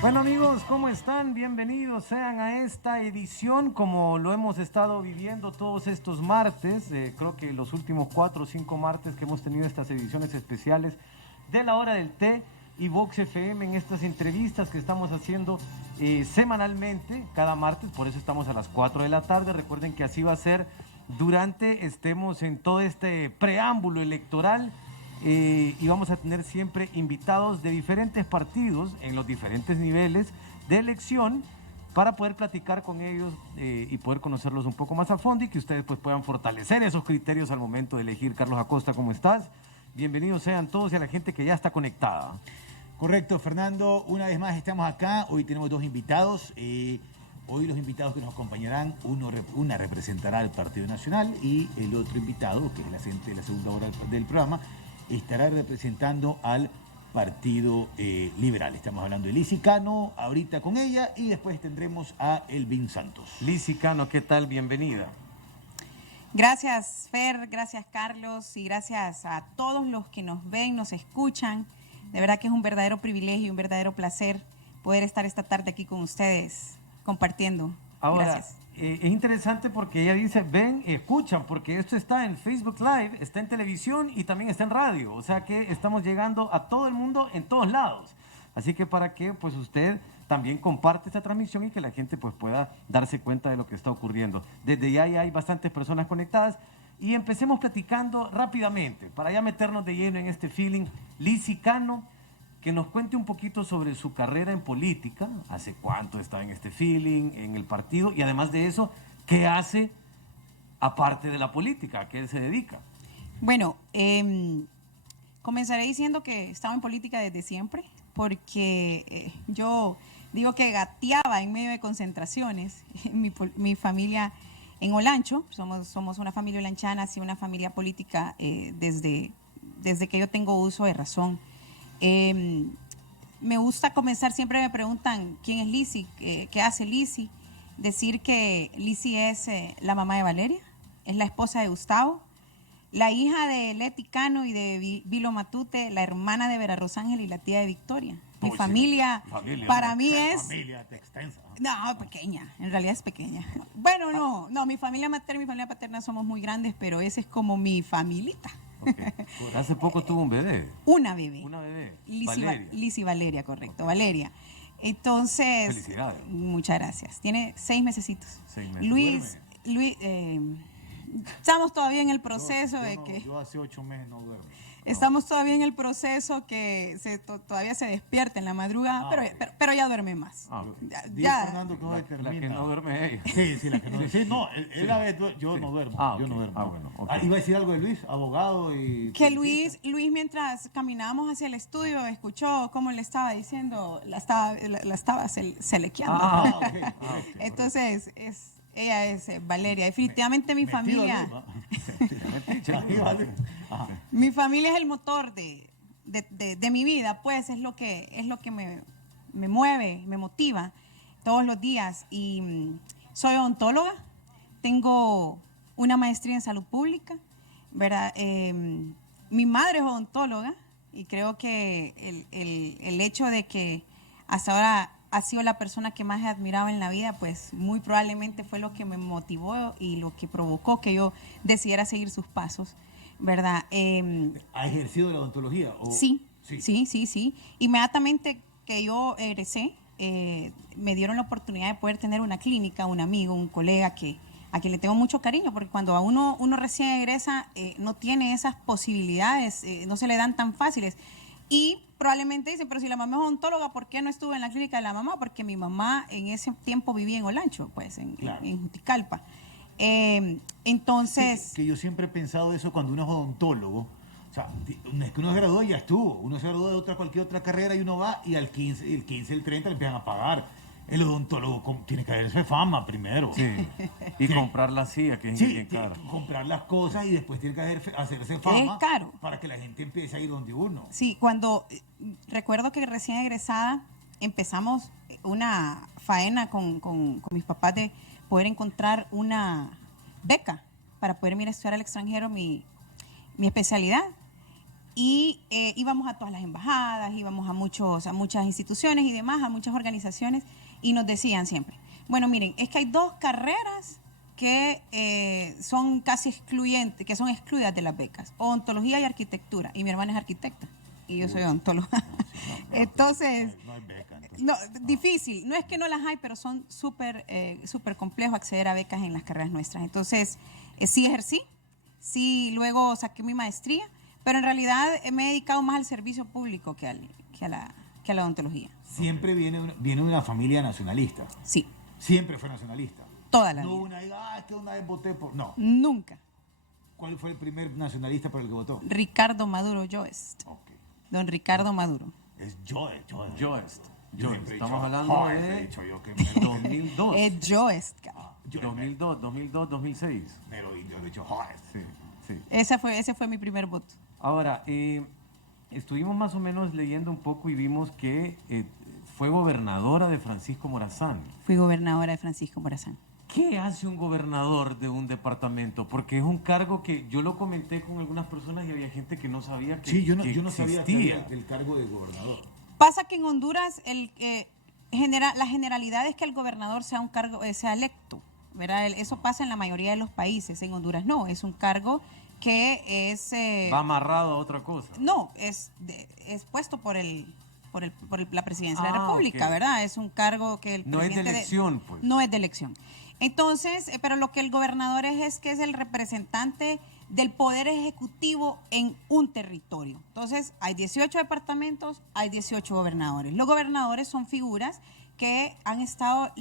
Bueno amigos, ¿cómo están? Bienvenidos sean a esta edición, como lo hemos estado viviendo todos estos martes, creo que los últimos 4 o 5 martes que hemos tenido estas ediciones especiales de la hora del té y Vox FM en estas entrevistas que estamos haciendo semanalmente, cada martes, por eso estamos a las 4 de la tarde. Recuerden que así va a ser durante estemos en todo este preámbulo electoral. Y vamos a tener siempre invitados de diferentes partidos en los diferentes niveles de elección para poder platicar con ellos y poder conocerlos un poco más a fondo y que ustedes pues puedan fortalecer esos criterios al momento de elegir. Carlos Acosta, ¿cómo estás? Bienvenidos sean todos y a la gente que ya está conectada. Correcto, Fernando. Una vez más estamos acá. Hoy tenemos dos invitados. Hoy los invitados que nos acompañarán, una representará al Partido Nacional y el otro invitado, que es la segunda hora del programa, estará representando al Partido Liberal. Estamos hablando de Lizy Cano, ahorita con ella, y después tendremos a Elvin Santos. Lizy Cano, ¿qué tal? Bienvenida. Gracias, Fer, gracias, Carlos, y gracias a todos los que nos ven, nos escuchan. De verdad que es un verdadero privilegio y un verdadero placer poder estar esta tarde aquí con ustedes, compartiendo. Ahora, gracias. Es interesante porque ella dice, ven, escuchan, porque esto está en Facebook Live, está en televisión y también está en radio. O sea que estamos llegando a todo el mundo en todos lados. Así que para que pues usted también comparte esta transmisión y que la gente pues pueda darse cuenta de lo que está ocurriendo. Desde ya hay bastantes personas conectadas y empecemos platicando rápidamente para ya meternos de lleno en este feeling. Lizy Cano, que nos cuente un poquito sobre su carrera en política, hace cuánto está en este feeling, en el partido, y además de eso, ¿qué hace aparte de la política? ¿A qué se dedica? Bueno, comenzaré diciendo que estaba en política desde siempre, porque yo digo que gateaba en medio de concentraciones. Mi familia en Olancho, somos una familia olanchana, así una familia política desde que yo tengo uso de razón. Me gusta comenzar, siempre me preguntan quién es Lizy, qué hace Lizy. Decir que Lizy es la mamá de Valeria, es la esposa de Gustavo, la hija de Leti Cano y de Vilo Matute, la hermana de Vera Rosángel y la tía de Victoria. Mi familia para mí es... Familia extensa. No, pequeña, en realidad es pequeña. Bueno, no, mi familia materna y mi familia paterna somos muy grandes, pero esa es como mi familita. Okay. Hace poco tuvo un bebé. Una bebé. Una bebé. Lizy Valeria, correcto. Okay. Valeria. Entonces. Felicidades. Muchas gracias. Tiene 6 mesecitos. 6 meses. Luis, estamos todavía en el proceso Yo hace 8 meses no duermo. Estamos todavía en el proceso que todavía se despierta en la madrugada, pero ya duerme más. Ya. Fernando que hoy la que no duerme ella. Sí, la que no duerme. Sí, no, yo no duermo. Okay. Yo no duermo. Bueno, okay. Iba a decir algo de Luis, abogado y... Que Luis, mientras caminábamos hacia el estudio, escuchó cómo le estaba diciendo, la estaba selequeando. Okay. Entonces, ella es Valeria, definitivamente mi familia. Mi familia es el motor de mi vida, pues es lo que me mueve, me motiva todos los días. Y soy odontóloga, tengo una maestría en salud pública, ¿verdad? Mi madre es odontóloga y creo que el hecho de que hasta ahora ha sido la persona que más he admirado en la vida, pues muy probablemente fue lo que me motivó y lo que provocó que yo decidiera seguir sus pasos, ¿verdad? ¿Ha ejercido la odontología? Sí. Inmediatamente que yo egresé, me dieron la oportunidad de poder tener una clínica, un amigo, un colega a quien le tengo mucho cariño, porque cuando a uno recién egresa no tiene esas posibilidades, no se le dan tan fáciles. Y probablemente dicen, pero si la mamá es odontóloga, ¿por qué no estuve en la clínica de la mamá? Porque mi mamá en ese tiempo vivía en Olancho, pues, en Juticalpa. Entonces... Sí, que yo siempre he pensado eso cuando uno es odontólogo. O sea, es que uno se graduó y ya estuvo. Uno se graduó de cualquier otra carrera y uno va y al 15, el 15, el 30 le empiezan a pagar. El odontólogo tiene que hacerse fama primero. Sí. Y comprar la silla, que es bien cara. Comprar las cosas y después tiene que hacerse fama. Es caro. Para que la gente empiece a ir donde uno. Sí, recuerdo que recién egresada empezamos una faena con mis papás de poder encontrar una beca para poder ir a estudiar al extranjero mi especialidad. y íbamos a todas las embajadas, íbamos a muchas instituciones y demás, a muchas organizaciones, y nos decían siempre, bueno, miren, es que hay dos carreras que son casi excluyentes, que son excluidas de las becas, odontología y arquitectura, y mi hermana es arquitecta, y yo soy odontóloga. Entonces, no hay beca, entonces. no, difícil, no es que no las hay, pero son súper complejo acceder a becas en las carreras nuestras. Entonces, sí ejercí, sí luego saqué mi maestría, pero en realidad me he dedicado más al servicio público que a la odontología. Siempre viene de una familia nacionalista. Sí, Siempre fue nacionalista. toda la No vida. una diga, es que una vez voté por... No. Nunca. ¿Cuál fue el primer nacionalista por el que votó? Ricardo Maduro Joest. Ok. Don Ricardo Maduro. Es Joe. Joest. Yo siempre he Estamos dicho, hablando joder, de he dicho yo que 2002. Es Joest. Yo 2002, 2006. pero yo he dicho, joder. Sí, sí. Ese fue mi primer voto. Ahora, estuvimos más o menos leyendo un poco y vimos que fue gobernadora de Francisco Morazán. Fui gobernadora de Francisco Morazán. ¿Qué hace un gobernador de un departamento? Porque es un cargo que yo lo comenté con algunas personas y había gente que no sabía que Sí, yo que no sabía que existía. era el cargo de gobernador. Pasa que en Honduras la generalidad es que el gobernador sea un cargo, sea electo, ¿verdad? Eso pasa en la mayoría de los países. En Honduras no, es un cargo que es Va amarrado a otra cosa. no, es puesto por la presidencia de la República, ok. ¿verdad? Es un cargo que el No es de presidente elección, pues. No es de elección. Entonces, pero lo que el gobernador es que es el representante del poder ejecutivo en un territorio. Entonces, hay 18 departamentos, hay 18 gobernadores. Los gobernadores son figuras que han estado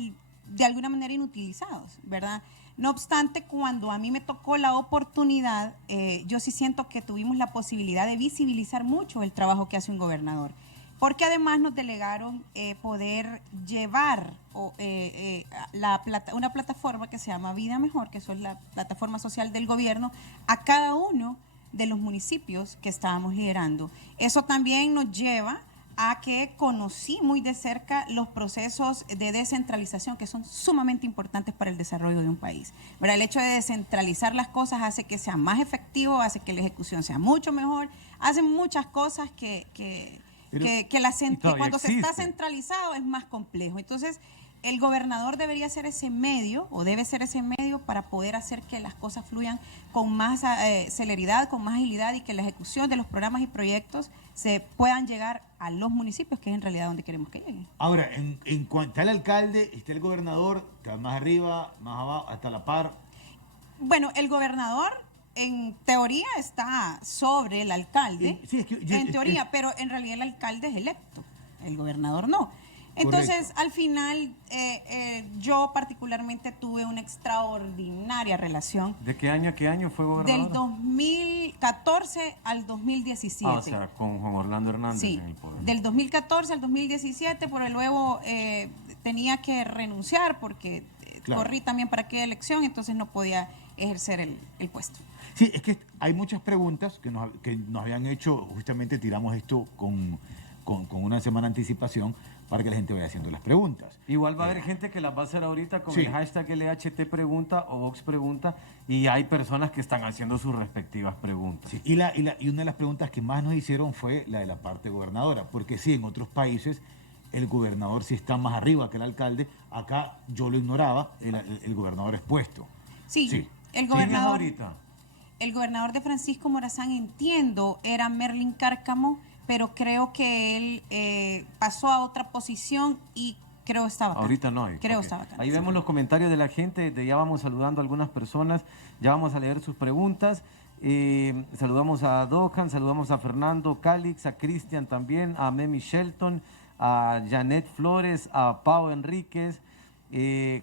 de alguna manera inutilizados, ¿verdad? No obstante, cuando a mí me tocó la oportunidad, yo sí siento que tuvimos la posibilidad de visibilizar mucho el trabajo que hace un gobernador, porque además nos delegaron poder llevar una plataforma que se llama Vida Mejor, que es la plataforma social del gobierno, a cada uno de los municipios que estábamos liderando. Eso también nos lleva a que conocí muy de cerca los procesos de descentralización que son sumamente importantes para el desarrollo de un país. ¿Verdad? El hecho de descentralizar las cosas hace que sea más efectivo, hace que la ejecución sea mucho mejor, hace muchas cosas que cuando se está centralizado es más complejo. Entonces, el gobernador debería ser ese medio, o debe ser ese medio, para poder hacer que las cosas fluyan con más celeridad, con más agilidad, y que la ejecución de los programas y proyectos se puedan llegar a los municipios, que es en realidad donde queremos que lleguen. Ahora, en cuanto está el alcalde, está el gobernador, está más arriba, más abajo, hasta la par. Bueno, el gobernador en teoría está sobre el alcalde, Sí, es que en teoría, pero en realidad el alcalde es electo, el gobernador no. Entonces, Correcto. al final, yo particularmente tuve una extraordinaria relación ¿De qué año a qué año fue gobernador? del 2014 al 2017. Ah, o sea, con Juan Orlando Hernández Sí, en el poder. del 2014 al 2017, pero luego tenía que renunciar porque Claro. corrí también para aquella elección, entonces no podía ejercer el puesto. Sí, es que hay muchas preguntas que nos habían hecho, justamente tiramos esto con una semana de anticipación para que la gente vaya haciendo las preguntas. Igual va a haber gente que las va a hacer ahorita con Sí. el hashtag LHT pregunta o Vox pregunta, y hay personas que están haciendo sus respectivas preguntas. Sí, y una de las preguntas que más nos hicieron fue la de la parte gobernadora, porque sí, en otros países el gobernador sí está más arriba que el alcalde, acá yo lo ignoraba, el gobernador es puesto. Sí, Sí. el ¿Quién es gobernador... ahorita? El gobernador de Francisco Morazán, entiendo, era Merlin Cárcamo, pero creo que él pasó a otra posición y creo estaba acá. Ahorita no hay. Creo Ok. estaba acá. Ahí vemos los comentarios de la gente, ya vamos saludando a algunas personas, ya vamos a leer sus preguntas. Saludamos a Dohan, saludamos a Fernando Calix, a Cristian también, a Memi Shelton, a Janet Flores, a Pau Enríquez,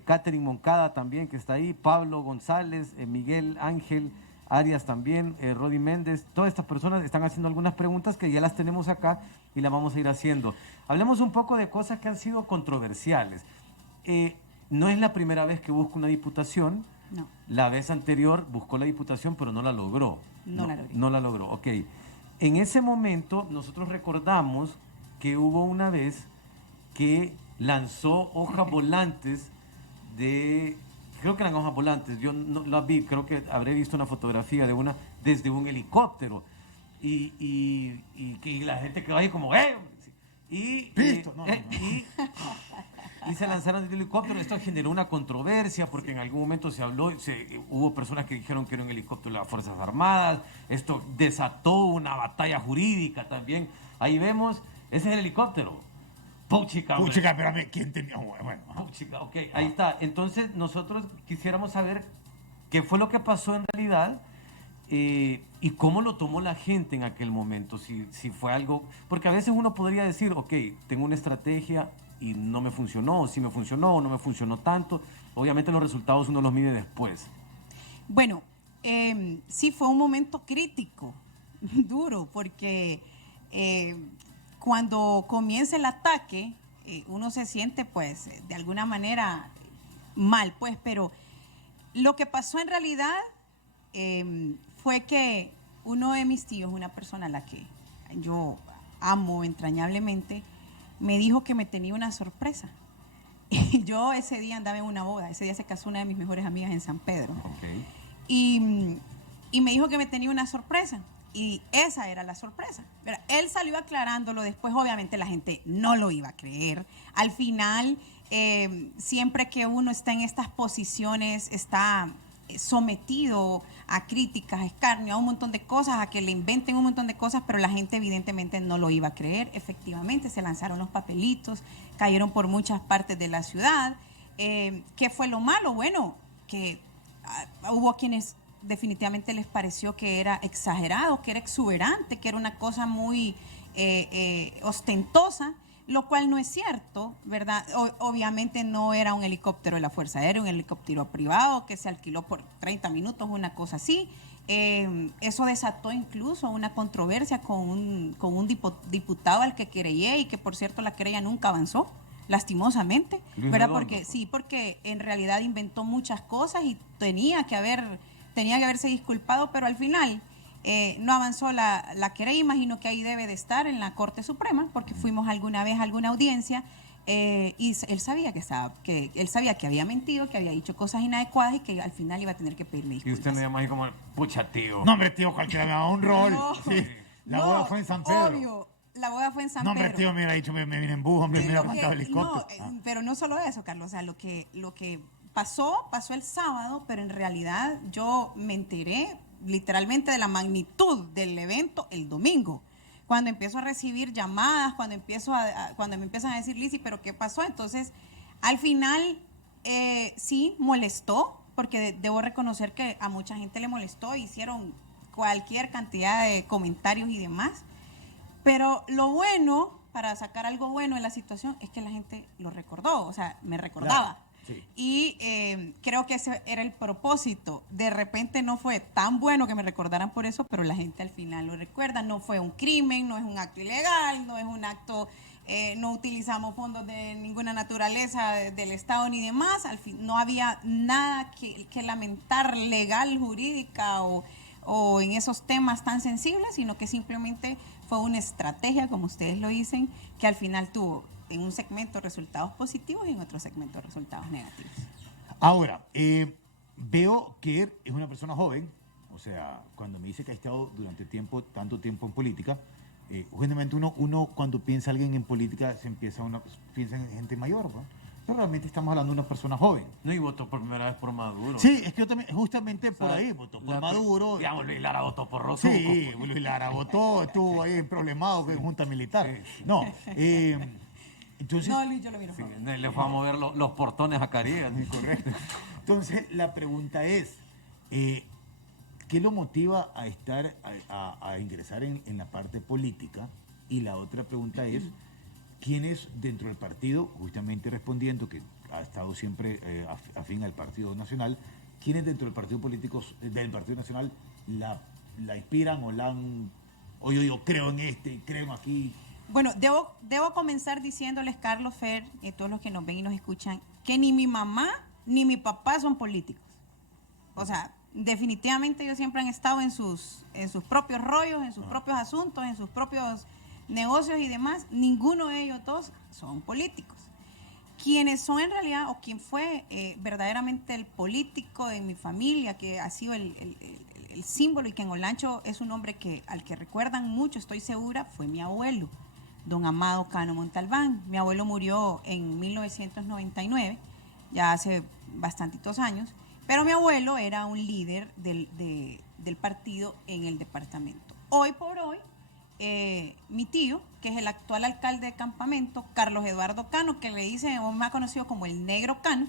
Catherine Moncada también que está ahí, Pablo González, Miguel Ángel Arias también, Rodi Méndez. Todas estas personas están haciendo algunas preguntas que ya las tenemos acá y las vamos a ir haciendo. Hablemos un poco de cosas que han sido controversiales. No es la primera vez que busco una diputación. No. La vez anterior buscó la diputación, pero no la logró. No la logré. No la logró, ok. En ese momento nosotros recordamos que hubo una vez que lanzó hojas volantes creo que eran hojas volantes, yo no las vi, creo que habré visto una fotografía de una desde un helicóptero. y que la gente quedó ahí como, ¡eh! Listo. Y se lanzaron de helicóptero. Esto generó una controversia porque en algún momento se habló, hubo personas que dijeron que era un helicóptero de las Fuerzas Armadas. Esto desató una batalla jurídica también. Ahí vemos, ese es el helicóptero. Puchica, espérame, ¿quién tenía? Bueno. Puchica, ok, ahí está. Entonces nosotros quisiéramos saber qué fue lo que pasó en realidad. Y cómo lo tomó la gente en aquel momento, si fue algo, porque a veces uno podría decir, ok, tengo una estrategia y no me funcionó, o si me funcionó o no me funcionó tanto. Obviamente los resultados uno los mide después. Bueno, sí fue un momento crítico, duro, porque cuando comienza el ataque, uno se siente pues de alguna manera mal, pues, pero lo que pasó en realidad fue que uno de mis tíos, una persona a la que yo amo entrañablemente, me dijo que me tenía una sorpresa. Y yo ese día andaba en una boda, ese día se casó una de mis mejores amigas en San Pedro. Okay. Y me dijo que me tenía una sorpresa. Y esa era la sorpresa. Pero él salió aclarándolo después, obviamente la gente no lo iba a creer. Al final, siempre que uno está en estas posiciones, está sometido a críticas, a escarnio, a un montón de cosas, a que le inventen un montón de cosas, pero la gente evidentemente no lo iba a creer. Efectivamente, se lanzaron los papelitos, cayeron por muchas partes de la ciudad. ¿Qué fue lo malo? Bueno, que hubo a quienes definitivamente les pareció que era exagerado, que era exuberante, que era una cosa muy ostentosa, lo cual no es cierto, ¿verdad? Obviamente no era un helicóptero de la Fuerza Aérea, un helicóptero privado que se alquiló por 30 minutos, una cosa así. Eso desató incluso una controversia con un diputado al que querellé y que, por cierto, la querella nunca avanzó, lastimosamente, ¿verdad? Porque en realidad inventó muchas cosas y tenía que haberse disculpado, pero al final no avanzó la querella. Imagino que ahí debe de estar en la Corte Suprema, porque fuimos alguna vez a alguna audiencia y él sabía que había mentido, que había dicho cosas inadecuadas y que al final iba a tener que pedirme disculpas. Y usted me llama ahí como, pucha, tío. No, hombre, tío, cualquiera me daba un rol. No, Sí. La boda fue en San Pedro. Obvio, la boda fue en San No, Pedro. hombre, tío, me hubiera dicho, me vine en bus, hombre, me hubiera mandado No, helicóptero. pero no solo eso, Carlos. O sea, lo que pasó el sábado, pero en realidad yo me enteré literalmente de la magnitud del evento el domingo. Cuando empiezo a recibir llamadas, cuando me empiezan a decir, Lizzy, ¿pero qué pasó? Entonces, al final, sí, molestó, porque debo reconocer que a mucha gente le molestó, hicieron cualquier cantidad de comentarios y demás. Pero lo bueno, para sacar algo bueno de la situación, es que la gente lo recordó, o sea, me recordaba. Claro, sí. Y creo que ese era el propósito. De repente no fue tan bueno que me recordaran por eso, pero la gente al final lo recuerda. No fue un crimen, no es un acto ilegal, no es un acto, no utilizamos fondos de ninguna naturaleza del Estado ni demás. Al fin, no había nada que lamentar legal, jurídica o en esos temas tan sensibles, sino que simplemente fue una estrategia, como ustedes lo dicen, que al final tuvo en un segmento resultados positivos y en otro segmento resultados negativos. Ahora, veo que es una persona joven, o sea, cuando me dice que ha estado durante tanto tiempo en política, justamente uno cuando piensa alguien en política piensa en gente mayor, ¿no? Pero realmente estamos hablando de una persona joven. No, y votó por primera vez por Maduro. Sí, es que yo también, justamente por ahí, votó por Maduro. Digamos, Luis Lara votó por Rosuco. Sí, Luis Lara votó, estuvo ahí problemado con junta militar. Sí. No, entonces... No, Luis, yo lo miro. Sí, le fue a mover los portones a Carías. Correcto. Entonces, la pregunta es, ¿qué lo motiva a ingresar en la parte política? Y la otra pregunta es, ¿quiénes dentro del partido, justamente respondiendo que ha estado siempre afín al Partido Nacional, quiénes dentro del Partido Nacional la inspiran o la han, o yo creo en creo aquí? Bueno, debo comenzar diciéndoles, Carlos, Fer, y todos los que nos ven y nos escuchan, que ni mi mamá ni mi papá son políticos. O sea, definitivamente ellos siempre han estado en sus propios rollos, en sus propios asuntos, en sus propios negocios y demás. Ninguno de ellos dos son políticos. Quienes son en realidad, o quien fue verdaderamente el político de mi familia, que ha sido el el símbolo, y que en Olancho es un hombre al que recuerdan mucho, estoy segura, fue mi abuelo, don Amado Cano Montalbán. Mi abuelo murió en 1999, ya hace bastantitos años, pero mi abuelo era un líder del partido en el departamento. Hoy por hoy, mi tío, que es el actual alcalde de Campamento, Carlos Eduardo Cano, que le dicen, o más conocido como el Negro Cano,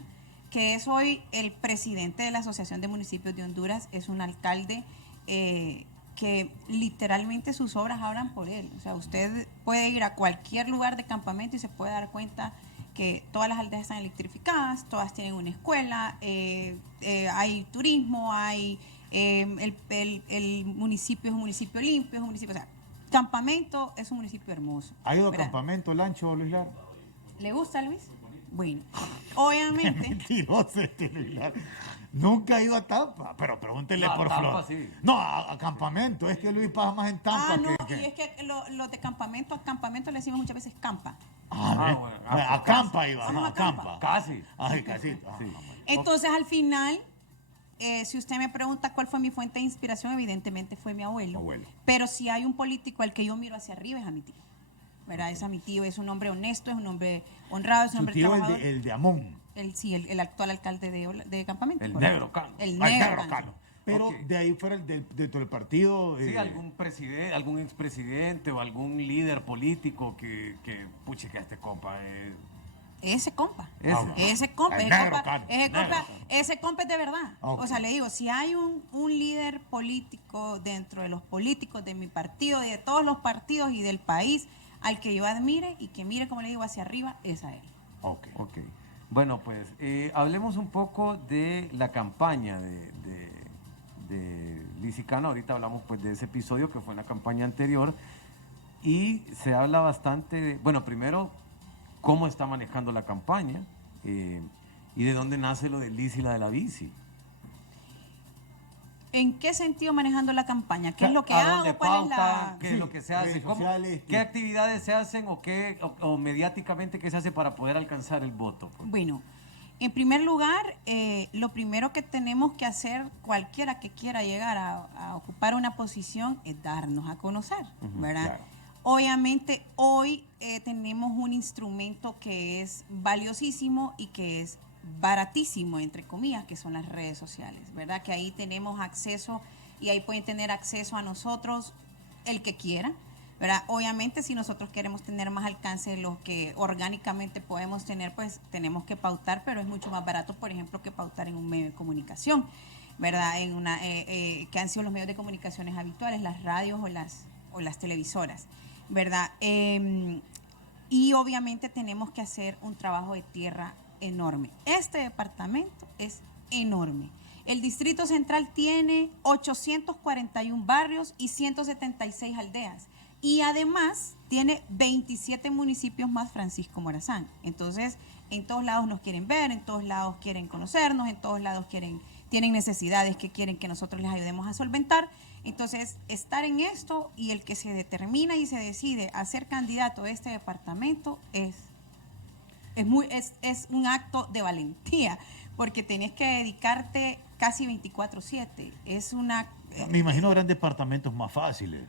que es hoy el presidente de la Asociación de Municipios de Honduras, es un alcalde que literalmente sus obras hablan por él. O sea, usted puede ir a cualquier lugar de Campamento y se puede dar cuenta que todas las aldeas están electrificadas, todas tienen una escuela, hay turismo, hay el municipio es un municipio limpio, es un municipio, o sea, Campamento es un municipio hermoso. ¿Ha ido a ¿verdad? Campamento, Lancho, Luis Lar? ¿Le gusta, Luis? Bueno, obviamente. Mentiroso este Luis Lar. Nunca ha ido a Tampa, pero pregúntele No, por Tampa, Flor. sí. No, a Campamento. Es que Luis pasa más en Tampa No, que... y es que los de Campamento, a Campamento le decimos muchas veces campa. ¿ves? bueno, A Campa iba, Vamos a a Campa. Campa. Casi. Ay, casi. Sí. Entonces, al final, si usted me pregunta cuál fue mi fuente de inspiración, evidentemente fue mi abuelo. Abuelo. Pero si hay un político al que yo miro hacia arriba, es a mi tío. ¿Verdad? Es a mi tío, es un hombre honesto, es un hombre honrado, es un Su hombre tío, trabajador. el de Amón. El actual alcalde de Campamento. El correcto. Negro Cano. El Ay, Negro Negro Cano. Cano. Pero Ok. de ahí fuera, dentro del partido... Sí, algún presidente, algún expresidente o algún líder político que puche, que este compa es... Ese compa. Ese. Ese compa, El ese Negro compa, Cano. ese Negro compa, Cano. ese compa es de verdad. Ok. O sea, le digo, si hay un líder político dentro de los políticos de mi partido, de todos los partidos y del país, al que yo admire y que mire, como le digo, hacia arriba, es a él. Ok. Ok. Bueno, pues hablemos un poco de la campaña de Lizzy Cano. Ahorita hablamos pues de ese episodio que fue en la campaña anterior y se habla bastante, bueno, primero, cómo está manejando la campaña y de dónde nace lo de Lizzy y la de la bici. ¿En qué sentido manejando la campaña? ¿Qué es lo que ¿A dónde hago? ¿Cuál es pauta? la...? ¿Qué Sí, es lo que se hace? redes ¿Cómo- sociales, ¿Qué actividades se hacen o mediáticamente qué se hace para poder alcanzar el voto? Pues? Bueno, en primer lugar, lo primero que tenemos que hacer cualquiera que quiera llegar a ocupar una posición es darnos a conocer, ¿verdad? claro. Obviamente hoy tenemos un instrumento que es valiosísimo y que es baratísimo, entre comillas, que son las redes sociales, ¿verdad? Que ahí tenemos acceso y ahí pueden tener acceso a nosotros el que quiera, ¿verdad? Obviamente, si nosotros queremos tener más alcance de lo que orgánicamente podemos tener, pues tenemos que pautar, pero es mucho más barato, por ejemplo, que pautar en un medio de comunicación, ¿verdad? En una que han sido los medios de comunicaciones habituales, las radios o las televisoras, ¿verdad? Y obviamente tenemos que hacer un trabajo de tierra enorme. Este departamento es enorme. El Distrito Central tiene 841 barrios y 176 aldeas. Y además tiene 27 municipios más Francisco Morazán. Entonces, en todos lados nos quieren ver, en todos lados quieren conocernos, en todos lados tienen necesidades que quieren que nosotros les ayudemos a solventar. Entonces, estar en esto y el que se determina y se decide a ser candidato a este departamento es un acto de valentía, porque tenés que dedicarte casi 24/7. Es una... Me imagino eran departamentos más fáciles.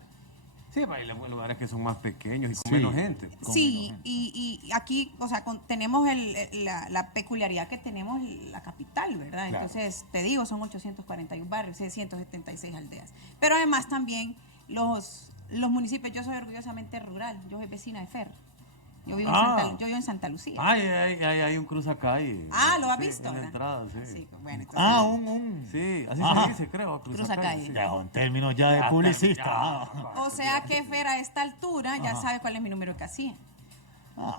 Sí, hay lugares que son más pequeños y con Sí. menos gente. Con Sí, menos y aquí, o sea, tenemos la peculiaridad que tenemos la capital, ¿verdad? Claro. Entonces, te digo, son 841 barrios, 176 aldeas. Pero además también los municipios, yo soy orgullosamente rural, yo soy vecina de Fer. Yo vivo, yo vivo en Santa Lucía. Hay un cruzacalle. ¿lo has Sí, visto? en la ¿verdad? entrada, sí. Sí, bueno, entonces, Sí, así Ajá. se dice, creo. Cruzacalle. sí. Ya, en términos ya de Ya, publicista. ya. o sea que Fer a esta altura ya Ajá. sabe cuál es mi número de casilla.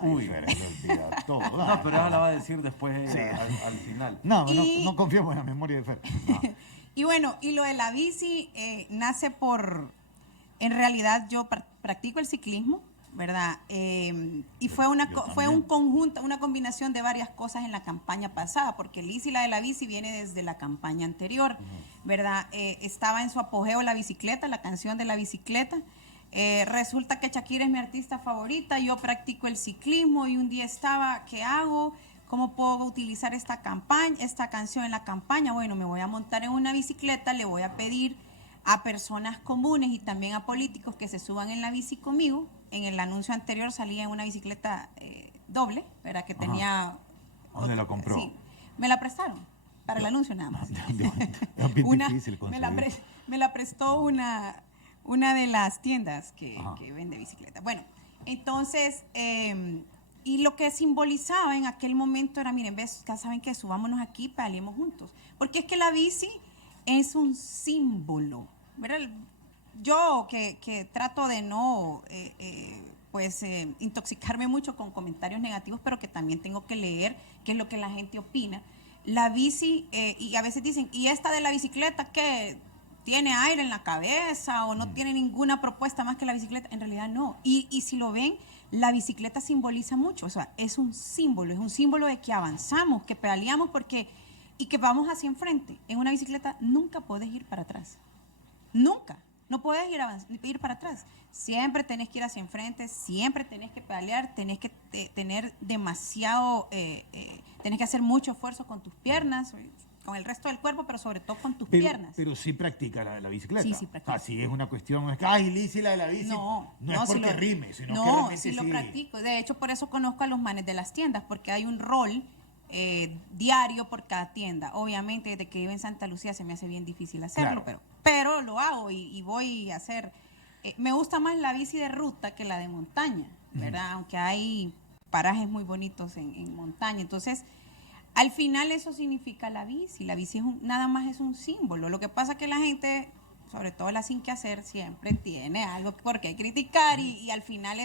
Uy, pero se olvida todo. No, pero ella la va a decir después Sí. al final. No, Y- no confiamos en la memoria de Fer. Y bueno, y lo de la bici nace en realidad yo practico el ciclismo, ¿verdad? Y fue fue un conjunto, una combinación de varias cosas en la campaña pasada, porque Lizzy, la de la bici, viene desde la campaña anterior, ¿verdad? Estaba en su apogeo la bicicleta, la canción de la bicicleta. Resulta que Shakira es mi artista favorita, yo practico el ciclismo y un día estaba, ¿qué hago? ¿Cómo puedo utilizar esta canción en la campaña? Bueno, me voy a montar en una bicicleta, le voy a pedir a personas comunes y también a políticos que se suban en la bici conmigo. En el anuncio anterior salía en una bicicleta doble, ¿verdad? Que tenía... ¿Dónde la compró? Sí, me la prestaron para el anuncio nada más. Es bien difícil conseguir. Me la prestó una de las tiendas que vende bicicleta. Bueno, entonces, y lo que simbolizaba en aquel momento era, miren, ves, ya saben que subámonos aquí, peleemos juntos. Porque es que la bici es un símbolo, ¿verdad? Yo que trato de no intoxicarme mucho con comentarios negativos, pero que también tengo que leer qué es lo que la gente opina. La bici, y a veces dicen, ¿y esta de la bicicleta qué? ¿Tiene aire en la cabeza o no tiene ninguna propuesta más que la bicicleta? En realidad no. Y si lo ven, la bicicleta simboliza mucho. O sea, es un símbolo de que avanzamos, que pedaleamos y que vamos hacia enfrente. En una bicicleta nunca puedes ir para atrás. Nunca. No puedes ir para atrás. Siempre tenés que ir hacia enfrente, siempre tenés que pedalear, tenés que tener demasiado, tenés que hacer mucho esfuerzo con tus piernas, con el resto del cuerpo, pero sobre todo con tus piernas. Pero sí practica la bicicleta. Sí, practica. Así es una cuestión, no es que, ay, Lizzy, la de la bici. No es porque rime, sino que realmente sí lo practico. De hecho, por eso conozco a los manes de las tiendas, porque hay un rol diario por cada tienda. Obviamente, desde que vivo en Santa Lucía se me hace bien difícil hacerlo, claro. pero lo hago y voy a hacer. Me gusta más la bici de ruta que la de montaña, ¿verdad? Aunque hay parajes muy bonitos en montaña. Entonces, al final eso significa la bici. La bici nada más es un símbolo. Lo que pasa es que la gente, sobre todo la sin que hacer, siempre tiene algo por qué criticar y al final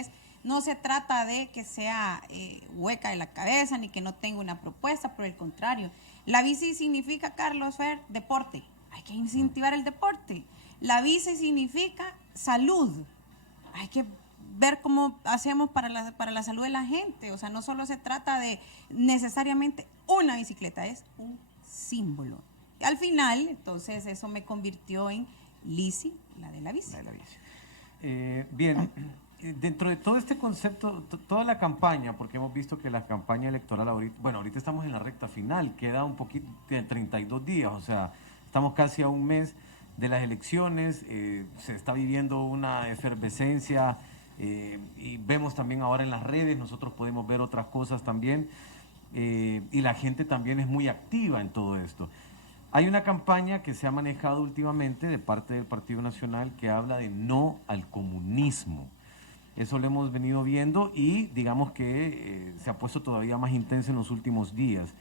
no se trata de que sea hueca de la cabeza ni que no tenga una propuesta, por el contrario. La bici significa, Carlos Fer, deporte. Hay que incentivar el deporte. La bici significa salud. Hay que ver cómo hacemos para la salud de la gente. O sea, no solo se trata de necesariamente una bicicleta, es un símbolo. Y al final, entonces, eso me convirtió en Lizzy, la de la bici. La de la bici. Bien, dentro de todo este concepto, toda la campaña, porque hemos visto que la campaña electoral ahorita estamos en la recta final, queda un poquito de 32 días, o sea, estamos casi a un mes de las elecciones, se está viviendo una efervescencia y vemos también ahora en las redes, nosotros podemos ver otras cosas también y la gente también es muy activa en todo esto. Hay una campaña que se ha manejado últimamente de parte del Partido Nacional que habla de no al comunismo. Eso lo hemos venido viendo y digamos que se ha puesto todavía más intenso en los últimos días.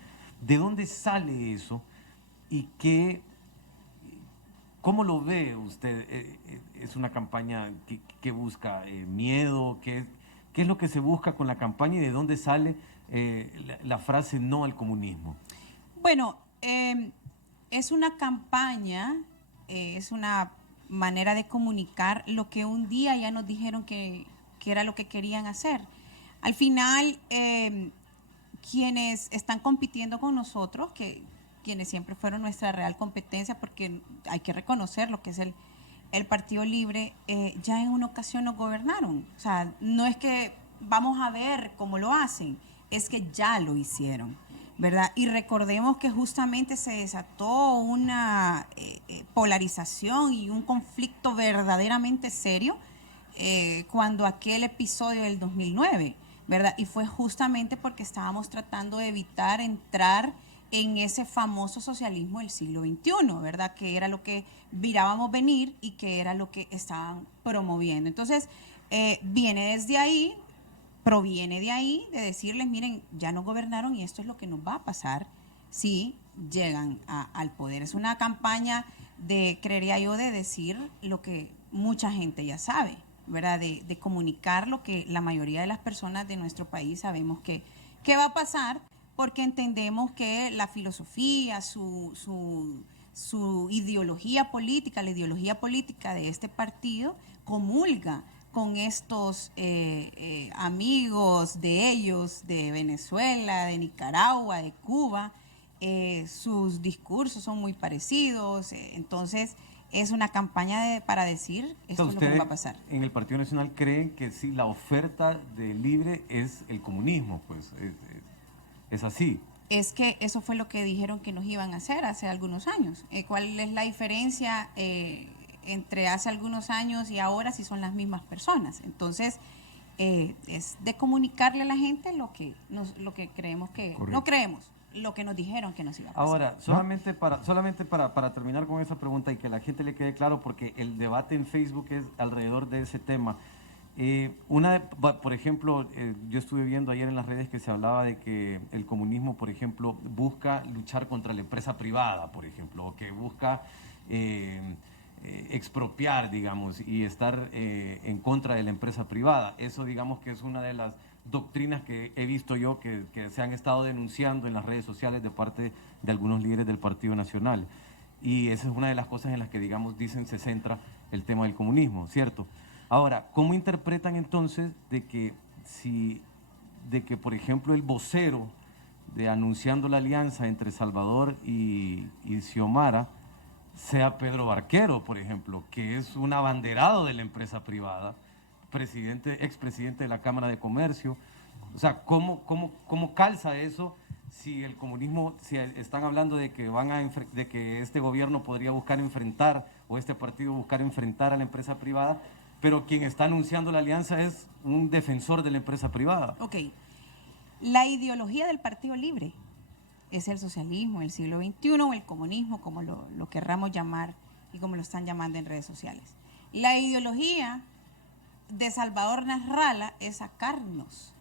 ¿De dónde sale eso y cómo lo ve usted? ¿Es una campaña que busca miedo? ¿Qué es lo que se busca con la campaña y de dónde sale la frase no al comunismo? Bueno, es una campaña, es una manera de comunicar lo que un día ya nos dijeron que era lo que querían hacer. Al final, quienes están compitiendo con nosotros, quienes siempre fueron nuestra real competencia, porque hay que reconocer lo que es el Partido Libre, ya en una ocasión nos gobernaron. O sea, no es que vamos a ver cómo lo hacen, es que ya lo hicieron, ¿verdad? Y recordemos que justamente se desató una polarización y un conflicto verdaderamente serio cuando aquel episodio del 2009, ¿verdad? Y fue justamente porque estábamos tratando de evitar entrar en ese famoso socialismo del siglo XXI, ¿verdad? Que era lo que mirábamos venir y que era lo que estaban promoviendo. Entonces, viene desde ahí, proviene de ahí, de decirles, miren, ya nos gobernaron y esto es lo que nos va a pasar si llegan al poder. Es una campaña creería yo, de decir lo que mucha gente ya sabe, ¿verdad? De comunicar lo que la mayoría de las personas de nuestro país sabemos que va a pasar, porque entendemos que la filosofía, su ideología política, la ideología política de este partido comulga con estos amigos de ellos, de Venezuela, de Nicaragua, de Cuba. Sus discursos son muy parecidos, entonces es una campaña para decir esto es lo que va a pasar. ¿En el Partido Nacional creen que sí, la oferta de Libre es el comunismo? Pues es así. Es que eso fue lo que dijeron que nos iban a hacer hace algunos años. ¿Cuál es la diferencia entre hace algunos años y ahora sí son las mismas personas. Entonces, es de comunicarle a la gente lo que creemos que... Correcto. No creemos, lo que nos dijeron que nos iba a pasar. Ahora, solamente para terminar con esa pregunta y que la gente le quede claro, porque el debate en Facebook es alrededor de ese tema. Por ejemplo, yo estuve viendo ayer en las redes que se hablaba de que el comunismo, por ejemplo, busca luchar contra la empresa privada, por ejemplo, o que busca expropiar, digamos, y estar en contra de la empresa privada. Eso, digamos, que es una de las doctrinas que he visto yo que se han estado denunciando en las redes sociales de parte de algunos líderes del Partido Nacional. Y esa es una de las cosas en las que, digamos, dicen se centra el tema del comunismo, ¿cierto? Ahora, ¿cómo interpretan entonces de que, por ejemplo, el vocero de anunciando la alianza entre Salvador y Xiomara sea Pedro Barquero, por ejemplo, que es un abanderado de la empresa privada, expresidente de la Cámara de Comercio? O sea, ¿cómo calza eso si el comunismo, si están hablando de que de que este gobierno podría buscar enfrentar, o este partido buscar enfrentar a la empresa privada, pero quien está anunciando la alianza es un defensor de la empresa privada? Ok. La ideología del Partido Libre es el socialismo del siglo XXI o el comunismo, como lo querramos llamar y como lo están llamando en redes sociales. La ideología de Salvador Nasralla es sacarnos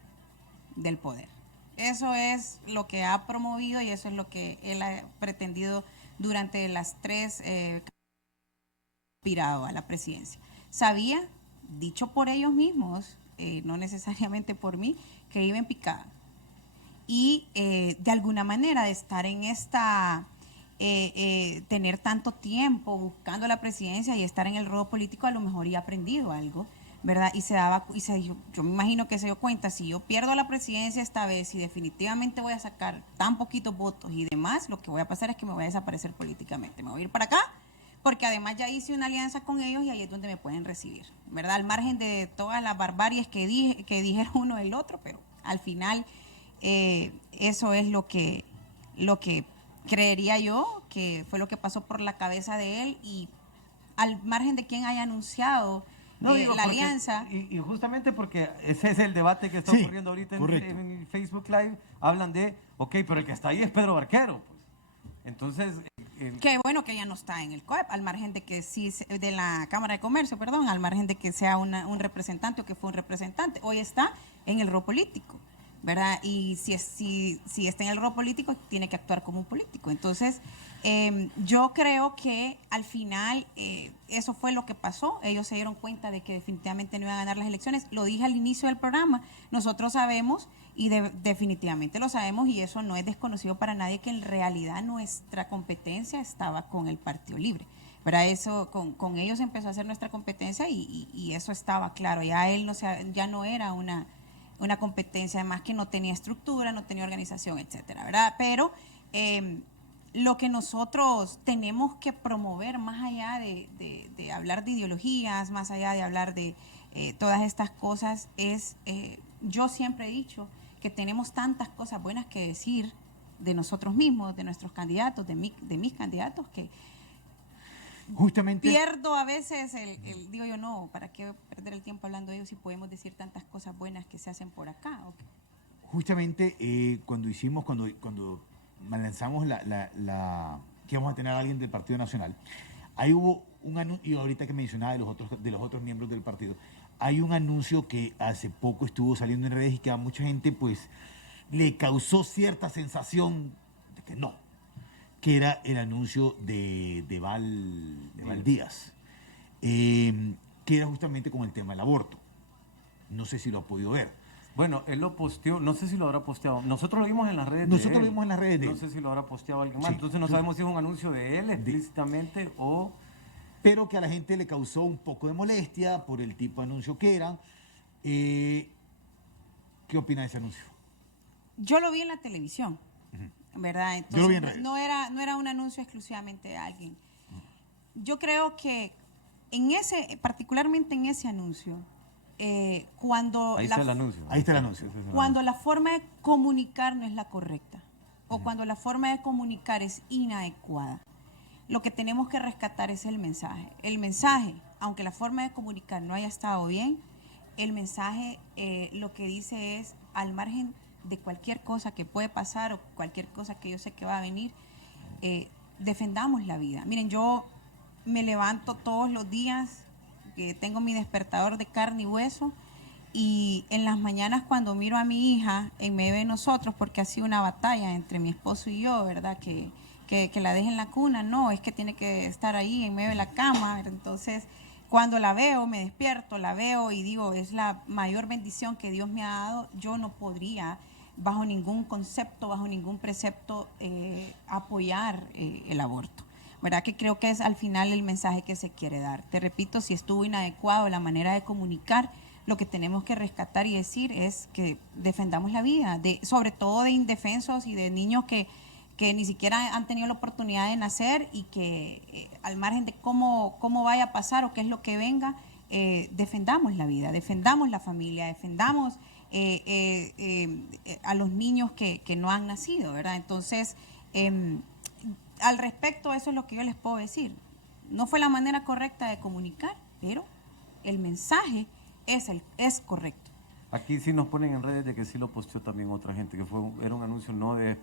del poder. Eso es lo que ha promovido y eso es lo que él ha pretendido durante las 3 aspirado a la presidencia. Sabía, dicho por ellos mismos, no necesariamente por mí, que iba en picada. Y de alguna manera de estar en esta, tener tanto tiempo buscando la presidencia y estar en el ruedo político, a lo mejor ya aprendido algo, ¿verdad? Yo me imagino que se dio cuenta, si yo pierdo la presidencia esta vez y definitivamente voy a sacar tan poquitos votos y demás, lo que voy a pasar es que me voy a desaparecer políticamente. Me voy a ir para acá, porque además ya hice una alianza con ellos y ahí es donde me pueden recibir, ¿verdad? Al margen de todas las barbaries que dijeron uno del otro, pero al final eso es lo que creería yo que fue lo que pasó por la cabeza de él, y al margen de quien haya anunciado la alianza. Y justamente porque ese es el debate que está ocurriendo ahorita en Facebook Live, hablan de, ok, pero el que está ahí es Pedro Barquero, pues. Entonces... Qué bueno que ya no está en el COEP, al margen de que sí, de la Cámara de Comercio, perdón, al margen de que sea un representante o que fue un representante, hoy está en el rol político, ¿verdad? Y si está en el rol político, tiene que actuar como un político. Entonces, yo creo que al final eso fue lo que pasó. Ellos se dieron cuenta de que definitivamente no iban a ganar las elecciones. Lo dije al inicio del programa, nosotros sabemos y definitivamente lo sabemos, y eso no es desconocido para nadie, que en realidad nuestra competencia estaba con el Partido Libre, ¿verdad? Eso, con ellos empezó a ser nuestra competencia y eso estaba claro. Ya ya no era una competencia, además que no tenía estructura, no tenía organización, etcétera, ¿verdad? Pero lo que nosotros tenemos que promover, más allá de hablar de ideologías, más allá de hablar de todas estas cosas, es, yo siempre he dicho que tenemos tantas cosas buenas que decir de nosotros mismos, de nuestros candidatos, de mis candidatos, que justamente pierdo a veces digo yo, no, ¿para qué perder el tiempo hablando de ellos si podemos decir tantas cosas buenas que se hacen por acá? Okay. Justamente cuando lanzamos que íbamos a tener a alguien del Partido Nacional, ahí hubo un anuncio, y ahorita que mencionaba de los otros miembros del partido, hay un anuncio que hace poco estuvo saliendo en redes y que a mucha gente pues le causó cierta sensación de que no, que era el anuncio de Val Díaz, que era justamente con el tema del aborto. No sé si lo ha podido ver. Bueno, él lo posteó, no sé si lo habrá posteado. Nosotros lo vimos en las redes Nosotros de él. lo vimos en las redes de él. No sé si lo habrá posteado alguien más. Sí. Entonces no sabemos si es un anuncio de él explícitamente o... Pero que a la gente le causó un poco de molestia por el tipo de anuncio que era. ¿Qué opina de ese anuncio? Yo lo vi en la televisión, ¿verdad? Entonces, yo lo vi en redes. No era un anuncio exclusivamente de alguien. Yo creo que particularmente en ese anuncio, cuando Ahí está el anuncio. Ahí está el anuncio. Cuando la forma de comunicar no es la correcta, o cuando la forma de comunicar es inadecuada, lo que tenemos que rescatar es el mensaje. El mensaje, aunque la forma de comunicar no haya estado bien, el mensaje lo que dice es, al margen de cualquier cosa que puede pasar o cualquier cosa que yo sé que va a venir, defendamos la vida. Miren, yo me levanto todos los días, tengo mi despertador de carne y hueso, y en las mañanas cuando miro a mi hija en medio de nosotros, porque ha sido una batalla entre mi esposo y yo, ¿verdad? Que la deje en la cuna, no, es que tiene que estar ahí en medio de la cama. Entonces, cuando la veo, me despierto, la veo y digo, es la mayor bendición que Dios me ha dado. Yo no podría, bajo ningún concepto, bajo ningún precepto, apoyar el aborto. ¿Verdad? Que creo que es al final el mensaje que se quiere dar. Te repito, si estuvo inadecuado la manera de comunicar, lo que tenemos que rescatar y decir es que defendamos la vida, sobre todo de indefensos y de niños que ni siquiera han tenido la oportunidad de nacer y que al margen de cómo vaya a pasar o qué es lo que venga, defendamos la vida, defendamos la familia, defendamos a los niños que no han nacido, ¿verdad? Entonces, al respecto, eso es lo que yo les puedo decir. No fue la manera correcta de comunicar, pero el mensaje es correcto. Aquí sí nos ponen en redes de que sí lo posteó también otra gente, que era un anuncio no de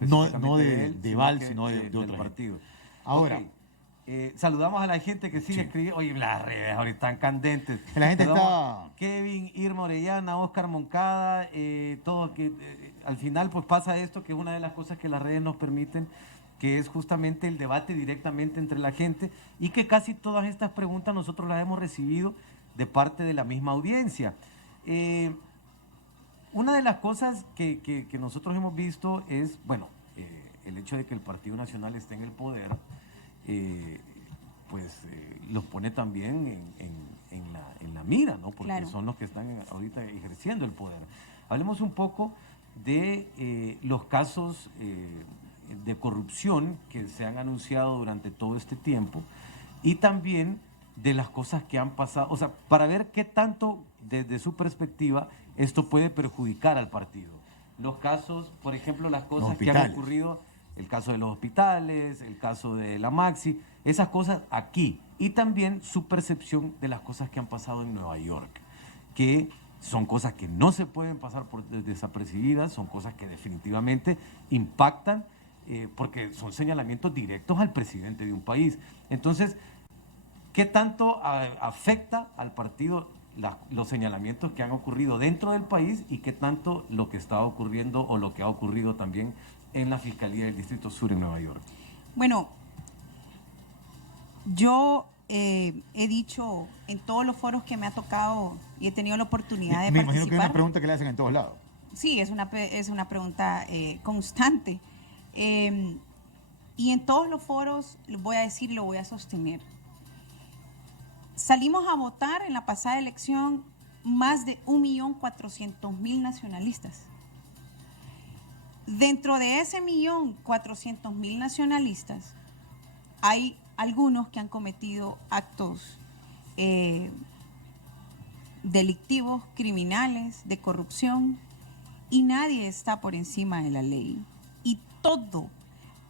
de Val, sino de del otra partido. gente. Ahora, saludamos a la gente que sigue escribiendo. Oye, las redes ahorita están candentes. La gente está... Kevin, Irma Orellana, Oscar Moncada, todo que al final pues pasa esto, que es una de las cosas que las redes nos permiten, que es justamente el debate directamente entre la gente, y que casi todas estas preguntas nosotros las hemos recibido de parte de la misma audiencia. Una de las cosas que nosotros hemos visto es, bueno, el hecho de que el Partido Nacional esté en el poder, los pone también en la mira, ¿no? Porque claro, son los que están ahorita ejerciendo el poder. Hablemos un poco de los casos de corrupción que se han anunciado durante todo este tiempo, y también de las cosas que han pasado, o sea, para ver qué tanto desde su perspectiva esto puede perjudicar al partido. Los casos, por ejemplo, las cosas que han ocurrido, el caso de los hospitales, el caso de la Maxi, esas cosas aquí, y también su percepción de las cosas que han pasado en Nueva York, que son cosas que no se pueden pasar por desapercibidas, son cosas que definitivamente impactan, porque son señalamientos directos al presidente de un país. Entonces, ¿qué tanto afecta al partido los señalamientos que han ocurrido dentro del país, y qué tanto lo que está ocurriendo o lo que ha ocurrido también en la Fiscalía del Distrito Sur en Nueva York? Bueno, yo he dicho en todos los foros que me ha tocado y he tenido la oportunidad de participar. Me imagino que es una pregunta que le hacen en todos lados. Sí, es una pregunta constante. Y en todos los foros, lo voy a decir, lo voy a sostener. Salimos a votar en la pasada elección más de 1.400.000 nacionalistas. Dentro de ese 1.400.000 nacionalistas hay algunos que han cometido actos delictivos, criminales, de corrupción, y nadie está por encima de la ley. Y todo,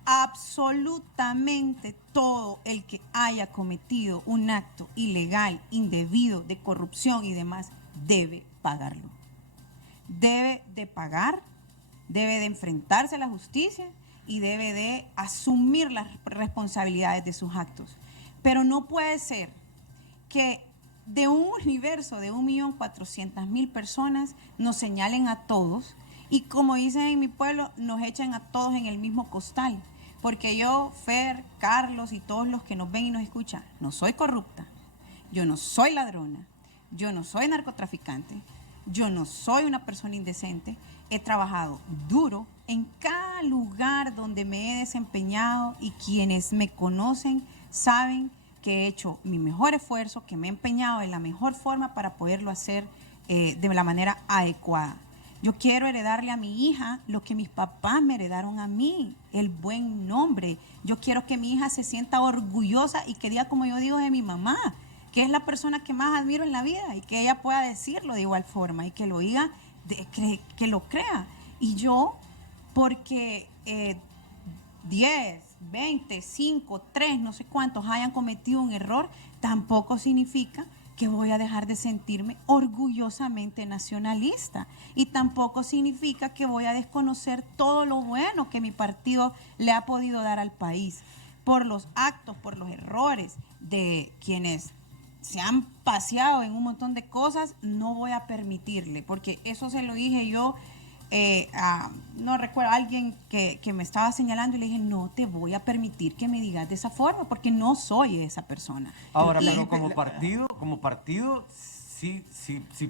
absolutamente todo el que haya cometido un acto ilegal, indebido, de corrupción y demás, debe pagarlo. Debe de pagar, debe de enfrentarse a la justicia y debe de asumir las responsabilidades de sus actos. Pero no puede ser que de un universo de 1.400.000 personas nos señalen a todos, y como dicen en mi pueblo, nos echan a todos en el mismo costal. Porque yo, Fer, Carlos y todos los que nos ven y nos escuchan, no soy corrupta, yo no soy ladrona, yo no soy narcotraficante, yo no soy una persona indecente. He trabajado duro en cada lugar donde me he desempeñado, y quienes me conocen saben que he hecho mi mejor esfuerzo, que me he empeñado de la mejor forma para poderlo hacer de la manera adecuada. Yo quiero heredarle a mi hija lo que mis papás me heredaron a mí, el buen nombre. Yo quiero que mi hija se sienta orgullosa y que diga como yo digo de mi mamá, que es la persona que más admiro en la vida, y que ella pueda decirlo de igual forma y que lo diga, que lo crea. Y yo, porque 10, 20, 5, 3, no sé cuántos hayan cometido un error, tampoco significa que voy a dejar de sentirme orgullosamente nacionalista. Y tampoco significa que voy a desconocer todo lo bueno que mi partido le ha podido dar al país. Por los actos, por los errores de quienes se han paseado en un montón de cosas, no voy a permitirle, porque eso se lo dije yo, no recuerdo, a alguien que me estaba señalando y le dije, no te voy a permitir que me digas de esa forma, porque no soy esa persona. Ahora, Y- pero como partido, sí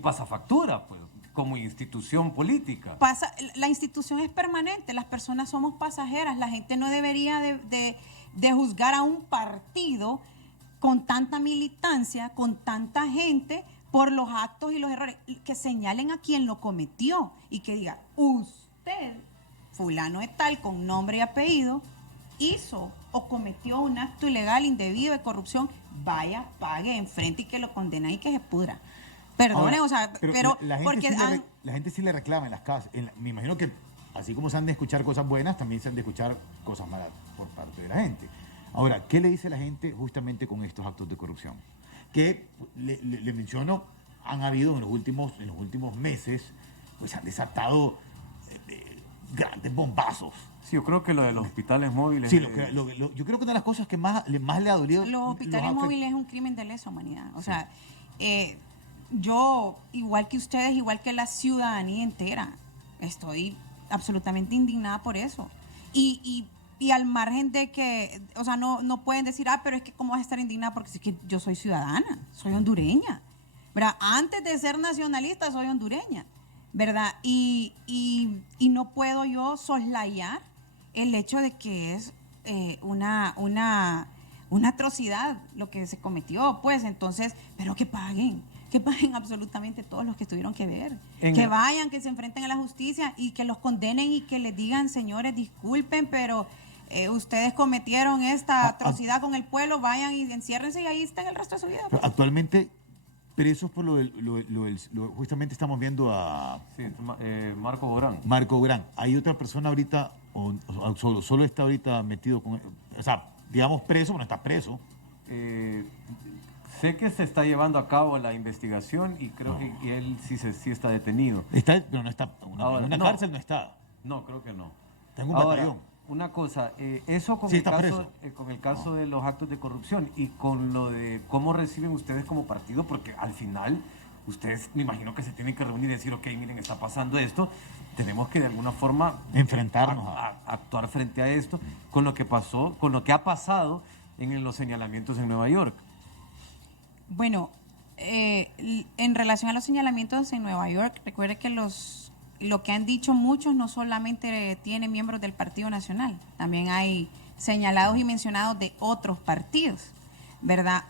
pasa factura, pues, como institución política. La institución es permanente, las personas somos pasajeras, la gente no debería de juzgar a un partido con tanta militancia, con tanta gente, por los actos y los errores, que señalen a quien lo cometió y que diga, usted, fulano de tal, con nombre y apellido, hizo o cometió un acto ilegal, indebido, de corrupción, vaya, pague, enfrente y que lo condenen y que se pudra. Perdone, Ahora, o sea, pero la gente porque la gente sí le reclama en las casas. Me imagino que así como se han de escuchar cosas buenas, también se han de escuchar cosas malas por parte de la gente. Ahora, ¿qué le dice la gente justamente con estos actos de corrupción? Que le menciono, han habido en los últimos meses, pues han desatado grandes bombazos. Sí, yo creo que lo de los hospitales móviles... Sí, yo creo que una de las cosas que más le ha dolido... los hospitales móviles es un crimen de lesa humanidad. O sea, yo, igual que ustedes, igual que la ciudadanía entera, estoy absolutamente indignada por eso. Y al margen de que, o sea, no pueden decir, pero es que cómo vas a estar indignada porque es que yo soy ciudadana, soy hondureña, ¿verdad? Antes de ser nacionalista soy hondureña, ¿verdad? Y no puedo yo soslayar el hecho de que es una atrocidad lo que se cometió, pues entonces, pero que paguen absolutamente todos los que tuvieron que ver, que vayan, que se enfrenten a la justicia y que los condenen y que les digan, señores, disculpen, pero ustedes cometieron esta atrocidad con el pueblo, vayan y enciérrense y ahí están el resto de su vida. Pues. Actualmente, presos por justamente estamos viendo a... Sí, Marco Borán. Marco Gran. ¿Hay otra persona ahorita, o solo está ahorita metido con... O sea, digamos preso, pero no está preso? Sé que se está llevando a cabo la investigación y creo que él sí está detenido. Está, pero no está... Ahora, en una cárcel no está. No, creo que no. Está en un Ahora, batallón. una cosa, eso con, Sí, con el caso de los actos de corrupción y con lo de cómo reciben ustedes como partido, porque al final ustedes me imagino que se tienen que reunir y decir, ok, miren, está pasando esto, tenemos que de alguna forma enfrentarnos a actuar frente a esto, con lo que pasó, con lo que ha pasado en los señalamientos en Nueva York. Bueno, en relación a los señalamientos en Nueva York, recuerde que lo que han dicho muchos no solamente tienen miembros del Partido Nacional, también hay señalados y mencionados de otros partidos, ¿verdad?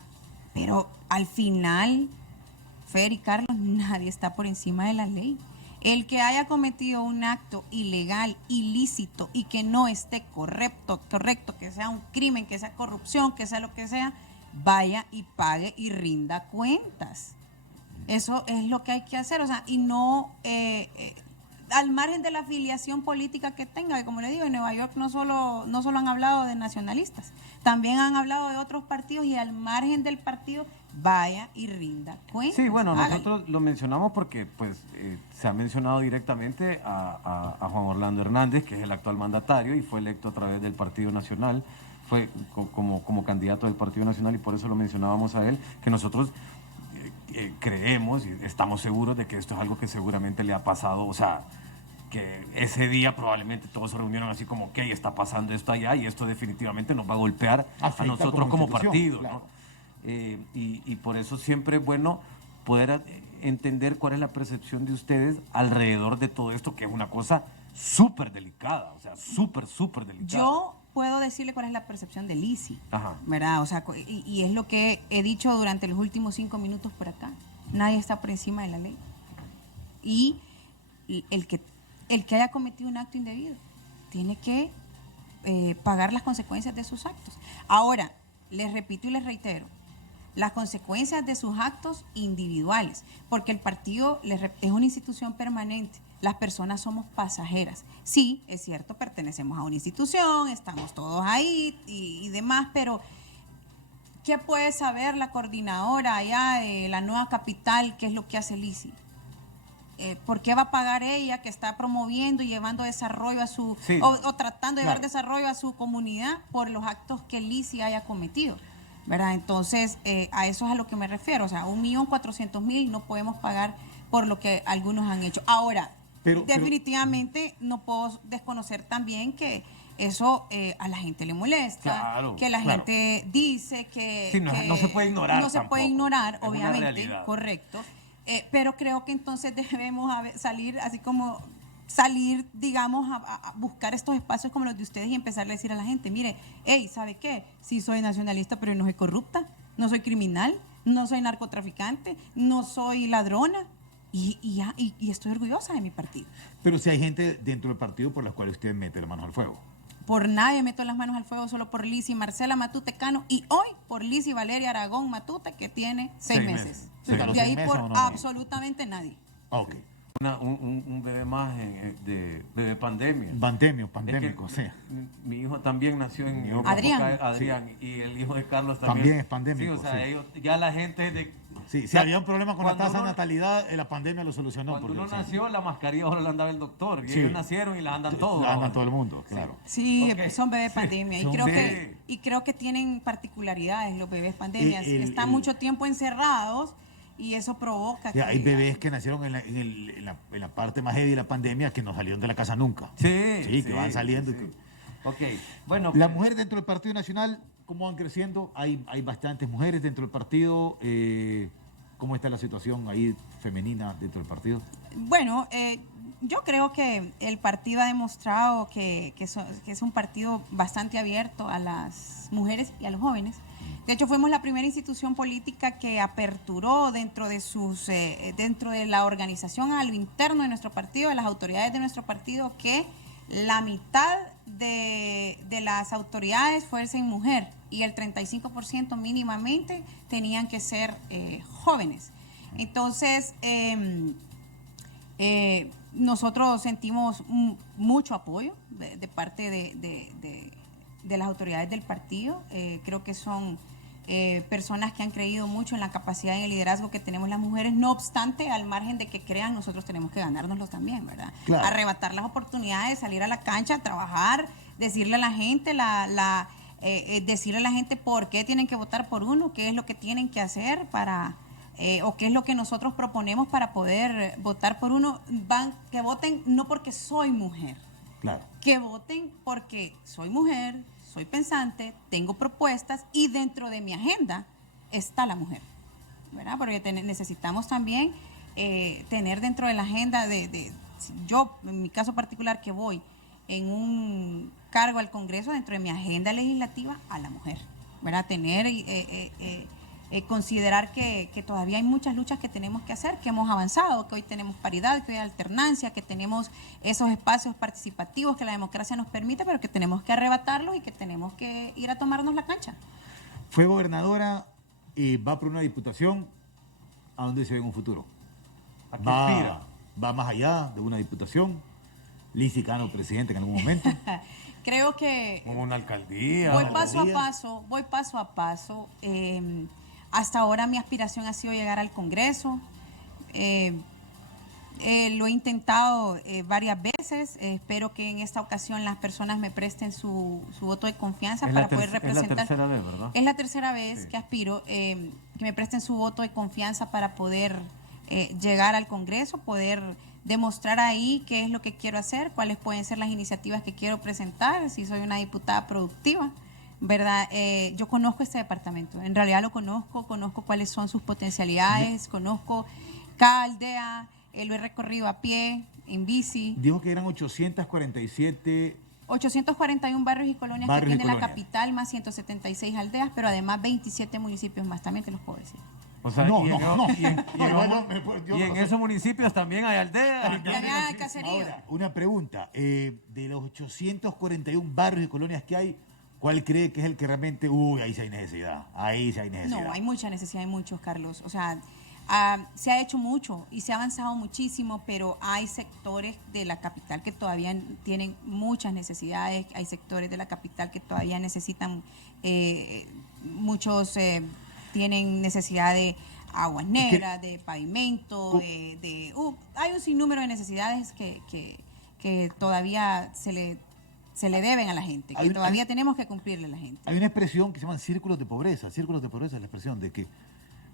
Pero al final, Fer y Carlos, nadie está por encima de la ley. El que haya cometido un acto ilegal, ilícito y que no esté correcto, que sea un crimen, que sea corrupción, que sea lo que sea, vaya y pague y rinda cuentas. Eso es lo que hay que hacer, o sea, y no al margen de la afiliación política que tenga, que como le digo, en Nueva York no solo han hablado de nacionalistas, también han hablado de otros partidos y al margen del partido vaya y rinda cuentas. Sí, bueno, nosotros lo mencionamos porque pues se ha mencionado directamente a Juan Orlando Hernández, que es el actual mandatario y fue electo a través del Partido Nacional, fue como candidato del Partido Nacional y por eso lo mencionábamos a él, que nosotros creemos y estamos seguros de que esto es algo que seguramente le ha pasado, o sea, que ese día probablemente todos se reunieron así como, ok, está pasando esto allá y esto definitivamente nos va a golpear a nosotros como partido, claro. ¿no? Y por eso siempre es bueno poder entender cuál es la percepción de ustedes alrededor de todo esto, que es una cosa súper delicada, o sea, súper delicada. Yo puedo decirle cuál es la percepción de Lisi, ¿verdad? O sea, y es lo que he dicho durante los últimos 5 minutos por acá. Nadie está por encima de la ley. Y el que haya cometido un acto indebido tiene que pagar las consecuencias de sus actos. Ahora, les repito y les reitero, las consecuencias de sus actos individuales, porque el partido es una institución permanente. Las personas somos pasajeras. Sí, es cierto, pertenecemos a una institución, estamos todos ahí y demás, pero ¿qué puede saber la coordinadora allá de la nueva capital? ¿Qué es lo que hace Lisi? ¿Por qué va a pagar ella, que está promoviendo y llevando desarrollo a su, o tratando de llevar desarrollo a su comunidad por los actos que Lisi haya cometido? ¿Verdad? Entonces, a eso es a lo que me refiero. O sea, 1.400.000 no podemos pagar por lo que algunos han hecho. Ahora, definitivamente no puedo desconocer también que eso a la gente le molesta, que la gente dice que... Sí, no se puede ignorar. No se puede ignorar, obviamente, correcto. Pero creo que entonces debemos salir, así como salir, digamos, a buscar estos espacios como los de ustedes y empezar a decir a la gente, mire, hey, ¿sabe qué? Sí soy nacionalista, pero no soy corrupta, no soy criminal, no soy narcotraficante, no soy ladrona. Y estoy orgullosa de mi partido. Pero si hay gente dentro del partido por la cual usted mete las manos al fuego. Por nadie meto las manos al fuego, solo por Lisi Marcela Matute Cano y hoy por Lisi Valeria Aragón Matute, que tiene 6 meses. Sí, De ahí por absolutamente nadie. Ok. Un bebé más de bebé pandemia. Pandémico, es que sí. Mi hijo también nació en Adrián. Y el hijo de Carlos también. También es pandémico. Sí, o sea, ellos, ya la gente de... Sí, si había un problema con la tasa de natalidad, la pandemia lo solucionó. Cuando uno nació, la mascarilla ahora la andaba el doctor. Y ellos nacieron y la andan todos. La andan todo el mundo, claro. Sí, son bebés pandemia. Y creo que tienen particularidades los bebés pandemias. Están mucho tiempo encerrados y eso provoca que... Hay bebés que nacieron en la parte más heavy de la pandemia que no salieron de la casa nunca. Que van saliendo. Sí. Ok, bueno... Las mujeres dentro del Partido Nacional, ¿cómo van creciendo? Hay bastantes mujeres dentro del partido. ¿Cómo está la situación ahí femenina dentro del partido? Bueno, yo creo que el partido ha demostrado que es un partido bastante abierto a las mujeres y a los jóvenes. De hecho, fuimos la primera institución política que aperturó dentro de la organización a lo interno de nuestro partido, de las autoridades de nuestro partido, que la mitad de las autoridades fuesen mujer y el 35% mínimamente tenían que ser jóvenes. Entonces, nosotros sentimos mucho apoyo de parte de las autoridades del partido. Creo que son personas que han creído mucho en la capacidad y el liderazgo que tenemos las mujeres. No obstante, al margen de que crean, nosotros tenemos que ganárnoslos también, ¿verdad? Claro. Arrebatar las oportunidades, salir a la cancha, trabajar, decirle a la gente decirle a la gente por qué tienen que votar por uno, qué es lo que tienen que hacer para o qué es lo que nosotros proponemos para poder votar por uno. Que voten no porque soy mujer, claro, que voten porque soy mujer, soy pensante, tengo propuestas y dentro de mi agenda está la mujer, ¿verdad? Porque necesitamos también tener dentro de la agenda yo, en mi caso particular, que voy en un cargo al Congreso, dentro de mi agenda legislativa, a la mujer, ¿verdad? Tener considerar que todavía hay muchas luchas que tenemos que hacer, que hemos avanzado, que hoy tenemos paridad, que hoy hay alternancia, que tenemos esos espacios participativos que la democracia nos permite, pero que tenemos que arrebatarlos y que tenemos que ir a tomarnos la cancha. Fue gobernadora, va por una diputación. ¿A dónde se ve en un futuro? Va más allá de una diputación. Lisi Cano, presidente en algún momento. Creo que... Como una alcaldía. Voy paso a paso. Hasta ahora mi aspiración ha sido llegar al Congreso. Lo he intentado varias veces. Espero que en esta ocasión las personas me presten su voto de confianza para poder representar. Es la tercera vez, ¿verdad? Es la tercera vez que aspiro que me presten su voto de confianza para poder llegar al Congreso, poder demostrar ahí qué es lo que quiero hacer, cuáles pueden ser las iniciativas que quiero presentar, si soy una diputada productiva, ¿verdad? Yo conozco este departamento, en realidad lo conozco cuáles son sus potencialidades, conozco cada aldea, lo he recorrido a pie, en bici. Dijo que eran 847... 841 barrios y colonias que tiene la capital, más 176 aldeas, pero además 27 municipios más, también te los puedo decir. O sea, y en esos municipios también hay aldeas. También hay caseríos. Ahora, una pregunta. De los 841 barrios y colonias que hay, ¿Cuál cree que es el que realmente, ahí sí hay necesidad, ahí sí hay necesidad? No, hay mucha necesidad, hay muchos, Carlos. O sea, se ha hecho mucho y se ha avanzado muchísimo, pero hay sectores de la capital que todavía tienen muchas necesidades, hay sectores de la capital que todavía necesitan, muchos tienen necesidad de aguas negras, de pavimento, hay un sinnúmero de necesidades que todavía se le deben a la gente, que todavía tenemos que cumplirle a la gente. Hay una expresión que se llama círculos de pobreza es la expresión de que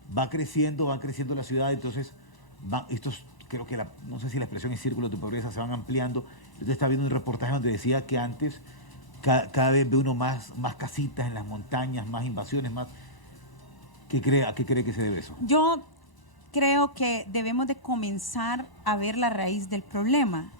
van creciendo la ciudad, entonces creo que no sé si la expresión es círculos de pobreza, se van ampliando. Yo estaba viendo un reportaje donde decía que antes cada vez ve uno más casitas en las montañas, más invasiones, más... ¿A qué cree que se debe eso? Yo creo que debemos de comenzar a ver la raíz del problema.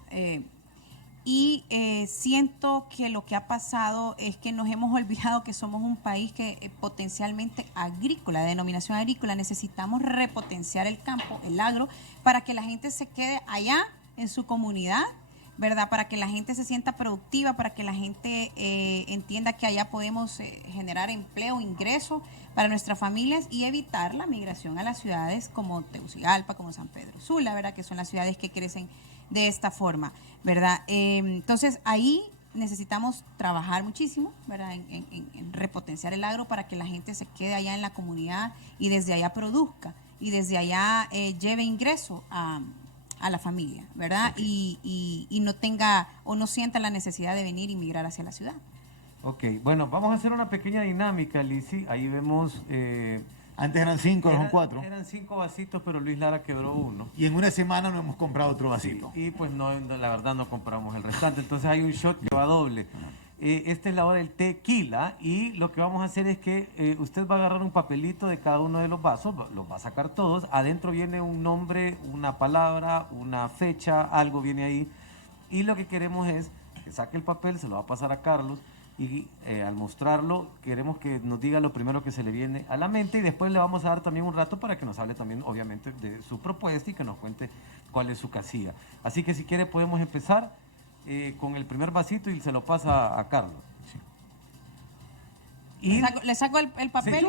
Siento que lo que ha pasado es que nos hemos olvidado que somos un país que potencialmente agrícola, de denominación agrícola. Necesitamos repotenciar el campo, el agro, para que la gente se quede allá en su comunidad, ¿verdad? Para que la gente se sienta productiva, para que la gente entienda que allá podemos generar empleo, ingreso para nuestras familias y evitar la migración a las ciudades como Tegucigalpa, como San Pedro Sula, ¿verdad? Que son las ciudades que crecen de esta forma, ¿verdad? Entonces ahí necesitamos trabajar muchísimo, ¿verdad? En repotenciar el agro para que la gente se quede allá en la comunidad y desde allá produzca y desde allá lleve ingreso a la familia, ¿verdad? Okay. Y no tenga o no sienta la necesidad de venir y migrar hacia la ciudad. Ok, bueno, vamos a hacer una pequeña dinámica, Lizzy. Ahí vemos... Antes eran 5, ahora son 4. Eran 5 vasitos, pero Luis Lara quebró uno. Y en una semana no hemos comprado otro vasito. Sí, y pues no, la verdad no compramos el restante. Entonces hay un shot que va doble. Esta es la hora del tequila y lo que vamos a hacer es que usted va a agarrar un papelito de cada uno de los vasos, los va a sacar todos. Adentro viene un nombre, una palabra, una fecha, algo viene ahí. Y lo que queremos es que saque el papel, se lo va a pasar a Carlos. Y al mostrarlo queremos que nos diga lo primero que se le viene a la mente y después le vamos a dar también un rato para que nos hable también obviamente de su propuesta y que nos cuente cuál es su casilla. Así que si quiere podemos empezar con el primer vasito y se lo pasa a Carlos. Sí. Y le saco el papel.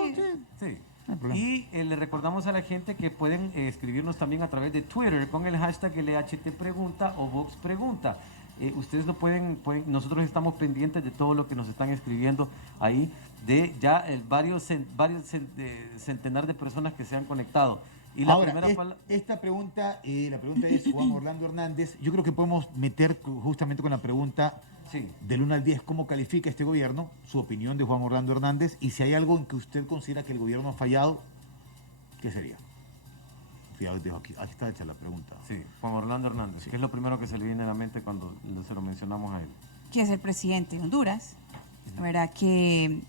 Sí. Y le recordamos a la gente que pueden escribirnos también a través de Twitter con el hashtag LHT Pregunta o Vox Pregunta. Ustedes lo pueden, nosotros estamos pendientes de todo lo que nos están escribiendo ahí, de ya varios centenar de personas que se han conectado. Y la ahora, esta pregunta, la pregunta es Juan Orlando Hernández. Yo creo que podemos meter justamente con la pregunta del 1 al 10, ¿cómo califica este gobierno? Su opinión de Juan Orlando Hernández. Y si hay algo en que usted considera que el gobierno ha fallado, ¿qué sería? Fíjate, aquí está hecha la pregunta. Sí, Juan Orlando Hernández. Sí. ¿Qué es lo primero que se le viene a la mente cuando se lo mencionamos a él? Que es el presidente de Honduras, ¿verdad? Que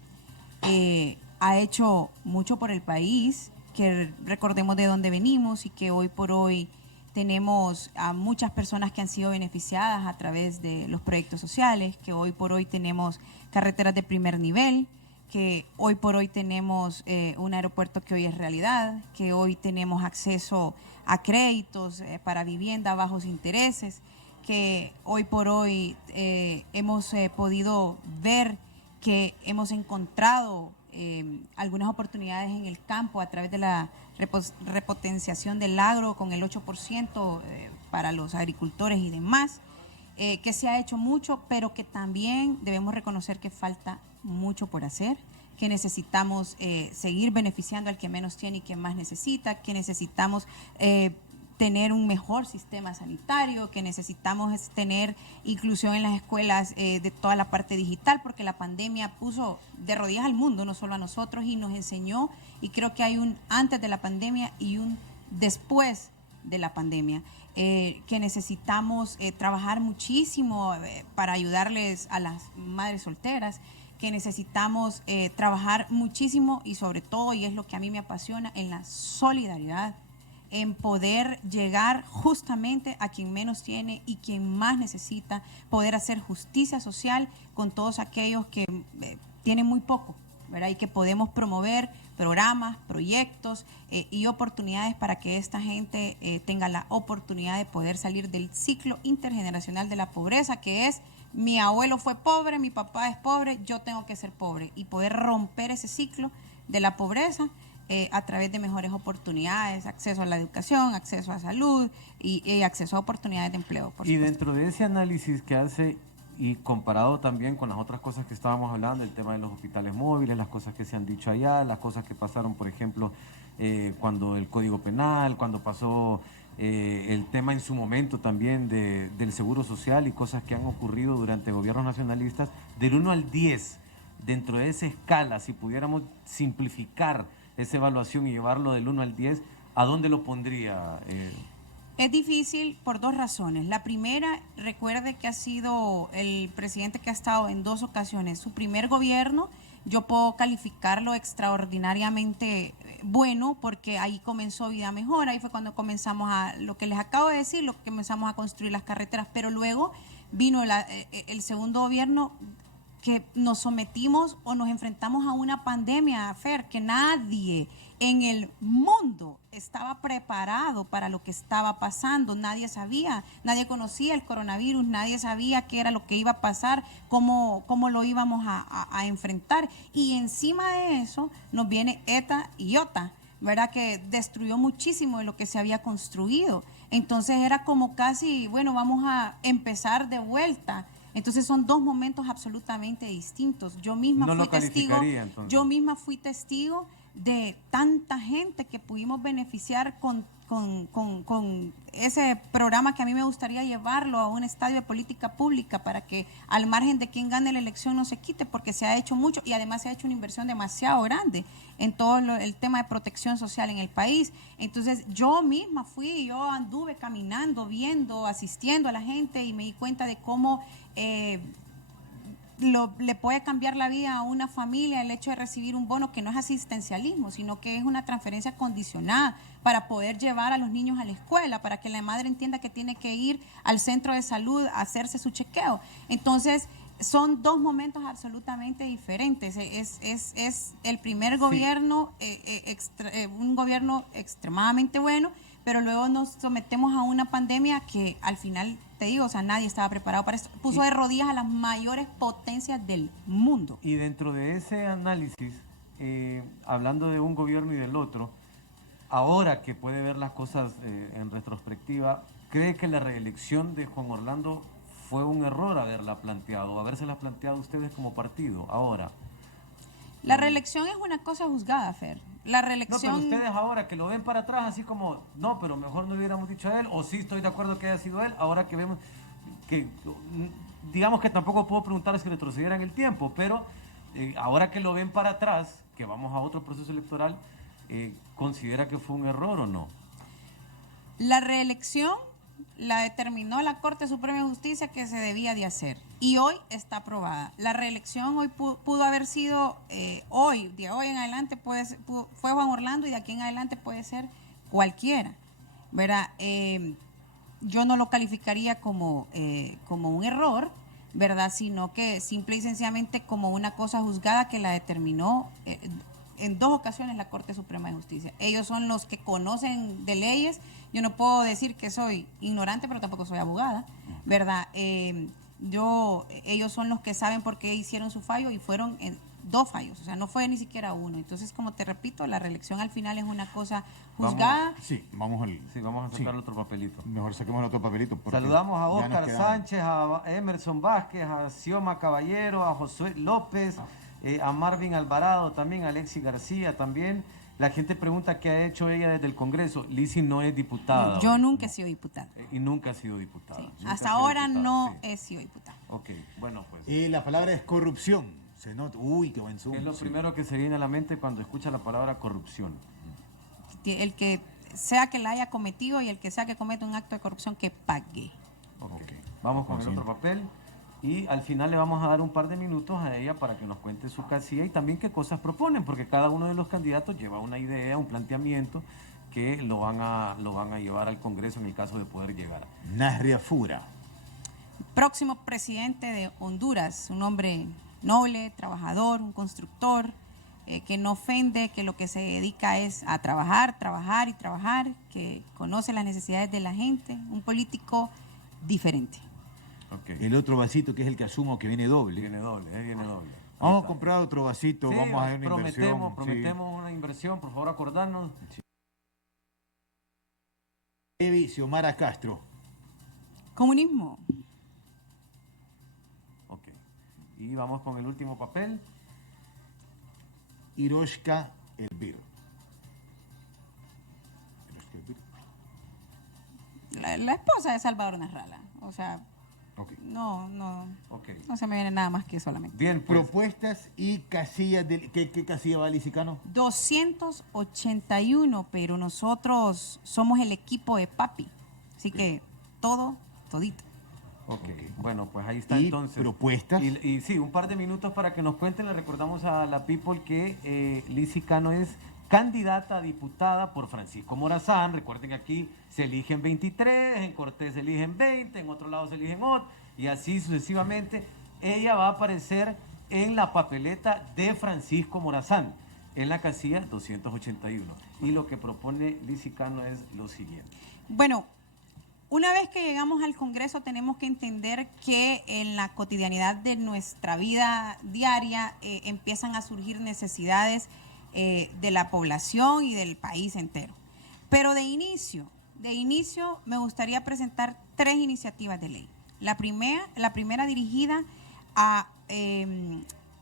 ha hecho mucho por el país, que recordemos de dónde venimos y que hoy por hoy tenemos a muchas personas que han sido beneficiadas a través de los proyectos sociales, que hoy por hoy tenemos carreteras de primer nivel, que hoy por hoy tenemos un aeropuerto que hoy es realidad, que hoy tenemos acceso a créditos para vivienda a bajos intereses, que hoy por hoy hemos podido ver que hemos encontrado algunas oportunidades en el campo a través de la repotenciación del agro con el 8% para los agricultores y demás, que se ha hecho mucho, pero que también debemos reconocer que falta mucho por hacer, que necesitamos seguir beneficiando al que menos tiene y que más necesita, que necesitamos tener un mejor sistema sanitario, que necesitamos tener inclusión en las escuelas de toda la parte digital, porque la pandemia puso de rodillas al mundo, no solo a nosotros, y nos enseñó, y creo que hay un antes de la pandemia y un después de la pandemia, que necesitamos trabajar muchísimo para ayudarles a las madres solteras, que necesitamos trabajar muchísimo y sobre todo, y es lo que a mí me apasiona, en la solidaridad, en poder llegar justamente a quien menos tiene y quien más necesita, poder hacer justicia social con todos aquellos que tienen muy poco ¿verdad? Y que podemos promover programas, proyectos y oportunidades para que esta gente tenga la oportunidad de poder salir del ciclo intergeneracional de la pobreza, que es mi abuelo fue pobre, mi papá es pobre, yo tengo que ser pobre, y poder romper ese ciclo de la pobreza a través de mejores oportunidades, acceso a la educación, acceso a salud y acceso a oportunidades de empleo. Y dentro de ese análisis que hace, y comparado también con las otras cosas que estábamos hablando, el tema de los hospitales móviles, las cosas que se han dicho allá, las cosas que pasaron, por ejemplo, cuando el Código Penal, cuando pasó el tema en su momento también del Seguro Social y cosas que han ocurrido durante gobiernos nacionalistas, del 1 al 10, dentro de esa escala, si pudiéramos simplificar esa evaluación y llevarlo del 1 al 10, ¿a dónde lo pondría? Es difícil por dos razones. La primera, recuerde que ha sido el presidente que ha estado en 2 ocasiones. Su primer gobierno, yo puedo calificarlo extraordinariamente bueno, porque ahí comenzó Vida Mejor, ahí fue cuando comenzamos a, lo que les acabo de decir, lo que comenzamos a construir las carreteras, pero luego vino el segundo gobierno, que nos sometimos o nos enfrentamos a una pandemia, Fer, que nadie en el mundo estaba preparado para lo que estaba pasando. Nadie sabía, nadie conocía el coronavirus, nadie sabía qué era lo que iba a pasar, cómo lo íbamos a enfrentar. Y encima de eso nos viene ETA y IOTA, ¿verdad? Que destruyó muchísimo de lo que se había construido. Entonces era como casi, bueno, vamos a empezar de vuelta. Entonces son 2 momentos absolutamente distintos. Yo misma fui testigo de tanta gente que pudimos beneficiar con ese programa, que a mí me gustaría llevarlo a un estadio de política pública para que al margen de quién gane la elección no se quite, porque se ha hecho mucho y además se ha hecho una inversión demasiado grande en todo el tema de protección social en el país. Entonces yo misma yo anduve caminando, viendo, asistiendo a la gente y me di cuenta de cómo le puede cambiar la vida a una familia el hecho de recibir un bono que no es asistencialismo, sino que es una transferencia condicionada para poder llevar a los niños a la escuela, para que la madre entienda que tiene que ir al centro de salud a hacerse su chequeo. Entonces, son 2 momentos absolutamente diferentes. Es el primer gobierno, un gobierno extremadamente bueno, pero luego nos sometemos a una pandemia que al final, te digo, o sea, nadie estaba preparado para esto. Puso de rodillas a las mayores potencias del mundo. Y dentro de ese análisis, hablando de un gobierno y del otro, ahora que puede ver las cosas en retrospectiva, ¿cree que la reelección de Juan Orlando fue un error haberla planteado, habérselas planteado ustedes como partido ahora? La reelección es una cosa juzgada, Fer. La reelección... No, pero ustedes ahora que lo ven para atrás, así como, no, pero mejor no hubiéramos dicho a él, o sí estoy de acuerdo que haya sido él, ahora que vemos que, digamos que tampoco puedo preguntar si retrocediera en el tiempo, pero ahora que lo ven para atrás, que vamos a otro proceso electoral, ¿considera que fue un error o no? La reelección la determinó la Corte Suprema de Justicia que se debía de hacer y hoy está aprobada. La reelección hoy pudo haber sido de hoy en adelante fue Juan Orlando, y de aquí en adelante puede ser cualquiera, ¿verdad? Yo no lo calificaría como un error, ¿verdad? Sino que simple y sencillamente como una cosa juzgada que la determinó en 2 ocasiones la Corte Suprema de Justicia. Ellos son los que conocen de leyes. Yo no puedo decir que soy ignorante, pero tampoco soy abogada, ¿verdad? Ellos son los que saben por qué hicieron su fallo, y fueron 2 fallos, o sea, no fue ni siquiera uno. Entonces, como te repito, la reelección al final es una cosa juzgada. Vamos a sacar otro papelito. Mejor saquemos otro papelito. Saludamos a Óscar Sánchez, a Emerson Vázquez, a Xioma Caballero, a Josué López, a Marvin Alvarado también, a Alexis García también. La gente pregunta qué ha hecho ella desde el Congreso. Lizzy no es diputada. Yo nunca he sido diputada. Y nunca ha sido diputada. Sí. Hasta ahora no he sido diputada. Ok, bueno pues. Y la palabra es corrupción. Se nota. Uy, qué buen zoom. Es lo primero que se viene a la mente cuando escucha la palabra corrupción. El que sea que la haya cometido y el que sea que cometa un acto de corrupción, que pague. Okay. Vamos con el otro papel. Y al final le vamos a dar un par de minutos a ella para que nos cuente su casilla y también qué cosas proponen, porque cada uno de los candidatos lleva una idea, un planteamiento que lo van a llevar al Congreso en el caso de poder llegar. Nasria Fura. Próximo presidente de Honduras, un hombre noble, trabajador, un constructor, que no ofende, que lo que se dedica es a trabajar, trabajar y trabajar, que conoce las necesidades de la gente, un político diferente. Okay. El otro vasito, que es el que asumo que viene doble. Viene doble, viene doble. Vamos a comprar otro vasito, Sí, vamos a hacer una inversión. prometemos una inversión, por favor acordarnos. Evi Xiomara Castro. Comunismo. Ok. Y vamos con el último papel. Hiroshka Elvir. La esposa de Salvador Narrala. O sea, Okay. no Okay. se me viene nada más que solamente. Bien, pues. Propuestas y casillas. ¿Qué casilla va Licicano? 281, pero nosotros somos el equipo de papi. Así que todito. Okay. Bueno, pues ahí está ¿Y entonces. propuestas? Y sí, un par de minutos para que nos cuenten. Le recordamos a la people que Lizy Cano es candidata a diputada por Francisco Morazán. Recuerden que aquí se eligen 23, en Cortés se eligen 20, en otro lado se eligen otro, y así sucesivamente. Ella va a aparecer en la papeleta de Francisco Morazán, en la casilla 281. Y lo que propone Lizy Cano es lo siguiente. Bueno, una vez que llegamos al Congreso tenemos que entender que en la cotidianidad de nuestra vida diaria empiezan a surgir necesidades de la población y del país entero. Pero de inicio me gustaría presentar 3 iniciativas de ley. La primera dirigida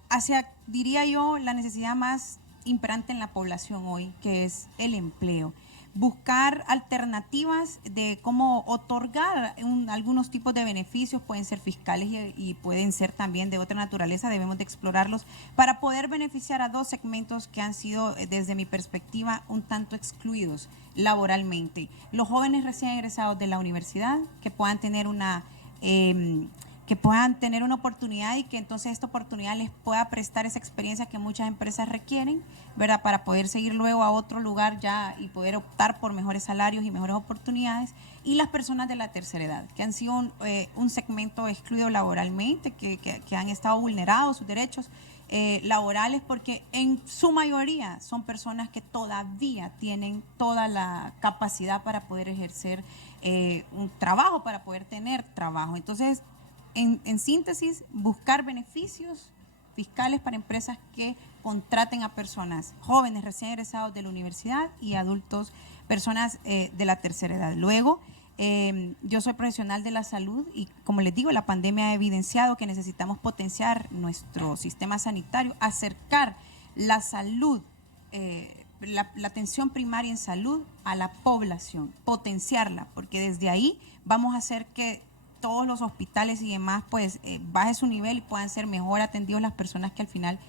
hacia, diría yo, la necesidad más imperante en la población hoy, que es el empleo. Buscar alternativas de cómo otorgar algunos tipos de beneficios, pueden ser fiscales y pueden ser también de otra naturaleza, debemos de explorarlos para poder beneficiar a 2 segmentos que han sido, desde mi perspectiva, un tanto excluidos laboralmente. Los jóvenes recién egresados de la universidad, que puedan tener una oportunidad y que entonces esta oportunidad les pueda prestar esa experiencia que muchas empresas requieren, ¿verdad? Para poder seguir luego a otro lugar ya y poder optar por mejores salarios y mejores oportunidades. Y las personas de la tercera edad, que han sido un segmento excluido laboralmente, que han estado vulnerados sus derechos laborales, porque en su mayoría son personas que todavía tienen toda la capacidad para poder ejercer un trabajo, para poder tener trabajo. Entonces, en síntesis, buscar beneficios fiscales para empresas que contraten a personas jóvenes recién egresados de la universidad y adultos, personas de la tercera edad. Luego, yo soy profesional de la salud y, como les digo, la pandemia ha evidenciado que necesitamos potenciar nuestro sistema sanitario, acercar la salud, la atención primaria en salud a la población, potenciarla, porque desde ahí vamos a hacer que todos los hospitales y demás pues baje su nivel y puedan ser mejor atendidos las personas que al final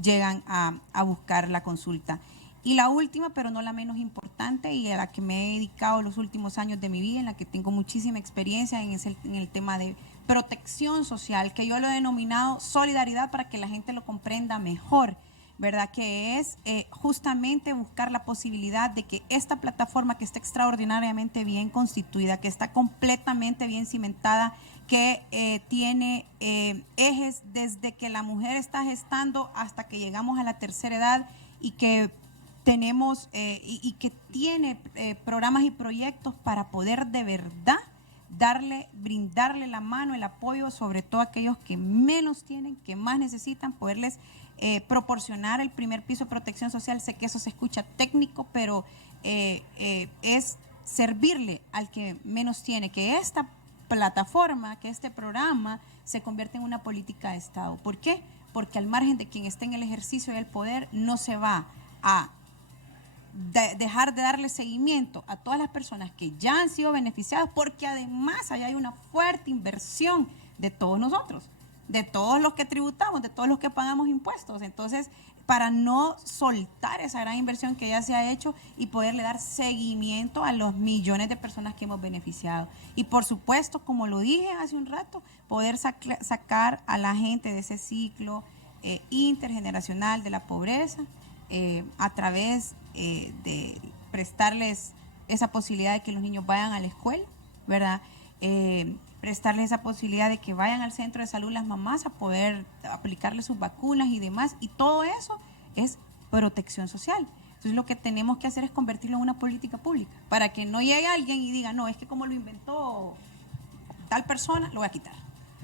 llegan a buscar la consulta. Y la última, pero no la menos importante, y a la que me he dedicado los últimos años de mi vida, en la que tengo muchísima experiencia en el tema de protección social, que yo lo he denominado solidaridad para que la gente lo comprenda mejor, ¿verdad? Que es justamente buscar la posibilidad de que esta plataforma, que está extraordinariamente bien constituida, que está completamente bien cimentada, que tiene ejes desde que la mujer está gestando hasta que llegamos a la tercera edad, y que tenemos y que tiene programas y proyectos para poder de verdad brindarle la mano, el apoyo, sobre todo a aquellos que menos tienen, que más necesitan, poderles proporcionar el primer piso de protección social. Sé que eso se escucha técnico, pero es servirle al que menos tiene, que esta plataforma, que este programa se convierta en una política de Estado. ¿Por qué? Porque al margen de quien esté en el ejercicio del poder, no se va a dejar de darle seguimiento a todas las personas que ya han sido beneficiadas, porque además allá hay una fuerte inversión de todos nosotros, de todos los que tributamos, de todos los que pagamos impuestos. Entonces, para no soltar esa gran inversión que ya se ha hecho y poderle dar seguimiento a los millones de personas que hemos beneficiado. Y por supuesto, como lo dije hace un rato, poder sacar a la gente de ese ciclo intergeneracional de la pobreza, a través de prestarles esa posibilidad de que los niños vayan a la escuela, ¿verdad? Prestarles esa posibilidad de que vayan al centro de salud las mamás a poder aplicarles sus vacunas y demás. Y todo eso es protección social. Entonces lo que tenemos que hacer es convertirlo en una política pública, para que no llegue alguien y diga, no, es que como lo inventó tal persona, lo voy a quitar.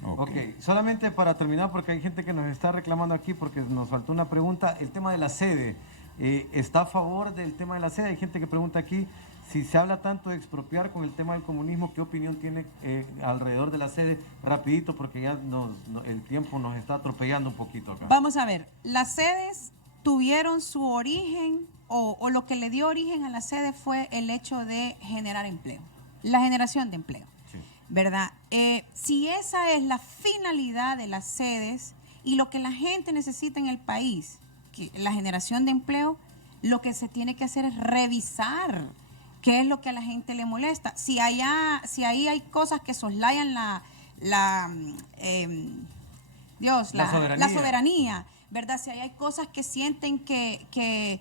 Ok, solamente para terminar, porque hay gente que nos está reclamando aquí porque nos faltó una pregunta, el tema de la sede. ¿Está a favor del tema de la sede? Hay gente que pregunta aquí, si se habla tanto de expropiar con el tema del comunismo, ¿qué opinión tiene alrededor de la sede? Rapidito, porque ya el tiempo nos está atropellando un poquito acá. Vamos a ver, las sedes tuvieron su origen, o lo que le dio origen a la sede fue el hecho de generar empleo, la generación de empleo, sí, ¿verdad? Si esa es la finalidad de las sedes y lo que la gente necesita en el país, que la generación de empleo, lo que se tiene que hacer es revisar qué es lo que a la gente le molesta. Si ahí hay cosas que soslayan la soberanía, ¿verdad? Si hay cosas que sienten que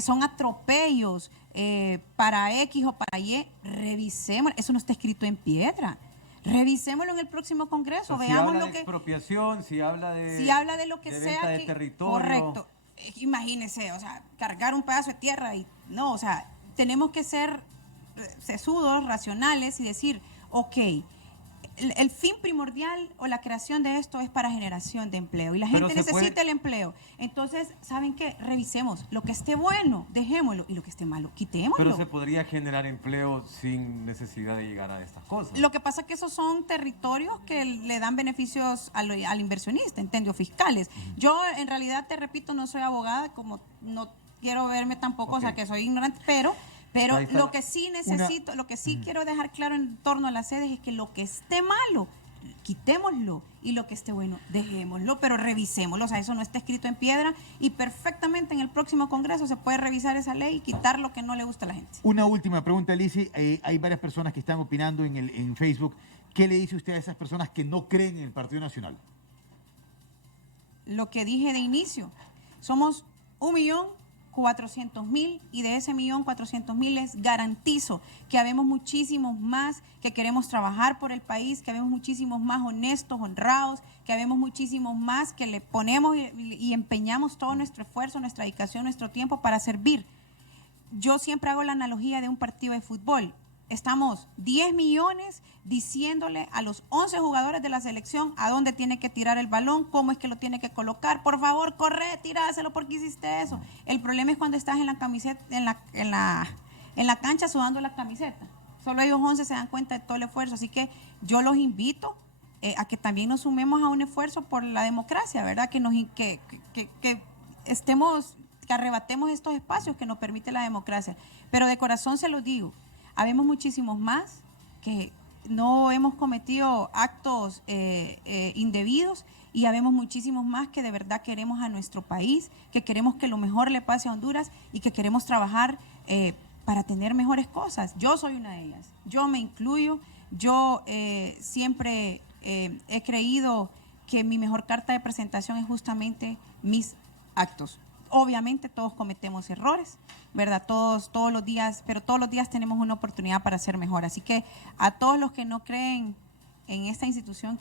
son atropellos para X o para Y, revisemos. Eso no está escrito en piedra. Revisémoslo en el próximo Congreso. O sea, veamos si habla lo de que expropiación, si habla de lo que de sea venta de que, territorio. correcto. Imagínese, o sea, cargar un pedazo de tierra y no, o sea, tenemos que ser sesudos, racionales y decir, ok, el fin primordial o la creación de esto es para generación de empleo y la gente necesita el empleo. Entonces, ¿saben qué? Revisemos. Lo que esté bueno, dejémoslo, y lo que esté malo, quitémoslo. Pero se podría generar empleo sin necesidad de llegar a estas cosas. Lo que pasa es que esos son territorios que le dan beneficios al inversionista, ¿entendió? Fiscales. Yo, en realidad, te repito, no soy abogada, como no quiero verme tampoco, o sea, que soy ignorante, pero lo que sí necesito, lo que sí quiero dejar claro en torno a las sedes es que lo que esté malo, quitémoslo, y lo que esté bueno, dejémoslo, pero revisémoslo. O sea, eso no está escrito en piedra y perfectamente en el próximo Congreso se puede revisar esa ley y quitar lo que no le gusta a la gente. Una última pregunta, Lizzy. Hay varias personas que están opinando en Facebook. ¿Qué le dice usted a esas personas que no creen en el Partido Nacional? Lo que dije de inicio, somos 1.400.000 y de ese 1.400.000 les garantizo que habemos muchísimos más que queremos trabajar por el país, que habemos muchísimos más honestos, honrados, que habemos muchísimos más que le ponemos y empeñamos todo nuestro esfuerzo, nuestra dedicación, nuestro tiempo para servir. Yo siempre hago la analogía de un partido de fútbol. Estamos 10 millones diciéndole a los 11 jugadores de la selección a dónde tiene que tirar el balón, cómo es que lo tiene que colocar. Por favor, corre, tiráselo porque hiciste eso. El problema es cuando estás en la camiseta, en la cancha sudando la camiseta. Solo ellos 11 se dan cuenta de todo el esfuerzo. Así que yo los invito a que también nos sumemos a un esfuerzo por la democracia, ¿verdad? Que arrebatemos estos espacios que nos permite la democracia. Pero de corazón se los digo, habemos muchísimos más que no hemos cometido actos indebidos y habemos muchísimos más que de verdad queremos a nuestro país, que queremos que lo mejor le pase a Honduras y que queremos trabajar para tener mejores cosas. Yo soy una de ellas, yo me incluyo, yo siempre he creído que mi mejor carta de presentación es justamente mis actos. Obviamente todos cometemos errores, ¿verdad? Todos los días, pero todos los días tenemos una oportunidad para ser mejor. Así que a todos los que no creen en esta institución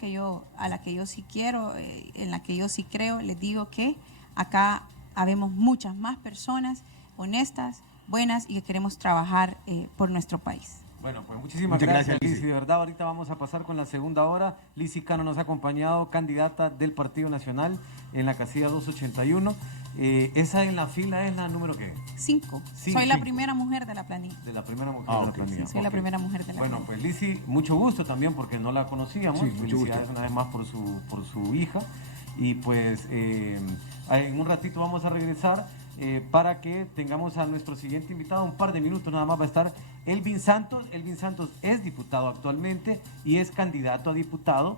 a la que yo sí quiero, en la que yo sí creo, les digo que acá habemos muchas más personas honestas, buenas y que queremos trabajar por nuestro país. Bueno, pues muchísimas gracias, Lizzy. De verdad, ahorita vamos a pasar con la segunda hora. Lizzy Cano nos ha acompañado, candidata del Partido Nacional en la casilla 281. ¿Esa en la fila es la número qué? 5. Soy la primera mujer de la planilla. De la primera mujer de la planilla. Sí, soy la primera mujer de la planilla. Bueno, pues Lizzy, mucho gusto también porque no la conocíamos. Sí, mucho Felicidades una vez más por su hija. Y pues en un ratito vamos a regresar para que tengamos a nuestro siguiente invitado. Un par de minutos nada más va a estar Elvin Santos. Elvin Santos es diputado actualmente y es candidato a diputado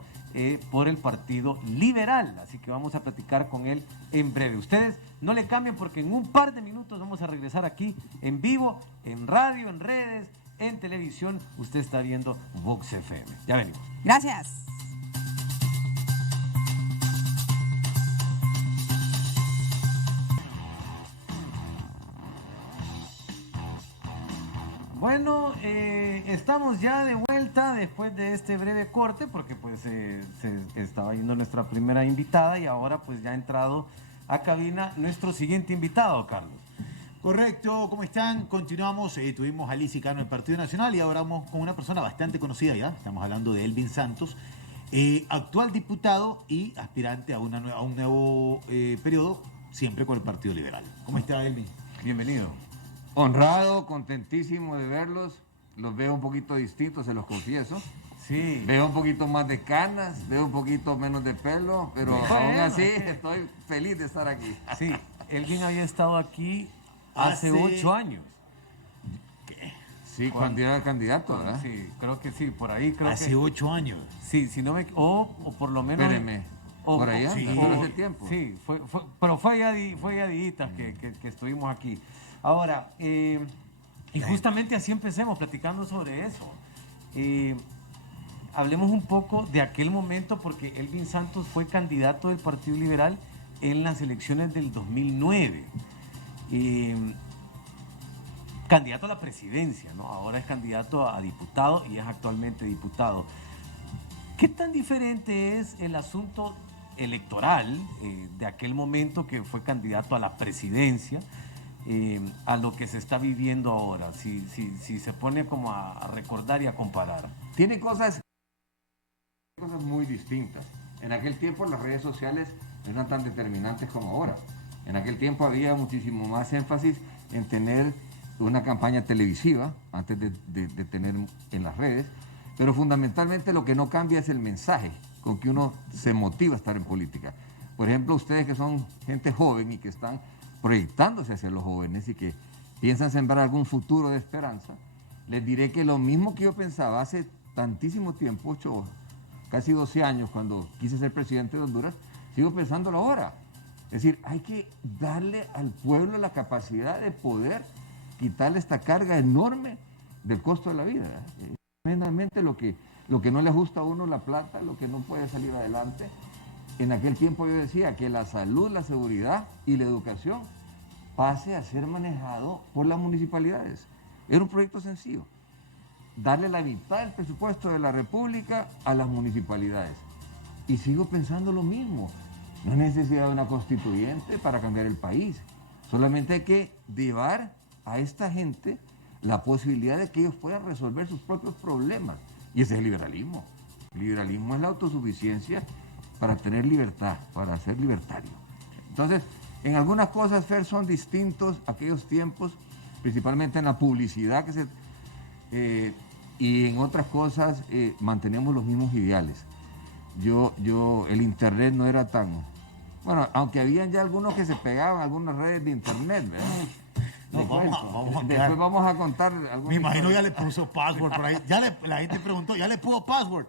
por el Partido Liberal. Así que vamos a platicar con él en breve. Ustedes no le cambien porque en un par de minutos vamos a regresar aquí en vivo, en radio, en redes, en televisión. Usted está viendo Vox FM. Ya venimos. Gracias. Bueno, estamos ya de vuelta después de este breve corte porque pues se estaba yendo nuestra primera invitada y ahora pues ya ha entrado a cabina nuestro siguiente invitado, Carlos. Correcto, ¿cómo están? Continuamos, tuvimos a Lizy Cano del Partido Nacional y ahora vamos con una persona bastante conocida ya, estamos hablando de Elvin Santos, actual diputado y aspirante a un nuevo periodo, siempre con el Partido Liberal. ¿Cómo está, Elvin? Bienvenido. Honrado, contentísimo de verlos, los veo un poquito distintos, se los confieso. Sí. Veo un poquito más de canas, veo un poquito menos de pelo, pero aún así estoy feliz de estar aquí. Sí, Elvin había estado aquí hace 8 años. Sí, cuando era candidato, ¿verdad? Sí, creo que sí, por ahí creo Hace que... 8 años. Sí, si no me... O por lo menos... Espéreme, por allá, sí, hace tiempo. Sí, pero fue ya días que estuvimos aquí. Ahora, y justamente así empecemos, platicando sobre eso. Hablemos un poco de aquel momento, porque Elvin Santos fue candidato del Partido Liberal en las elecciones del 2009. Candidato a la presidencia, ¿no? Ahora es candidato a diputado y es actualmente diputado. ¿Qué tan diferente es el asunto electoral de aquel momento que fue candidato a la presidencia a lo que se está viviendo ahora? Si se pone como a recordar y a comparar. Tiene cosas muy distintas. En aquel tiempo las redes sociales no eran tan determinantes como ahora. En aquel tiempo había muchísimo más énfasis en tener una campaña televisiva antes de tener en las redes, pero fundamentalmente lo que no cambia es el mensaje con que uno se motiva a estar en política. Por ejemplo, ustedes que son gente joven y que están proyectándose hacia los jóvenes y que piensan sembrar algún futuro de esperanza, les diré que lo mismo que yo pensaba hace tantísimo tiempo, casi 12 años, cuando quise ser presidente de Honduras, sigo pensándolo ahora. Es decir, hay que darle al pueblo la capacidad de poder quitarle esta carga enorme del costo de la vida. Tremendamente lo que no le ajusta a uno la plata, lo que no puede salir adelante. En aquel tiempo yo decía que la salud, la seguridad y la educación pase a ser manejado por las municipalidades. Era un proyecto sencillo. Darle la mitad del presupuesto de la República a las municipalidades. Y sigo pensando lo mismo. No hay necesidad de una constituyente para cambiar el país. Solamente hay que llevar a esta gente la posibilidad de que ellos puedan resolver sus propios problemas. Y ese es el liberalismo. El liberalismo es la autosuficiencia para tener libertad, para ser libertario. Entonces, en algunas cosas, Fer, son distintos aquellos tiempos, principalmente en la publicidad y en otras cosas mantenemos los mismos ideales. El internet no era tan... Bueno, aunque habían ya algunos que se pegaban a algunas redes de internet, ¿verdad? No, Después vamos a contar. Me imagino ya le puso password por ahí. La gente preguntó, ¿ya le puso password?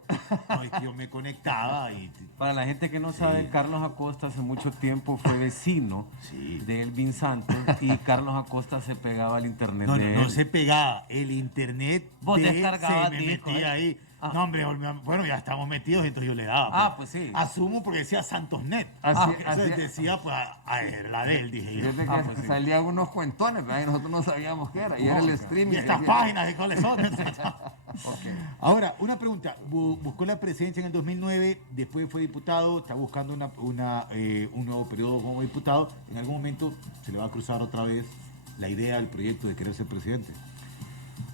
No, es que yo me conectaba y... Para la gente que no sabe, Carlos Acosta hace mucho tiempo fue vecino de Elvin Santos y Carlos Acosta se pegaba al internet de él. No se pegaba. El internet Vos de descargabas se me discos, metía ahí. No, hombre, bueno, ya estamos metidos, entonces yo le daba. Pues sí. Asumo porque decía Santosnet. Entonces decía, pues, la de él, dije yo. Pues salían unos cuentones, ¿verdad? Y nosotros no sabíamos qué era. Y era el streaming. Y estas páginas, ¿y cuáles son? Ahora, una pregunta. Buscó la presidencia en el 2009, después fue diputado, está buscando un nuevo periodo como diputado. ¿En algún momento se le va a cruzar otra vez la idea, el proyecto de querer ser presidente?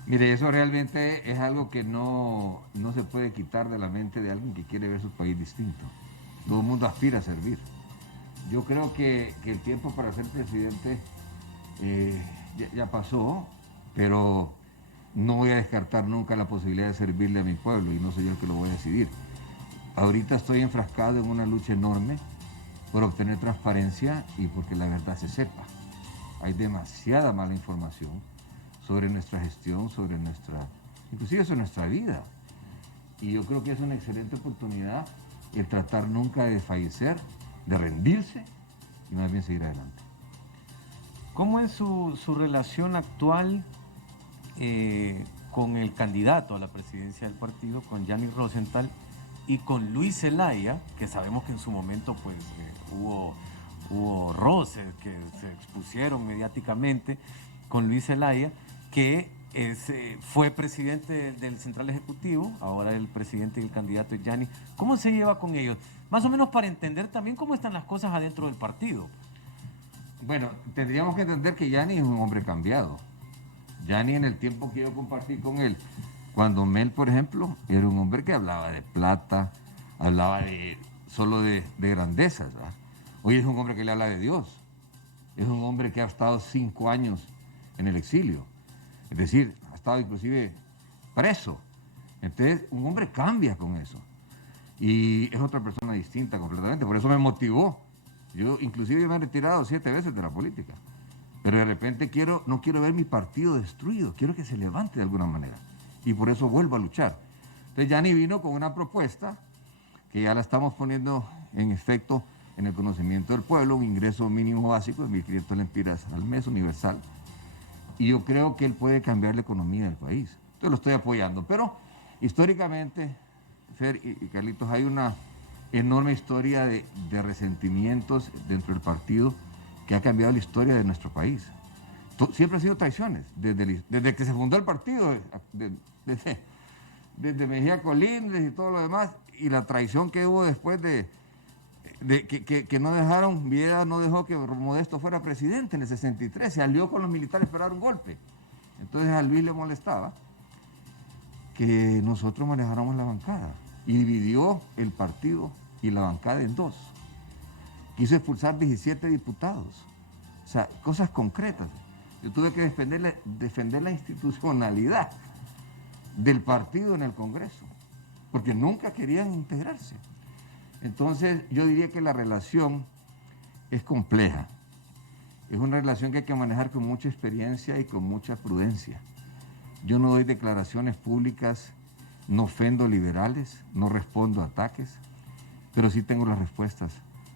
Mire, eso realmente es algo que no se puede quitar de la mente de alguien que quiere ver su país distinto. Todo el mundo aspira a servir. Yo creo que el tiempo para ser presidente ya pasó, pero no voy a descartar nunca la posibilidad de servirle a mi pueblo y no soy yo el que lo voy a decidir. Ahorita estoy enfrascado en una lucha enorme por obtener transparencia y porque la verdad se sepa. Hay demasiada mala información sobre nuestra gestión, inclusive sobre nuestra vida. Y yo creo que es una excelente oportunidad el tratar nunca de desfallecer, de rendirse y más bien seguir adelante. ¿Cómo es su relación actual con el candidato a la presidencia del partido, con Yanni Rosenthal, y con Luis Zelaya, que sabemos que en su momento pues hubo roces que se expusieron mediáticamente con Luis Zelaya, que fue presidente del Central Ejecutivo, ahora el presidente y el candidato es Yanni? ¿Cómo se lleva con ellos? Más o menos para entender también cómo están las cosas adentro del partido. Bueno, tendríamos que entender que Yanni es un hombre cambiado. Yanni, en el tiempo que yo compartí con él, cuando Mel, por ejemplo, era un hombre que hablaba de plata, hablaba solo de grandezas, ¿verdad? Hoy es un hombre que le habla de Dios. Es un hombre que ha estado 5 años en el exilio. Es decir, ha estado inclusive preso. Entonces, un hombre cambia con eso. Y es otra persona distinta completamente. Por eso me motivó. Yo inclusive me he retirado 7 veces de la política. Pero de repente no quiero ver mi partido destruido. Quiero que se levante de alguna manera. Y por eso vuelvo a luchar. Entonces Yanni vino con una propuesta que ya la estamos poniendo en efecto en el conocimiento del pueblo, un ingreso mínimo básico de 1.500 lempiras al mes universal. Y yo creo que él puede cambiar la economía del país. Entonces lo estoy apoyando. Pero históricamente, Fer y Carlitos, hay una enorme historia de resentimientos dentro del partido que ha cambiado la historia de nuestro país. Siempre ha sido traiciones, desde que se fundó el partido, desde Mejía Colindres y todo lo demás, y la traición que hubo después que no dejaron, Viera no dejó que Modesto fuera presidente en el 63, se alió con los militares para dar un golpe. Entonces a Luis le molestaba que nosotros manejáramos la bancada, y dividió el partido y la bancada en 2. Quiso expulsar 17 diputados. O sea, cosas concretas. Yo tuve que defender la institucionalidad del partido en el Congreso, porque nunca querían integrarse. Entonces, yo diría que la relación es compleja. Es una relación que hay que manejar con mucha experiencia y con mucha prudencia. Yo no doy declaraciones públicas, no ofendo liberales, no respondo a ataques, pero sí tengo las respuestas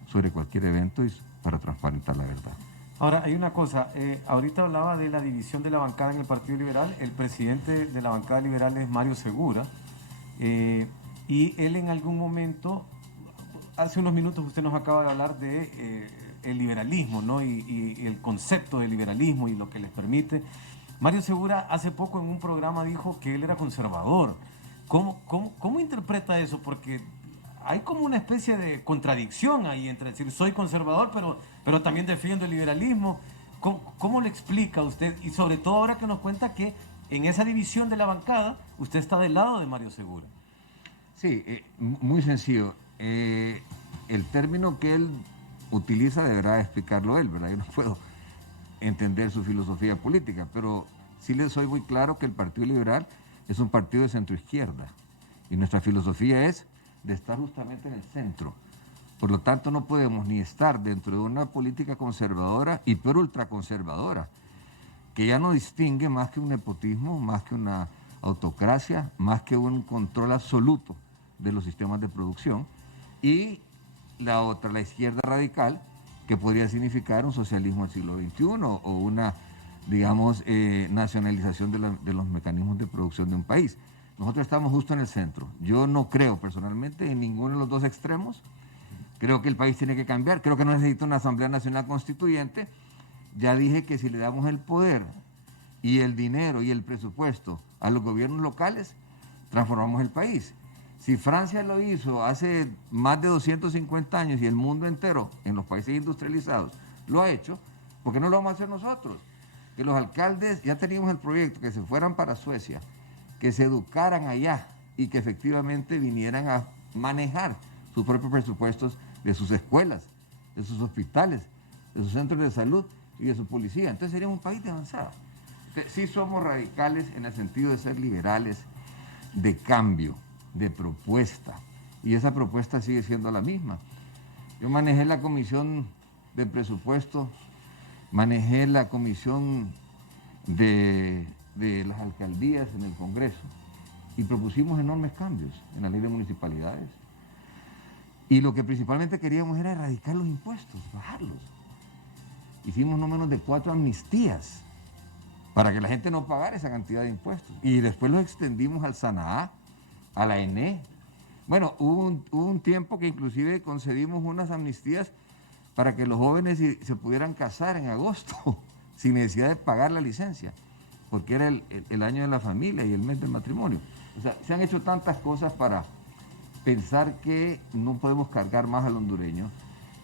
sobre cualquier evento y para transparentar la verdad. Ahora, hay una cosa, ahorita hablaba de la división de la bancada en el Partido Liberal. El presidente de la bancada liberal es Mario Segura, y él en algún momento, hace unos minutos usted nos acaba de hablar de el liberalismo, ¿no? Y el concepto de liberalismo y lo que les permite. Mario Segura hace poco en un programa dijo que él era conservador. ¿Cómo interpreta eso? Porque hay como una especie de contradicción ahí entre decir soy conservador, pero también defiendo el liberalismo. ¿Cómo le explica usted? Y sobre todo ahora que nos cuenta que en esa división de la bancada usted está del lado de Mario Segura. Sí, muy sencillo. El término que él utiliza deberá explicarlo él, ¿verdad? Yo no puedo entender su filosofía política, pero sí le soy muy claro que el Partido Liberal es un partido de centroizquierda y nuestra filosofía es de estar justamente en el centro. Por lo tanto, no podemos ni estar dentro de una política conservadora y peor ultraconservadora, que ya no distingue más que un nepotismo, más que una autocracia, más que un control absoluto de los sistemas de producción, y la otra, la izquierda radical, que podría significar un socialismo del siglo XXI o una, digamos, nacionalización de los mecanismos de producción de un país. Nosotros estamos justo en el centro. Yo no creo personalmente en ninguno de los dos extremos. Creo que el país tiene que cambiar. Creo que no necesita una Asamblea Nacional Constituyente. Ya dije que si le damos el poder y el dinero y el presupuesto a los gobiernos locales, transformamos el país. Si Francia lo hizo hace más de 250 años y el mundo entero, en los países industrializados, lo ha hecho, ¿por qué no lo vamos a hacer nosotros? Que los alcaldes, ya teníamos el proyecto, que se fueran para Suecia, que se educaran allá y que efectivamente vinieran a manejar sus propios presupuestos de sus escuelas, de sus hospitales, de sus centros de salud y de su policía. Entonces sería un país de avanzada. Sí somos radicales en el sentido de ser liberales, de cambio, de propuesta, y esa propuesta sigue siendo la misma. Yo manejé la comisión de presupuesto, manejé la comisión de las alcaldías en el Congreso y propusimos enormes cambios en la ley de municipalidades. Y lo que principalmente queríamos era erradicar los impuestos, bajarlos. Hicimos no menos de 4 amnistías para que la gente no pagara esa cantidad de impuestos. Y después los extendimos al SANAA, a la ENE. Bueno, hubo un tiempo que inclusive concedimos unas amnistías para que los jóvenes se pudieran casar en agosto sin necesidad de pagar la licencia, porque era el año de la familia y el mes del matrimonio. O sea, se han hecho tantas cosas para pensar que no podemos cargar más al hondureño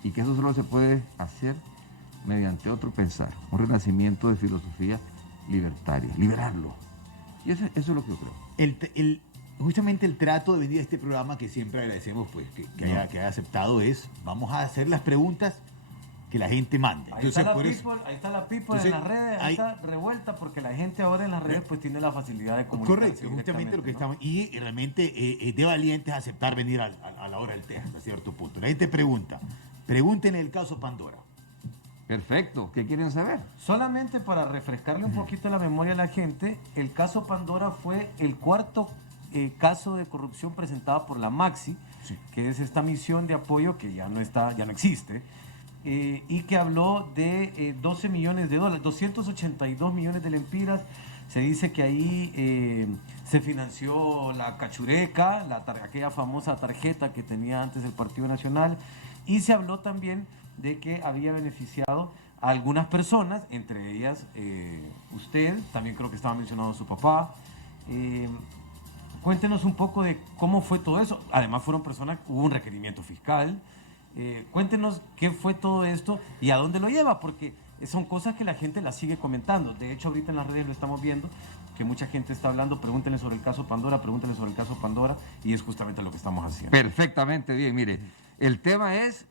y que eso solo se puede hacer mediante otro pensar, un renacimiento de filosofía libertaria, liberarlo. Y eso es lo que yo creo. Justamente el trato de venir a este programa, que siempre agradecemos pues, que haya aceptado, es vamos a hacer las preguntas que la gente mande. Ahí está la people en las redes, ahí está revuelta porque la gente ahora en las redes pues tiene la facilidad de comunicarse. Correcto, justamente lo que estamos... Y realmente es de valientes aceptar venir a la hora del té, hasta cierto punto. La gente pregunta, pregúntenle el caso Pandora. Perfecto, ¿qué quieren saber? Solamente para refrescarle un poquito la memoria a la gente, el caso Pandora fue el cuarto caso de corrupción presentado por la Maxi, Sí. que es esta misión de apoyo que ya no existe, y que habló de 12 millones de dólares, 282 millones de lempiras. Se dice que ahí se financió la cachureca, aquella famosa tarjeta que tenía antes el Partido Nacional, y se habló también de que había beneficiado a algunas personas, entre ellas usted, también creo que estaba mencionado su papá. Cuéntenos un poco de cómo fue todo eso. Además hubo un requerimiento fiscal. Cuéntenos qué fue todo esto y a dónde lo lleva, porque son cosas que la gente las sigue comentando. De hecho, ahorita en las redes lo estamos viendo, que mucha gente está hablando, pregúntenle sobre el caso Pandora, y es justamente lo que estamos haciendo. Perfectamente bien, mire, el tema es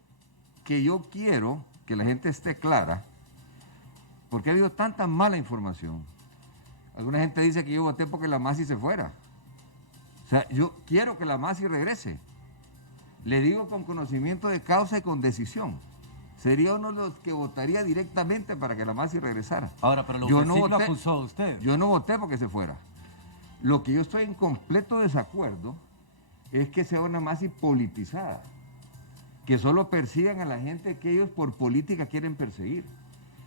que yo quiero que la gente esté clara, porque ha habido tanta mala información. Alguna gente dice que yo voté porque la Masi se fuera. O sea, yo quiero que la Masi regrese. Le digo con conocimiento de causa y con decisión. Sería uno de los que votaría directamente para que la Masi regresara. Ahora, pero yo no lo voté, acusó a usted. Yo no voté porque se fuera. Lo que yo estoy en completo desacuerdo es que sea una Masi politizada, que solo persigan a la gente que ellos por política quieren perseguir.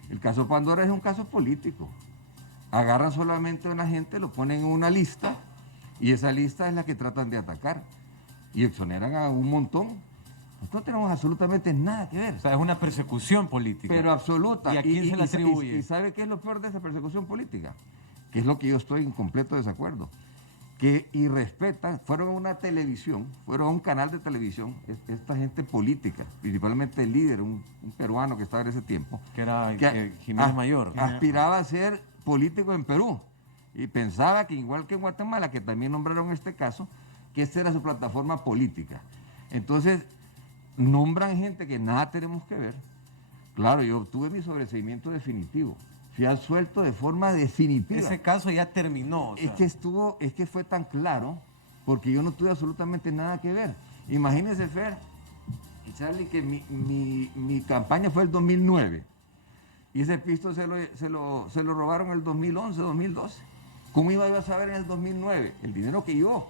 El caso Pandora es un caso político. Agarran solamente a una gente, lo ponen en una lista, y esa lista es la que tratan de atacar. Y exoneran a un montón. Nosotros no tenemos absolutamente nada que ver. O sea, es una persecución política. Pero absoluta. ¿Y a quién se le atribuye? ¿Y sabe qué es lo peor de esa persecución política? Que es lo que yo estoy en completo desacuerdo. Que irrespetan, fueron a una televisión, fueron a un canal de televisión, esta gente política, principalmente el líder, un peruano que estaba en ese tiempo. Que era Jiménez Mayor. Aspiraba a ser político en Perú. Y pensaba que igual que en Guatemala, que también nombraron este caso, que esta era su plataforma política. Entonces, nombran gente que nada tenemos que ver. Claro, yo obtuve mi sobreseimiento definitivo. Fui absuelto de forma definitiva. Ese caso ya terminó. O sea. Es que fue tan claro, porque yo no tuve absolutamente nada que ver. Imagínese, Fer y Charlie, que mi campaña fue el 2009. Y ese pisto se lo robaron en el 2011, 2012. ¿Cómo iba yo a saber en el 2009? El dinero que yo,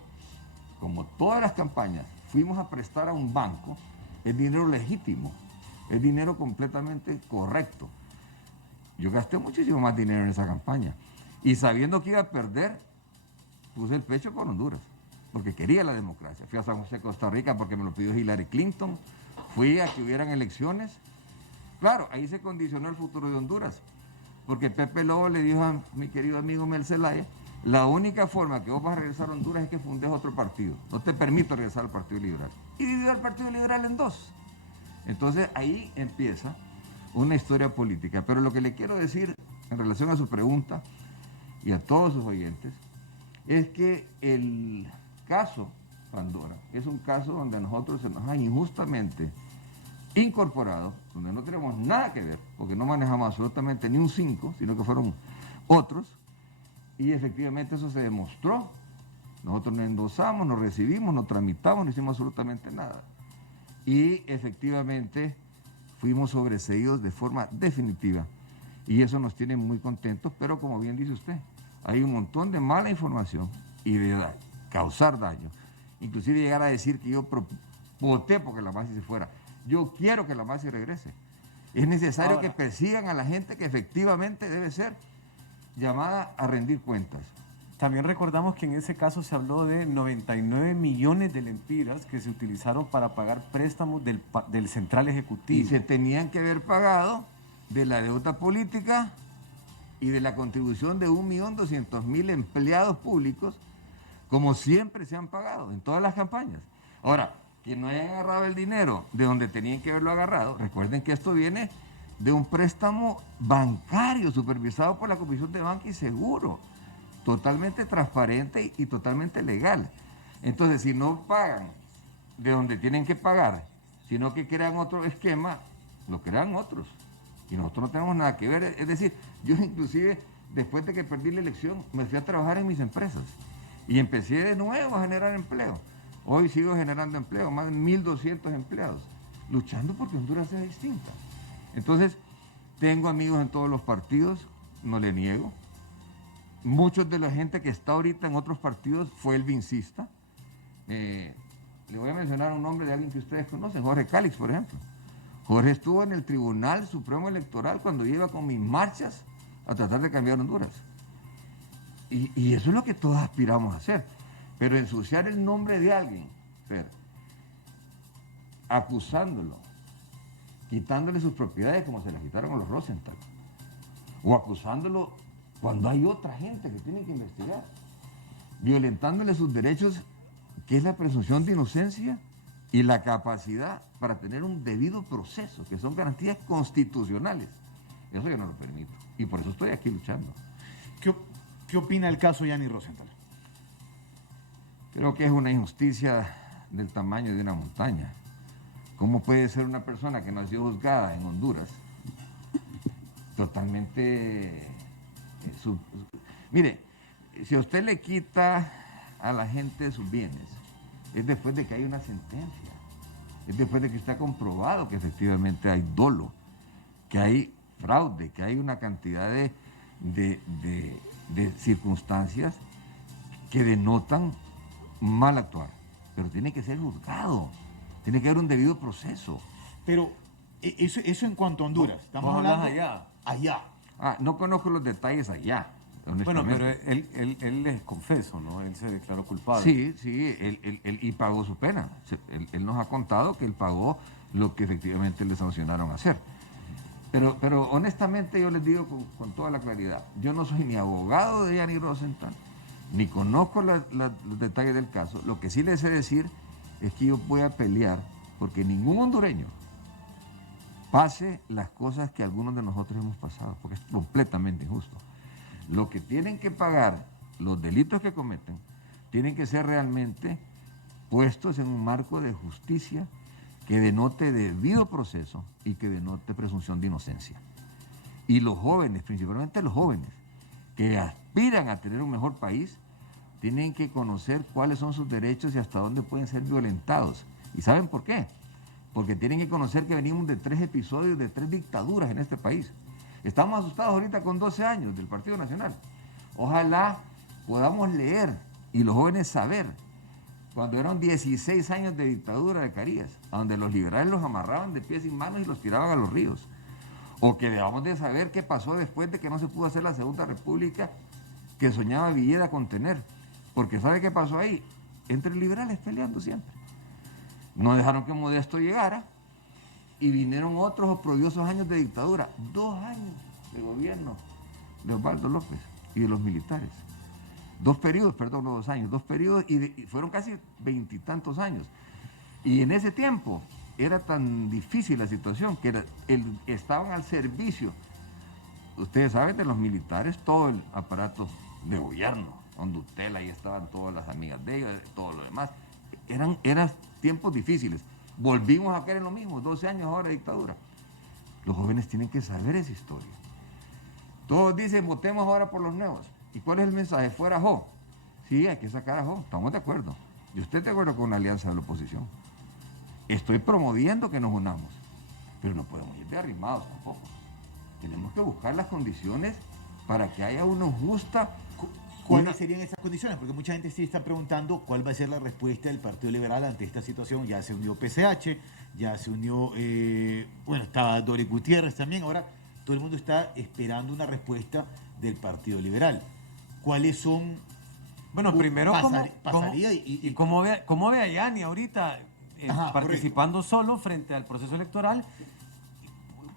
como todas las campañas, fuimos a prestar a un banco, es dinero legítimo, es dinero completamente correcto. Yo gasté muchísimo más dinero en esa campaña. Y sabiendo que iba a perder, puse el pecho por Honduras, porque quería la democracia. Fui a San José, Costa Rica, porque me lo pidió Hillary Clinton. Fui a que hubieran elecciones. Claro, ahí se condicionó el futuro de Honduras, porque Pepe Lobo le dijo a mi querido amigo Mel Zelaya, la única forma que vos vas a regresar a Honduras es que fundes otro partido. No te permito regresar al Partido Liberal. Y dividió al Partido Liberal en dos. Entonces ahí empieza una historia política. Pero lo que le quiero decir en relación a su pregunta y a todos sus oyentes es que el caso Pandora es un caso donde a nosotros se nos ha injustamente incorporado, donde no tenemos nada que ver, porque no manejamos absolutamente ni un 5, sino que fueron otros, y efectivamente eso se demostró. Nosotros nos endosamos, nos recibimos, nos tramitamos, no hicimos absolutamente nada. Y efectivamente fuimos sobreseídos de forma definitiva, y eso nos tiene muy contentos, pero como bien dice usted, hay un montón de mala información y de causar daño, inclusive llegar a decir que yo voté porque la Masi se fuera. Yo quiero que la Masi regrese. Es necesario que persigan a la gente que efectivamente debe ser llamada a rendir cuentas. También recordamos que en ese caso se habló de 99 millones de lempiras que se utilizaron para pagar préstamos del Central Ejecutivo. Y se tenían que haber pagado de la deuda política y de la contribución de 1.200.000 empleados públicos, como siempre se han pagado en todas las campañas. Ahora, que no hayan agarrado el dinero de donde tenían que haberlo agarrado, recuerden que esto viene de un préstamo bancario supervisado por la Comisión de Banca y Seguro, totalmente transparente y totalmente legal. Entonces, si no pagan de donde tienen que pagar, sino que crean otro esquema, lo crean otros. Y nosotros no tenemos nada que ver. Es decir, yo inclusive, después de que perdí la elección, me fui a trabajar en mis empresas y empecé de nuevo a generar empleo. Hoy sigo generando empleo, más de 1.200 empleados, luchando porque Honduras sea distinta. Entonces, tengo amigos en todos los partidos, no le niego. Muchos de la gente que está ahorita en otros partidos fue el vincista. Le voy a mencionar un nombre de alguien que ustedes conocen, Jorge Cálix, por ejemplo. Jorge estuvo en el Tribunal Supremo Electoral cuando yo iba con mis marchas a tratar de cambiar Honduras. Y eso es lo que todos aspiramos a hacer. Pero ensuciar el nombre de alguien, acusándolo, quitándole sus propiedades como se las quitaron a los Rosenthal, o acusándolo cuando hay otra gente que tiene que investigar, violentándole sus derechos, que es la presunción de inocencia y la capacidad para tener un debido proceso, que son garantías constitucionales. Eso yo no lo permito. Y por eso estoy aquí luchando. ¿Qué opina el caso Yanni Rosenthal? Creo que es una injusticia del tamaño de una montaña. ¿Cómo puede ser una persona que nació juzgada en Honduras totalmente... Mire, si a usted le quita a la gente sus bienes, es después de que hay una sentencia, es después de que está comprobado que efectivamente hay dolo, que hay fraude, que hay una cantidad de circunstancias que denotan mal actuar. Pero tiene que ser juzgado, tiene que haber un debido proceso. Pero eso en cuanto a Honduras, estamos hablando allá. No conozco los detalles allá. Bueno, pero él les confesó, ¿no? Él se declaró culpable. Sí, él pagó su pena. Él nos ha contado que él pagó lo que efectivamente le sancionaron hacer. Pero honestamente yo les digo con toda la claridad, yo no soy ni abogado de Yanni Rosenthal, ni conozco los detalles del caso. Lo que sí les sé decir es que yo voy a pelear porque ningún hondureño pase las cosas que algunos de nosotros hemos pasado, porque es completamente injusto. Lo que tienen que pagar, los delitos que cometen, tienen que ser realmente puestos en un marco de justicia que denote debido proceso y que denote presunción de inocencia. Y los jóvenes, principalmente los jóvenes, que aspiran a tener un mejor país, tienen que conocer cuáles son sus derechos y hasta dónde pueden ser violentados. ¿Y saben por qué? Porque tienen que conocer que venimos de 3 episodios, de 3 dictaduras en este país. Estamos asustados ahorita con 12 años del Partido Nacional. Ojalá podamos leer y los jóvenes saber cuando eran 16 años de dictadura de Carías, donde los liberales los amarraban de pies y manos y los tiraban a los ríos. O que debamos de saber qué pasó después de que no se pudo hacer la Segunda República que soñaba Villeda con tener. Porque ¿sabe qué pasó ahí? Entre liberales peleando siempre. No dejaron que Modesto llegara y vinieron otros oprobiosos años de dictadura. 2 años de gobierno de Osvaldo López y de los militares. 2 periodos, perdón, no 2 años, 2 periodos y fueron casi 20 y tantos años. Y en ese tiempo era tan difícil la situación que estaban al servicio, ustedes saben, de los militares, todo el aparato de gobierno, donde ahí estaban todas las amigas de ellos, todo lo demás. Eran tiempos difíciles. Volvimos a caer en lo mismo, 12 años ahora de dictadura. Los jóvenes tienen que saber esa historia. Todos dicen, votemos ahora por los nuevos. ¿Y cuál es el mensaje? Fuera Jo. Sí, hay que sacar a Jo, estamos de acuerdo. Yo estoy de acuerdo con una alianza de la oposición. Estoy promoviendo que nos unamos, pero no podemos ir de arrimados tampoco. Tenemos que buscar las condiciones para que haya una justa... ¿Cuáles serían esas condiciones? Porque mucha gente sí está preguntando cuál va a ser la respuesta del Partido Liberal ante esta situación. Ya se unió PCH, ya se unió, estaba Dori Gutiérrez también. Ahora todo el mundo está esperando una respuesta del Partido Liberal. ¿Cuáles son? Bueno, primero, ¿cómo ve a Yanni ahorita participando solo frente al proceso electoral?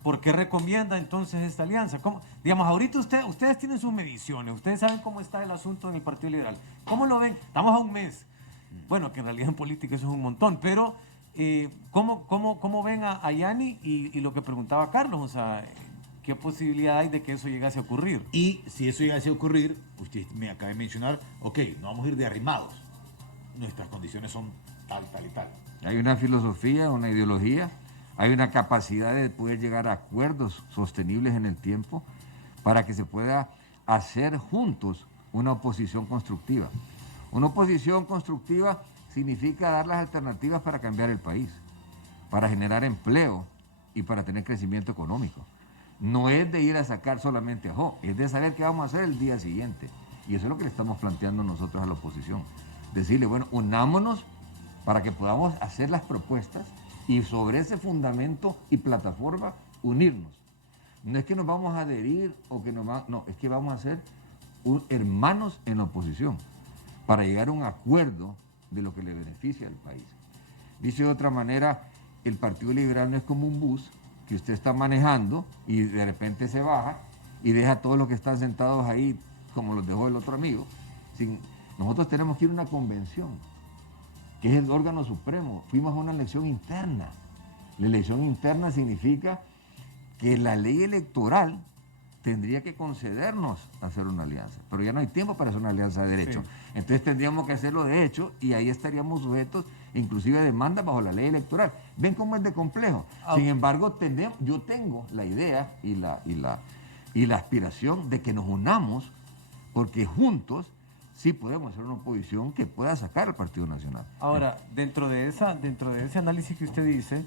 ¿Por qué recomienda entonces esta alianza? Digamos, ahorita ustedes tienen sus mediciones, ustedes saben cómo está el asunto en el Partido Liberal. ¿Cómo lo ven? Estamos a un mes. Bueno, que en realidad en política eso es un montón, pero ¿cómo ven a Yanni y lo que preguntaba Carlos? O sea, ¿qué posibilidad hay de que eso llegase a ocurrir? Y si eso llegase a ocurrir, usted me acaba de mencionar, ok, no vamos a ir de arrimados. Nuestras condiciones son tal y tal. Hay una filosofía, una ideología, hay una capacidad de poder llegar a acuerdos sostenibles en el tiempo para que se pueda hacer juntos una oposición constructiva. Una oposición constructiva significa dar las alternativas para cambiar el país, para generar empleo y para tener crecimiento económico. No es de ir a sacar solamente a Jo, es de saber qué vamos a hacer el día siguiente. Y eso es lo que le estamos planteando nosotros a la oposición. Decirle, bueno, unámonos para que podamos hacer las propuestas y sobre ese fundamento y plataforma unirnos. No es que nos vamos a adherir o que no, es que vamos a ser hermanos en la oposición para llegar a un acuerdo de lo que le beneficia al país. Dice de otra manera, el Partido Liberal no es como un bus que usted está manejando y de repente se baja y deja a todos los que están sentados ahí como los dejó el otro amigo. Nosotros tenemos que ir a una convención, que es el órgano supremo. Fuimos a una elección interna. La elección interna significa que la ley electoral tendría que concedernos hacer una alianza, pero ya no hay tiempo para hacer una alianza de derecho. Sí. Entonces tendríamos que hacerlo de hecho y ahí estaríamos sujetos inclusive a demandas bajo la ley electoral. ¿Ven cómo es de complejo? Sin embargo, yo tengo la idea y la aspiración de que nos unamos porque juntos sí podemos hacer una oposición que pueda sacar al Partido Nacional. Ahora, dentro de ese análisis que usted dice,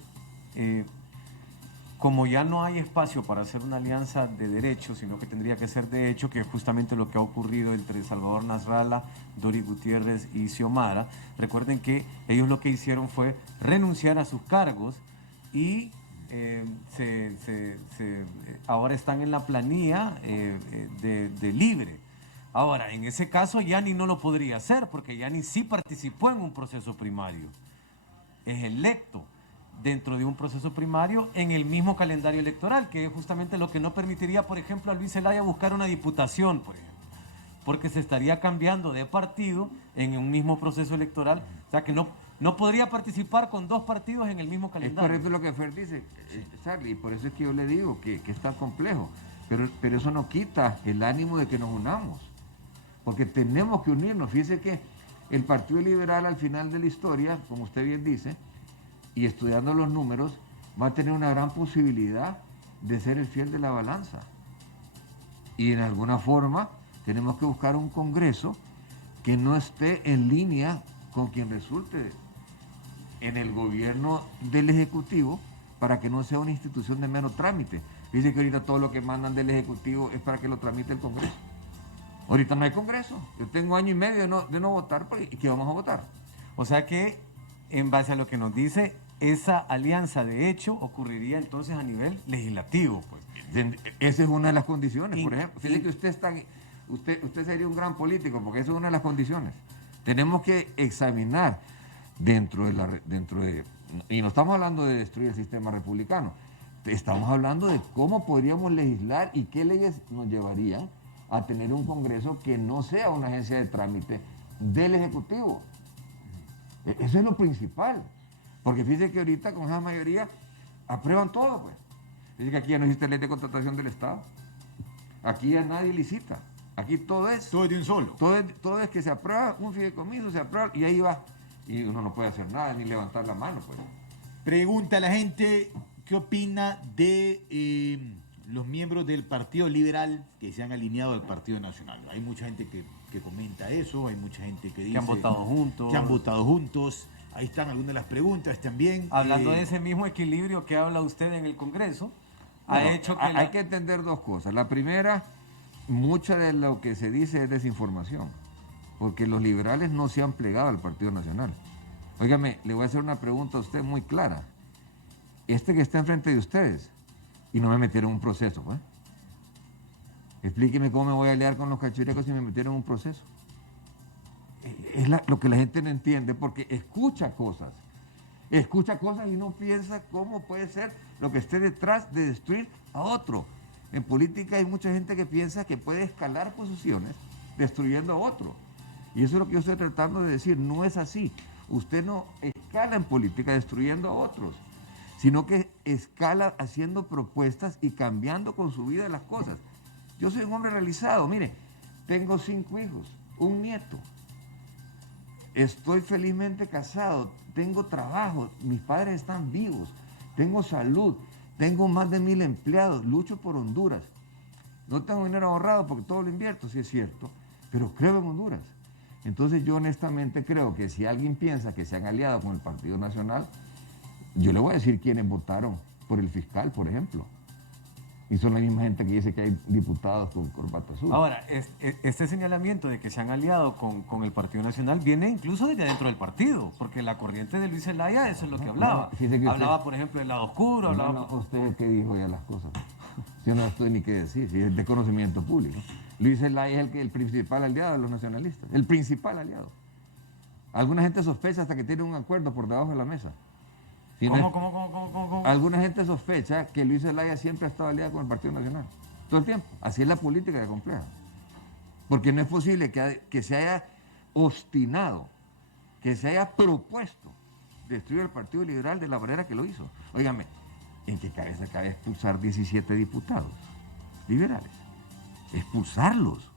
como ya no hay espacio para hacer una alianza de derecho, sino que tendría que ser de hecho, que es justamente lo que ha ocurrido entre Salvador Nasralla, Dori Gutiérrez y Xiomara. Recuerden que ellos lo que hicieron fue renunciar a sus cargos y ahora están en la planilla de libre. Ahora, en ese caso, Yanni no lo podría hacer, porque Yanni sí participó en un proceso primario. Es electo dentro de un proceso primario en el mismo calendario electoral, que es justamente lo que no permitiría, por ejemplo, a Luis Zelaya buscar una diputación, por ejemplo, porque se estaría cambiando de partido en un mismo proceso electoral, o sea que no podría participar con dos partidos en el mismo calendario. Es por eso lo que Fer dice, Charlie, y por eso es que yo le digo que es tan complejo, pero eso no quita el ánimo de que nos unamos, porque tenemos que unirnos. Fíjese que el Partido Liberal al final de la historia, como usted bien dice, y estudiando los números, va a tener una gran posibilidad de ser el fiel de la balanza. Y en alguna forma tenemos que buscar un Congreso que no esté en línea con quien resulte en el gobierno del Ejecutivo, para que no sea una institución de mero trámite. Dice que ahorita todo lo que mandan del Ejecutivo es para que lo tramite el Congreso. Ahorita no hay Congreso. Yo tengo año y medio de no votar, ¿y qué vamos a votar? O sea que, en base a lo que nos dice, esa alianza de hecho ocurriría entonces a nivel legislativo, pues. Esa es una de las condiciones, por ejemplo. Fíjese que usted sería un gran político, porque esa es una de las condiciones. Tenemos que examinar dentro de y no estamos hablando de destruir el sistema republicano, estamos hablando de cómo podríamos legislar y qué leyes nos llevarían a tener un Congreso que no sea una agencia de trámite del Ejecutivo. Eso es lo principal. Porque fíjense que ahorita con esa mayoría aprueban todo, pues. Dice que aquí ya no existe ley de contratación del Estado. Aquí ya nadie licita. Aquí todo es... Todo es de un solo. Todo es que se aprueba un fideicomiso, se aprueba y ahí va. Y uno no puede hacer nada, ni levantar la mano, pues. Pregunta a la gente, ¿qué opina de los miembros del Partido Liberal que se han alineado al Partido Nacional? Hay mucha gente que comenta eso, hay mucha gente que dice... Que han votado juntos. Que han votado juntos. Ahí están algunas de las preguntas también. Hablando de ese mismo equilibrio que habla usted en el Congreso, hay que entender dos cosas. La primera, mucha de lo que se dice es desinformación, porque los liberales no se han plegado al Partido Nacional. Óigame, le voy a hacer una pregunta a usted muy clara. Este que está enfrente de ustedes, y no me metieron en un proceso, ¿eh? Explíqueme cómo me voy a aliar con los cachurecos si me metieron en un proceso. Es lo que la gente no entiende, porque escucha cosas y no piensa cómo puede ser lo que esté detrás de destruir a otro. En política hay mucha gente que piensa que puede escalar posiciones destruyendo a otro. Y eso es lo que yo estoy tratando de decir, no es así. Usted no escala en política destruyendo a otros, sino que escala haciendo propuestas y cambiando con su vida las cosas. Yo soy un hombre realizado, mire, tengo 5 hijos, un nieto, estoy felizmente casado, tengo trabajo, mis padres están vivos, tengo salud, tengo más de 1000 empleados, lucho por Honduras. No tengo dinero ahorrado porque todo lo invierto, sí es cierto, pero creo en Honduras. Entonces yo honestamente creo que si alguien piensa que se han aliado con el Partido Nacional, yo le voy a decir quiénes votaron por el fiscal, por ejemplo. Y son la misma gente que dice que hay diputados con corbata azul. Ahora, este señalamiento de que se han aliado con el Partido Nacional viene incluso desde dentro del partido, porque la corriente de Luis Zelaya, eso es lo que hablaba. Hablaba, por ejemplo, del lado oscuro. Hablaba... ¿Usted qué dijo ya las cosas? Yo no estoy ni qué decir, si es de conocimiento público. Luis Zelaya es el principal aliado de los nacionalistas, el principal aliado. Alguna gente sospecha hasta que tiene un acuerdo por debajo de la mesa. Si ¿Cómo? Alguna gente sospecha que Luis Zelaya siempre ha estado aliado con el Partido Nacional. Todo el tiempo. Así es la política de compleja. Porque no es posible que se haya obstinado, que se haya propuesto destruir el Partido Liberal de la manera que lo hizo. Óigame, ¿en qué cabeza cabe expulsar 17 diputados liberales? Expulsarlos,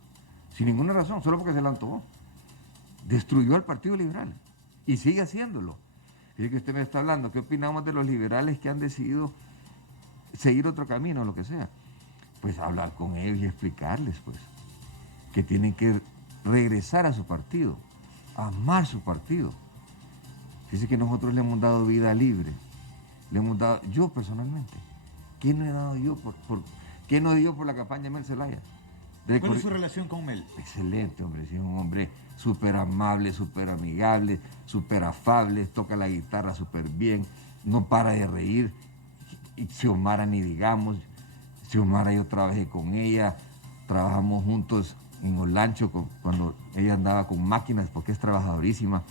sin ninguna razón, solo porque se lo antojó. Destruyó al Partido Liberal y sigue haciéndolo. Es que usted me está hablando, ¿qué opinamos de los liberales que han decidido seguir otro camino, lo que sea? Pues hablar con ellos y explicarles, pues, que tienen que regresar a su partido, amar su partido. Dice que nosotros le hemos dado vida libre, le hemos dado, yo personalmente, ¿qué no he dado yo qué no dio por la campaña de Mel Zelaya? ¿Cuál es su relación con Mel? Excelente, hombre, sí, es un hombre súper amable, súper amigable, súper afable, toca la guitarra súper bien, no para de reír. Y Xiomara ni digamos, Xiomara yo trabajé con ella, trabajamos juntos en Olancho cuando ella andaba con máquinas porque es trabajadorísima.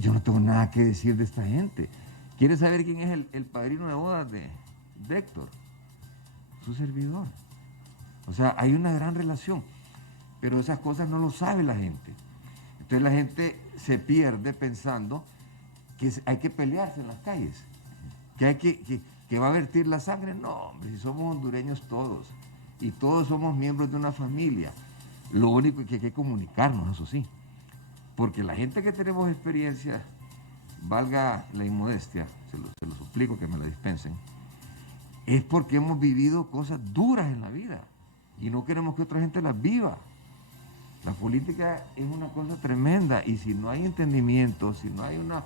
Yo no tengo nada que decir de esta gente. ¿Quiere saber quién es el padrino de bodas de Héctor? Su servidor. O sea, hay una gran relación, pero esas cosas no lo sabe la gente. Entonces la gente se pierde pensando que hay que pelearse en las calles, que va a vertir la sangre. No, hombre, si somos hondureños todos, y todos somos miembros de una familia. Lo único que hay que comunicarnos, eso sí, porque la gente que tenemos experiencia, valga la inmodestia, se lo suplico que me la dispensen, es porque hemos vivido cosas duras en la vida. Y no queremos que otra gente las viva. La política es una cosa tremenda y si no hay entendimiento, si no hay una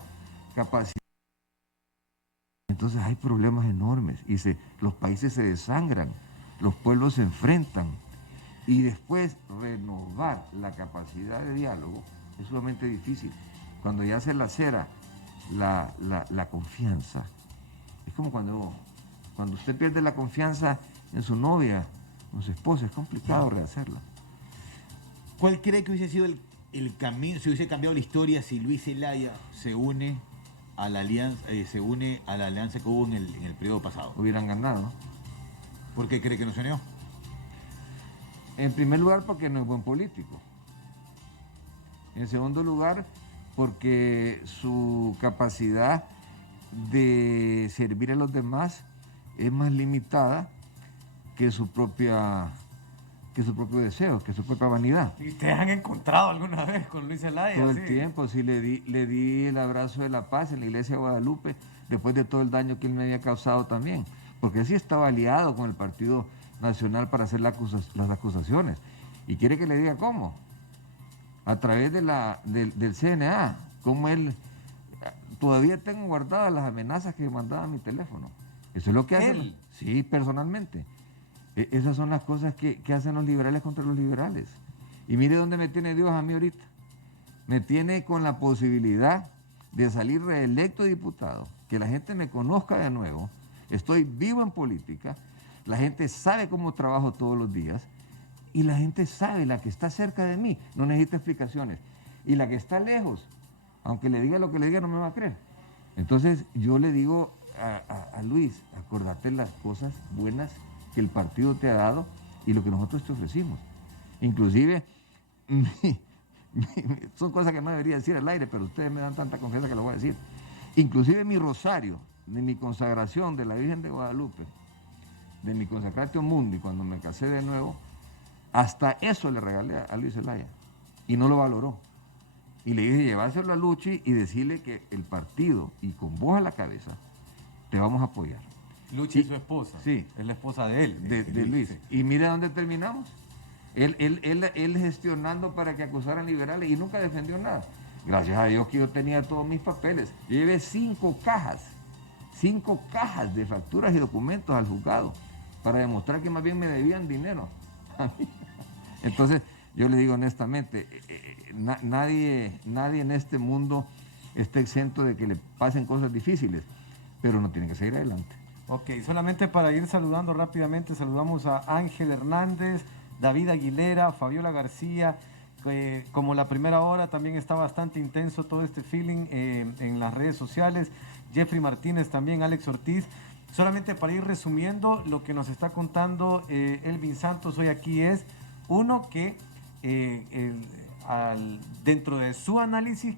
capacidad, entonces hay problemas enormes y los países se desangran, los pueblos se enfrentan y después renovar la capacidad de diálogo es sumamente difícil. Cuando ya se lacera la confianza, es como cuando usted pierde la confianza en su novia, con su esposa, es complicado rehacerla. ¿Cuál cree que hubiese sido el camino, si hubiese cambiado la historia, si Luis Zelaya se une a la alianza, que hubo en el periodo pasado? Hubieran ganado, ¿no? ¿Por qué cree que no se unió? En primer lugar, porque no es buen político. En segundo lugar, porque su capacidad de servir a los demás es más limitada que su propio deseo, que su propia vanidad. ¿Y te han encontrado alguna vez con Luis Zelaya? Todo el tiempo, sí, le di el abrazo de la paz en la iglesia de Guadalupe, después de todo el daño que él me había causado también, porque él sí estaba aliado con el Partido Nacional para hacer las acusaciones. ¿Y quiere que le diga cómo? A través del CNA, cómo él... Todavía tengo guardadas las amenazas que mandaba a mi teléfono. Eso es lo que hace. ¿Él? Sí, personalmente. Esas son las cosas que hacen los liberales contra los liberales. Y mire dónde me tiene Dios a mí ahorita. Me tiene con la posibilidad de salir reelecto diputado, que la gente me conozca de nuevo. Estoy vivo en política, la gente sabe cómo trabajo todos los días y la gente sabe, la que está cerca de mí no necesita explicaciones. Y la que está lejos, aunque le diga lo que le diga, no me va a creer. Entonces yo le digo a Luis, acordate las cosas buenas que el partido te ha dado y lo que nosotros te ofrecimos. Inclusive Son cosas que no debería decir al aire, pero ustedes me dan tanta confianza que lo voy a decir. Inclusive mi rosario, de mi consagración de la Virgen de Guadalupe, de mi consacratio mundi, cuando me casé de nuevo, hasta eso le regalé a Luis Zelaya y no lo valoró. Y le dije llevárselo a Luchi y decirle que el partido, y con vos a la cabeza, te vamos a apoyar. Luchi es su esposa. Sí. Es la esposa de él. De Luis. Sí. Y mira dónde terminamos. Él gestionando para que acusaran liberales y nunca defendió nada. Gracias a Dios que yo tenía todos mis papeles. Yo llevé 5 cajas de facturas y documentos al juzgado para demostrar que más bien me debían dinero a mí. Entonces, yo le digo honestamente, nadie en este mundo está exento de que le pasen cosas difíciles, pero no tiene que seguir adelante. Ok, solamente para ir saludando rápidamente, saludamos a Ángel Hernández, David Aguilera, Fabiola García. Como la primera hora también está bastante intenso todo este feeling en las redes sociales. Jeffrey Martínez también, Alex Ortiz. Solamente para ir resumiendo lo que nos está contando Elvin Santos hoy aquí es, uno, que dentro de su análisis,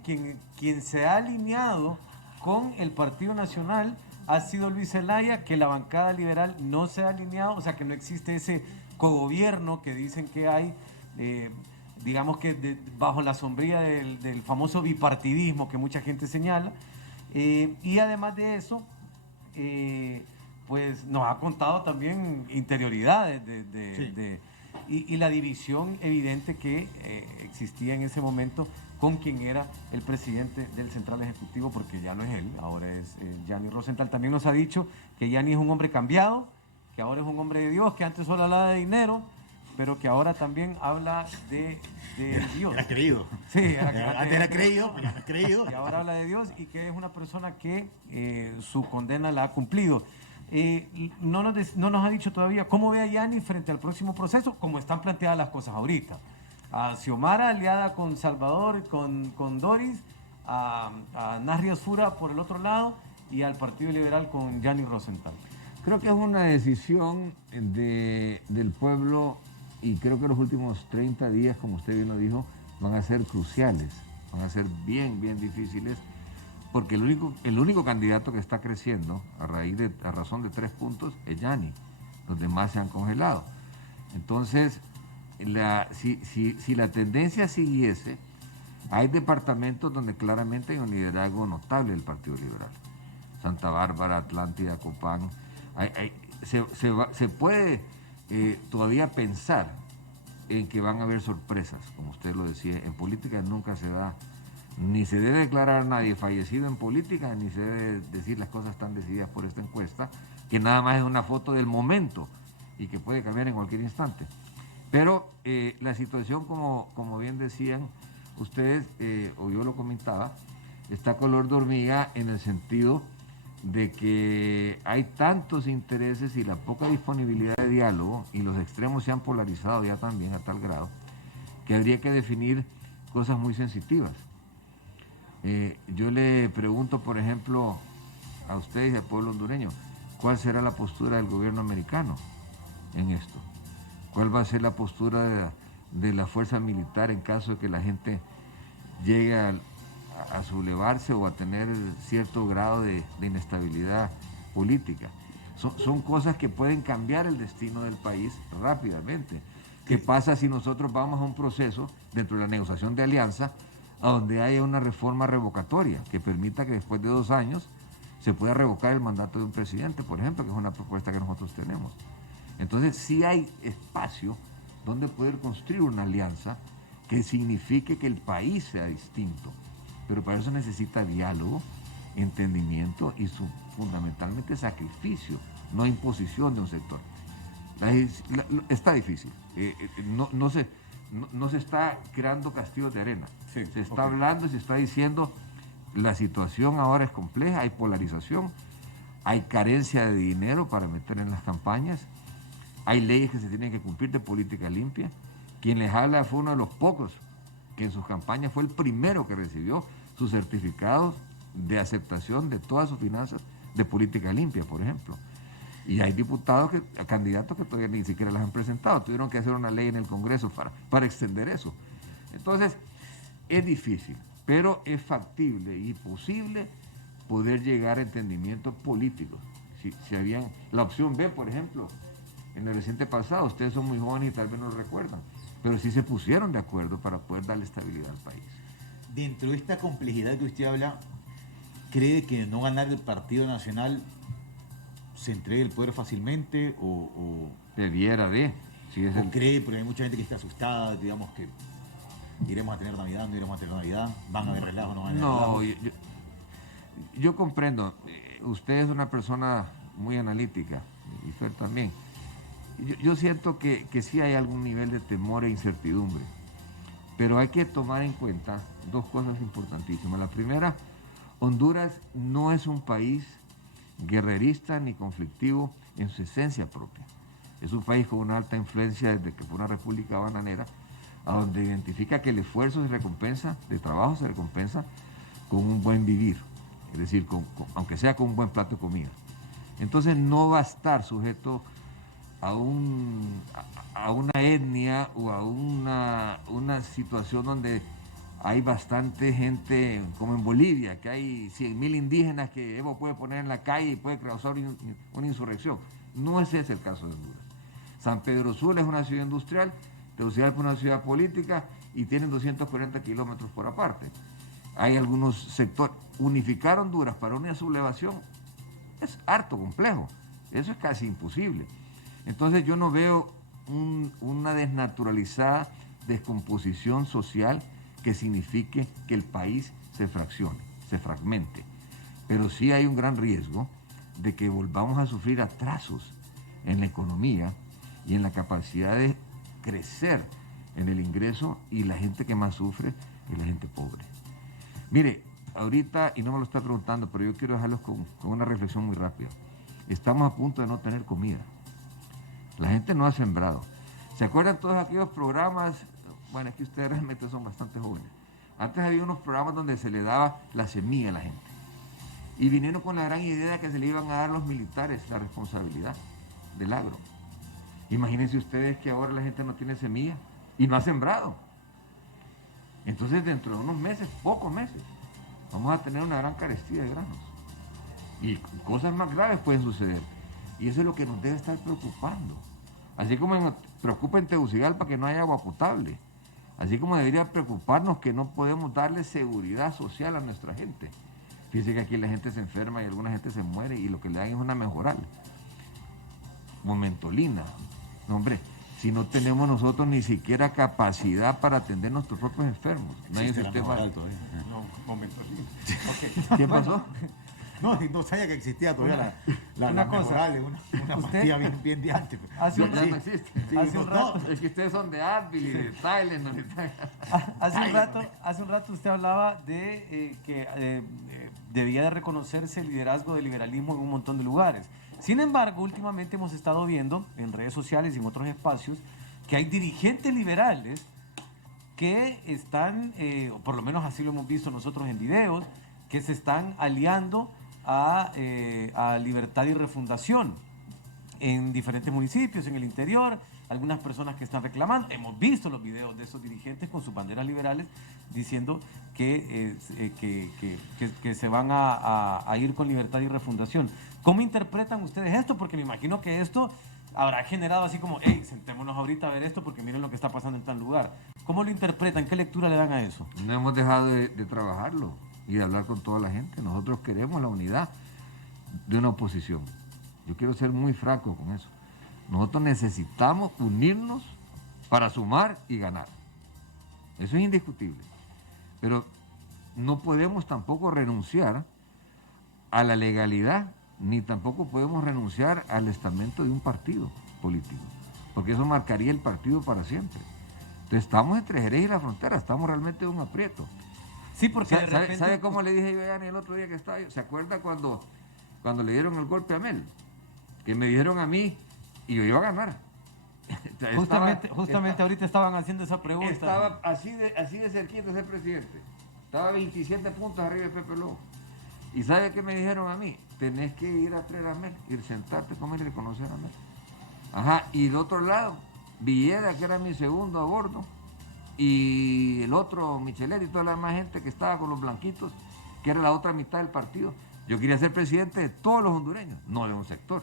quien se ha alineado con el Partido Nacional ha sido Luis Zelaya, que la bancada liberal no se ha alineado, o sea que no existe ese cogobierno que dicen que hay, digamos que bajo la sombrilla del famoso bipartidismo que mucha gente señala, y además de eso, pues nos ha contado también interioridades y la división evidente que existía en ese momento con quien era el presidente del Central Ejecutivo, porque ya no es él, ahora es Gianni Rosenthal. También nos ha dicho que Gianni es un hombre cambiado, que ahora es un hombre de Dios, que antes solo hablaba de dinero, pero que ahora también habla de Dios. Era creído. Sí, antes era creído, pues ya no es creído. Y ahora habla de Dios y que es una persona que su condena la ha cumplido. No nos ha dicho todavía cómo ve a Gianni frente al próximo proceso, como están planteadas las cosas ahorita. A Xiomara aliada con Salvador, con Doris, a Narri Asfura por el otro lado y al Partido Liberal con Gianni Rosenthal. Creo que es una decisión del pueblo y creo que los últimos 30 días, como usted bien lo dijo, van a ser cruciales, van a ser bien difíciles, porque el único candidato que está creciendo a razón de 3 puntos es Gianni. Los demás se han congelado. Entonces, si la tendencia siguiese, hay departamentos donde claramente hay un liderazgo notable del Partido Liberal. Santa Bárbara, Atlántida, Copán. Se puede todavía pensar en que van a haber sorpresas, como usted lo decía. En política nunca se da, ni se debe declarar a nadie fallecido en política, ni se debe decir las cosas tan decididas por esta encuesta, que nada más es una foto del momento y que puede cambiar en cualquier instante. Pero la situación, como bien decían ustedes, o yo lo comentaba, está color de hormiga en el sentido de que hay tantos intereses y la poca disponibilidad de diálogo, y los extremos se han polarizado ya también a tal grado, que habría que definir cosas muy sensitivas. Yo le pregunto, por ejemplo, a ustedes y al pueblo hondureño, ¿cuál será la postura del gobierno americano en esto? ¿Cuál va a ser la postura de la fuerza militar en caso de que la gente llegue a sublevarse o a tener cierto grado de inestabilidad política? Son cosas que pueden cambiar el destino del país rápidamente. ¿Qué pasa si nosotros vamos a un proceso dentro de la negociación de alianza a donde haya una reforma revocatoria que permita que después de 2 años se pueda revocar el mandato de un presidente, por ejemplo, que es una propuesta que nosotros tenemos? Entonces sí hay espacio donde poder construir una alianza que signifique que el país sea distinto, pero para eso necesita diálogo, entendimiento y fundamentalmente sacrificio, no imposición de un sector. Está difícil, no se está creando castillos de arena, Sí, se está hablando y se está diciendo la situación ahora es compleja, hay polarización, hay carencia de dinero para meter en las campañas, hay leyes que se tienen que cumplir de política limpia. Quien les habla fue uno de los pocos que en sus campañas fue el primero que recibió sus certificados de aceptación de todas sus finanzas de política limpia, por ejemplo. Y hay candidatos que todavía ni siquiera las han presentado. Tuvieron que hacer una ley en el Congreso para extender eso. Entonces, es difícil, pero es factible y posible poder llegar a entendimientos políticos. Si habían la opción B, por ejemplo, en el reciente pasado, ustedes son muy jóvenes y tal vez no lo recuerdan, pero sí se pusieron de acuerdo para poder darle estabilidad al país. Dentro de esta complejidad que usted habla, ¿cree que no ganar el Partido Nacional se entregue el poder fácilmente o Debiera de. Si es el... cree, porque hay mucha gente que está asustada, digamos que iremos a tener Navidad, no iremos a tener Navidad, van a haber relajo, no van a haber No, relajo? yo comprendo. Usted es una persona muy analítica, y Fer también. Yo siento que sí hay algún nivel de temor e incertidumbre, pero hay que tomar en cuenta dos cosas importantísimas. La primera, Honduras no es un país guerrerista ni conflictivo en su esencia propia. Es un país con una alta influencia desde que fue una república bananera, a donde identifica que el esfuerzo se recompensa, de trabajo se recompensa con un buen vivir, es decir, aunque sea con un buen plato de comida. Entonces no va a estar sujeto a una etnia o a una situación donde hay bastante gente, como en Bolivia, que hay 100.000 indígenas que Evo puede poner en la calle y puede causar una insurrección. No ese es el caso de Honduras. San Pedro Sula es una ciudad industrial, Tegucigalpa es una ciudad política y tienen 240 kilómetros por aparte. Hay algunos sectores. Unificar Honduras para una sublevación es harto complejo. Eso es casi imposible. Entonces yo no veo una desnaturalizada descomposición social que signifique que el país se fraccione, se fragmente. Pero sí hay un gran riesgo de que volvamos a sufrir atrasos en la economía y en la capacidad de crecer en el ingreso, y la gente que más sufre es la gente pobre. Mire, ahorita, y no me lo está preguntando, pero yo quiero dejarlos con una reflexión muy rápida. Estamos a punto de no tener comida. La gente no ha sembrado. ¿Se acuerdan todos aquellos programas? Bueno, es que ustedes realmente son bastante jóvenes. Antes había unos programas donde se le daba la semilla a la gente. Y vinieron con la gran idea de que se le iban a dar a los militares la responsabilidad del agro. Imagínense ustedes que ahora la gente no tiene semilla y no ha sembrado. Entonces dentro de unos meses, pocos meses, vamos a tener una gran carestía de granos. Y cosas más graves pueden suceder. Y eso es lo que nos debe estar preocupando. Así como nos preocupa en Tegucigalpa que no haya agua potable. Así como debería preocuparnos que no podemos darle seguridad social a nuestra gente. Fíjense que aquí la gente se enferma y alguna gente se muere y lo que le dan es una mejoral. Momentolina. No, hombre, si no tenemos nosotros ni siquiera capacidad para atender nuestros propios enfermos. No hay un sistema... No, Momentolina. Okay. ¿Qué pasó? No sabía que existía todavía la cosa, mejoral, una pastilla bien de antes. Hace un Ya rato, no existe. hace un rato, Es que ustedes son de Advil y de Tylenol. hace un rato usted hablaba de que debía de reconocerse el liderazgo del liberalismo en un montón de lugares. Sin embargo, últimamente hemos estado viendo en redes sociales y en otros espacios que hay dirigentes liberales que están, o por lo menos así lo hemos visto nosotros en videos, que se están aliando a Libertad y Refundación en diferentes municipios, en el interior, algunas personas que están reclamando. Hemos visto los videos de esos dirigentes con sus banderas liberales diciendo que se van a ir con Libertad y Refundación. ¿Cómo interpretan ustedes esto? Porque me imagino que esto habrá generado así como, hey, sentémonos ahorita a ver esto porque miren lo que está pasando en tal lugar. ¿Cómo lo interpretan? ¿Qué lectura le dan a eso? No hemos dejado de trabajarlo y de hablar con toda la gente. Nosotros queremos la unidad de una oposición. Yo quiero ser muy franco con eso. Nosotros necesitamos unirnos para sumar y ganar. Eso es indiscutible. Pero no podemos tampoco renunciar a la legalidad, ni tampoco podemos renunciar al estamento de un partido político, porque eso marcaría el partido para siempre. Entonces estamos entre Jerez y la frontera, estamos realmente en un aprieto. Sí, porque de repente... ¿Sabe cómo le dije yo a Dani el otro día que estaba yo? ¿Se acuerda cuando le dieron el golpe a Mel? Que me dijeron a mí y yo iba a ganar. Justamente ahorita estaban haciendo esa pregunta. Estaba así de cerquita ese presidente. Estaba 27 puntos arriba de Pepe Lobo. ¿Y sabe qué me dijeron a mí? Tenés que ir a traer a Mel, ir sentarte con él y reconocer a Mel. Ajá, y del otro lado, Villeda, que era mi segundo a bordo, y el otro, Michelet y toda la demás gente que estaba con los blanquitos, que era la otra mitad del partido. Yo quería ser presidente de todos los hondureños, no de un sector.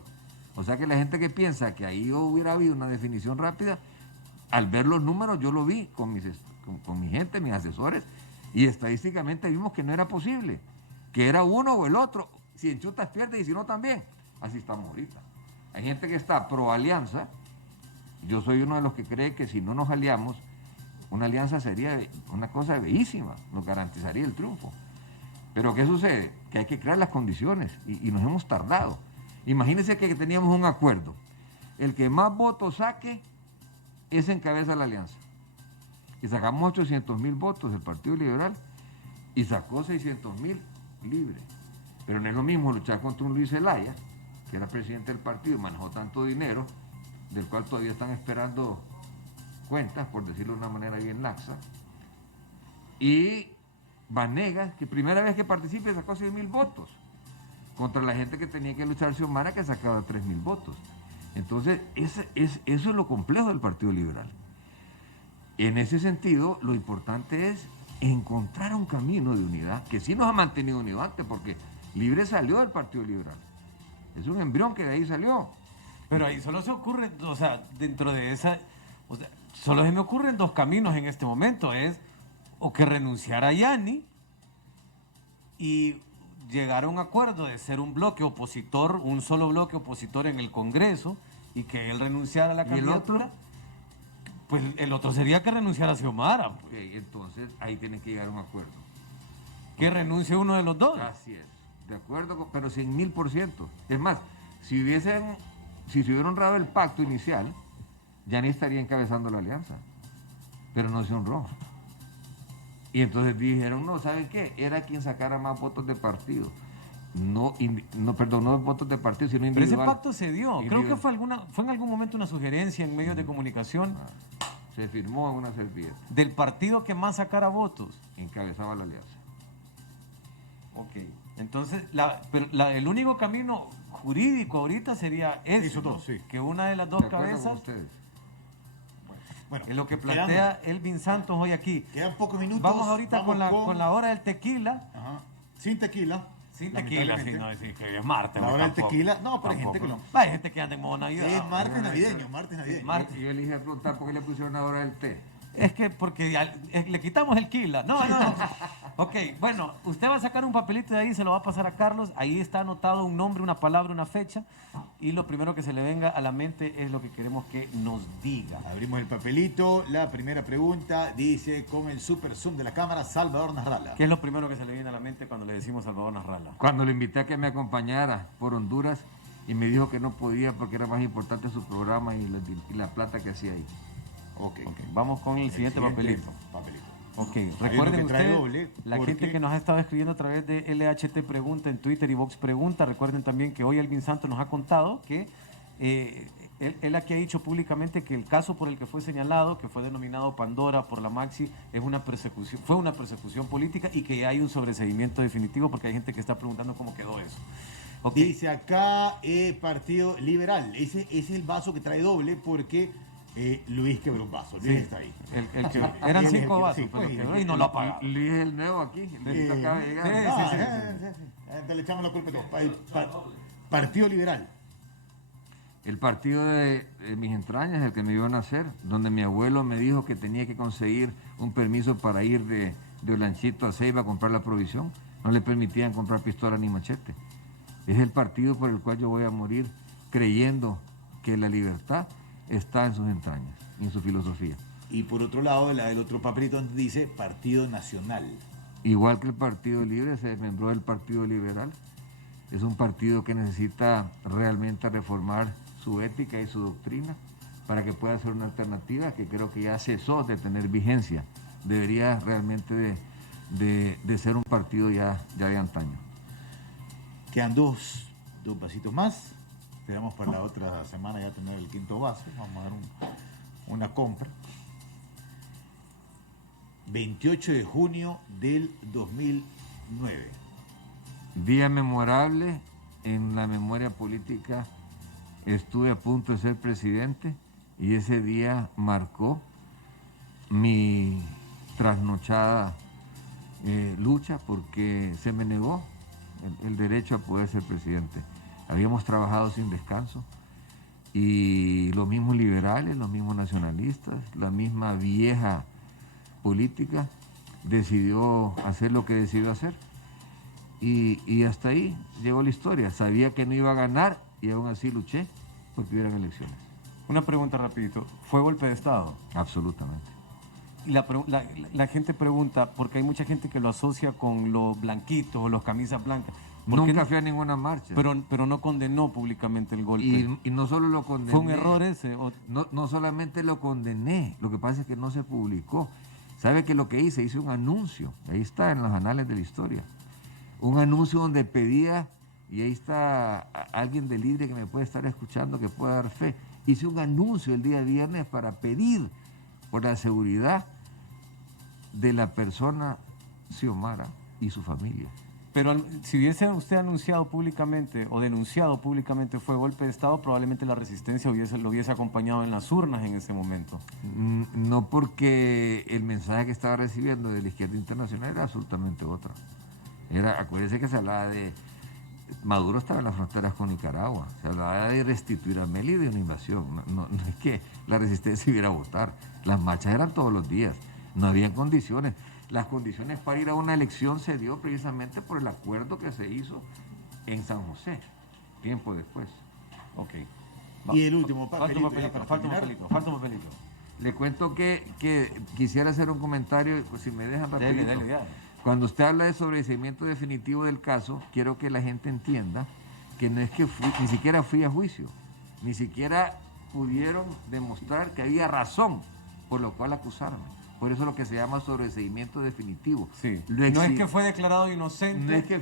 O sea que la gente que piensa que ahí hubiera habido una definición rápida, al ver los números yo lo vi con mi gente, mis asesores, y estadísticamente vimos que no era posible, que era uno o el otro. Si enchutas pierde y si no también. Así estamos ahorita. Hay gente que está pro alianza. Yo soy uno de los que cree que si no nos aliamos, una alianza sería una cosa bellísima, nos garantizaría el triunfo. Pero ¿qué sucede? Que hay que crear las condiciones y nos hemos tardado. Imagínense que teníamos un acuerdo. El que más votos saque, ese encabeza la alianza. Y sacamos 800,000 votos del Partido Liberal y sacó 600,000 libre. Pero no es lo mismo luchar contra un Luis Zelaya, que era presidente del partido y manejó tanto dinero, del cual todavía están esperando cuentas, por decirlo de una manera bien laxa, y Vanegas, que primera vez que participe sacó 100,000 votos, contra la gente que tenía que luchar Xiomara, que sacaba 3,000 votos. Entonces, eso es lo complejo del Partido Liberal. En ese sentido, lo importante es encontrar un camino de unidad, que sí nos ha mantenido unidos antes, porque Libre salió del Partido Liberal. Es un embrión que de ahí salió. Pero ahí solo se ocurre, o sea, dentro de esa, o sea, solo se me ocurren dos caminos en este momento, es o que renunciara Yanni y llegar a un acuerdo de ser un bloque opositor, un solo bloque opositor en el Congreso, y que él renunciara a la ¿Y el candidatura. otro? Pues el otro sería que renunciara a Xiomara, pues. Ok, entonces ahí tienen que llegar a un acuerdo. Que renuncie uno de los dos. Así es, de acuerdo, pero 100,000%. Es más, si se hubiera honrado el pacto inicial, ya ni estaría encabezando la alianza, pero no se honró. Y entonces dijeron, no, ¿saben qué? Era quien sacara más votos de partido. No votos de partido, sino Pero individual. ese pacto se dio. Creo que Individual. fue en algún momento una sugerencia en medios de comunicación Se firmó en una servilleta, del partido que más sacara votos. encabezaba la alianza. Ok. Entonces, el único camino jurídico ahorita sería ese, Esos ¿no? dos, sí. Que una de las ¿De dos acuerdo con cabezas ustedes? Bueno, es lo que plantea Elvin Santos hoy aquí. Quedan pocos minutos. Vamos ahorita con la hora del tequila. Ajá. Sin tequila. Sin tequila, sí, no decir que es martes. La güey, hora del tampoco. tequila, no, pero hay gente Tampoco. que Hay gente que anda en modo Navidad. Es martes navideño, martes navideño. Martes. Yo elegí preguntar por qué le pusieron ahora el té. Es que porque le quitamos el kila. No, no. Ok, bueno, usted va a sacar un papelito de ahí, se lo va a pasar a Carlos. Ahí está anotado un nombre, una palabra, una fecha. Y lo primero que se le venga a la mente es lo que queremos que nos diga. Abrimos el papelito. La primera pregunta dice, con el super zoom de la cámara, Salvador Narrala. ¿Qué es lo primero que se le viene a la mente cuando le decimos Salvador Narrala? Cuando le invité a que me acompañara por Honduras y me dijo que no podía porque era más importante su programa y la plata que hacía ahí. Ok. Ok, vamos con el siguiente papelito. Ok, Hay uno recuerden que trae ustedes, doble, la porque- gente que nos ha estado escribiendo a través de LHT Pregunta en Twitter y Vox Pregunta, recuerden también que hoy Elvin Santos nos ha contado que él aquí ha dicho públicamente que el caso por el que fue señalado, que fue denominado Pandora por la Maxi, fue una persecución política y que ya hay un sobreseimiento definitivo porque hay gente que está preguntando cómo quedó eso. Ok, Dice acá, Partido Liberal. Ese es el vaso que trae doble porque Luis quebró un vaso. Luis está ahí. el que, Sí, eran él es el 5 que- vasos, sí, pero pues, quebró y no lo ha pagado. Luis es el nuevo aquí, el que acaba de llegar. Entonces le echamos la culpa a todos. Partido Liberal. El partido de mis entrañas, el que me vio nacer, donde mi abuelo me dijo que tenía que conseguir un permiso para ir de Olanchito a Ceiba a comprar la provisión. No le permitían comprar pistola ni machete. Es el partido por el cual yo voy a morir creyendo que la libertad está en sus entrañas, en su filosofía. Y por otro lado, el otro papelito donde dice Partido Nacional. Igual que el Partido Libre se desmembró del Partido Liberal, es un partido que necesita realmente reformar su ética y su doctrina para que pueda ser una alternativa que creo que ya cesó de tener vigencia. Debería realmente de ser un partido ya de antaño. Quedan dos vasitos más. Esperamos para la otra semana ya tener el quinto vaso. Vamos a dar una compra. 28 de junio del 2009. Día memorable en la memoria política. Estuve a punto de ser presidente y ese día marcó mi trasnochada lucha porque se me negó el derecho a poder ser presidente. Habíamos trabajado sin descanso y los mismos liberales, los mismos nacionalistas, la misma vieja política decidió hacer lo que decidió hacer. Y hasta ahí llegó la historia. Sabía que no iba a ganar y aún así luché porque hubieran elecciones. Una pregunta rapidito. ¿Fue golpe de Estado? Absolutamente. Y la gente pregunta, porque hay mucha gente que lo asocia con los blanquitos o los camisas blancas. Nunca fui a ninguna marcha. Pero no condenó públicamente el golpe. Y no solo lo condené. ¿Fue un error ese? No solamente lo condené, lo que pasa es que no se publicó. ¿Sabe que lo que hice un anuncio? Ahí está en los anales de la historia. Un anuncio donde pedía, y ahí está alguien de Libre que me puede estar escuchando, que pueda dar fe. Hice un anuncio el día viernes para pedir por la seguridad de la persona Xiomara y su familia. Pero si hubiese usted anunciado públicamente o denunciado públicamente fue golpe de Estado, probablemente la resistencia lo hubiese acompañado en las urnas en ese momento. No, porque el mensaje que estaba recibiendo de la izquierda internacional era absolutamente otro. Acuérdense que se hablaba de... Maduro estaba en las fronteras con Nicaragua, se hablaba de restituir a Meli de una invasión. No es que la resistencia iba a votar, las marchas eran todos los días, no había condiciones. Las condiciones para ir a una elección se dio precisamente por el acuerdo que se hizo en San José, tiempo después. Ok. Y el último Falta un papelito. Le cuento que quisiera hacer un comentario, si me dejan rapidito. Dale, ya. Cuando usted habla de sobreseimiento definitivo del caso, quiero que la gente entienda que no es que ni siquiera fui a juicio, ni siquiera pudieron demostrar que había razón por lo cual acusarme. Por eso es lo que se llama sobreseimiento definitivo. Sí. No es que fue declarado inocente. No es que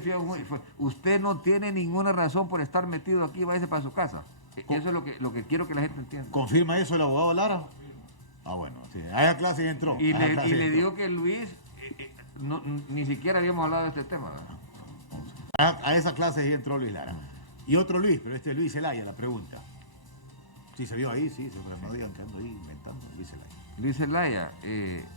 usted no tiene ninguna razón por estar metido aquí, váyase para su casa. Eso es lo que quiero que la gente entienda. ¿Confirma eso el abogado Lara? Ah, bueno, sí. A esa clase entró. Y le digo que Luis, ni siquiera habíamos hablado de este tema, ¿verdad? A esa clase sí entró Luis Lara. Y otro Luis, pero este es Luis Zelaya, la pregunta. Sí, se vio ahí, sí, no digan que ando ahí inventando, Luis Zelaya. Luis Zelaya,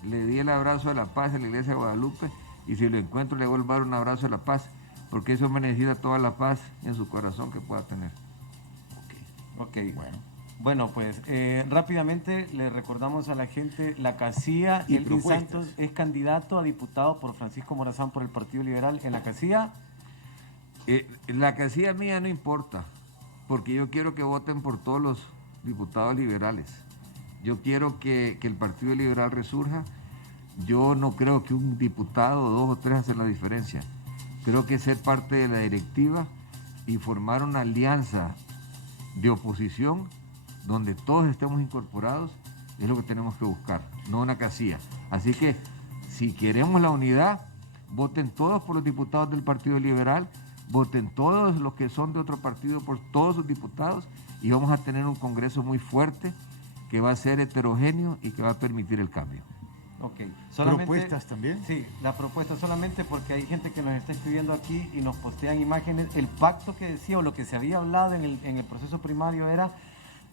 le di el abrazo de la paz en la iglesia de Guadalupe y si lo encuentro le vuelvo a dar un abrazo de la paz, porque eso me necesita toda la paz en su corazón que pueda tener. Ok, bueno, pues rápidamente le recordamos a la gente, la casilla, Elvin Santos es candidato a diputado por Francisco Morazán por el Partido Liberal en la casilla. La casilla mía no importa, porque yo quiero que voten por todos los diputados liberales. Yo quiero que el Partido Liberal resurja. Yo no creo que un diputado, 2 o 3 hace la diferencia. Creo que ser parte de la directiva y formar una alianza de oposición donde todos estemos incorporados es lo que tenemos que buscar, no una casilla. Así que si queremos la unidad, voten todos por los diputados del Partido Liberal, voten todos los que son de otro partido por todos sus diputados y vamos a tener un Congreso muy fuerte que va a ser heterogéneo y que va a permitir el cambio. Ok. ¿Propuestas también? Sí, la propuesta solamente porque hay gente que nos está escribiendo aquí y nos postean imágenes. El pacto que decía o lo que se había hablado en el proceso primario era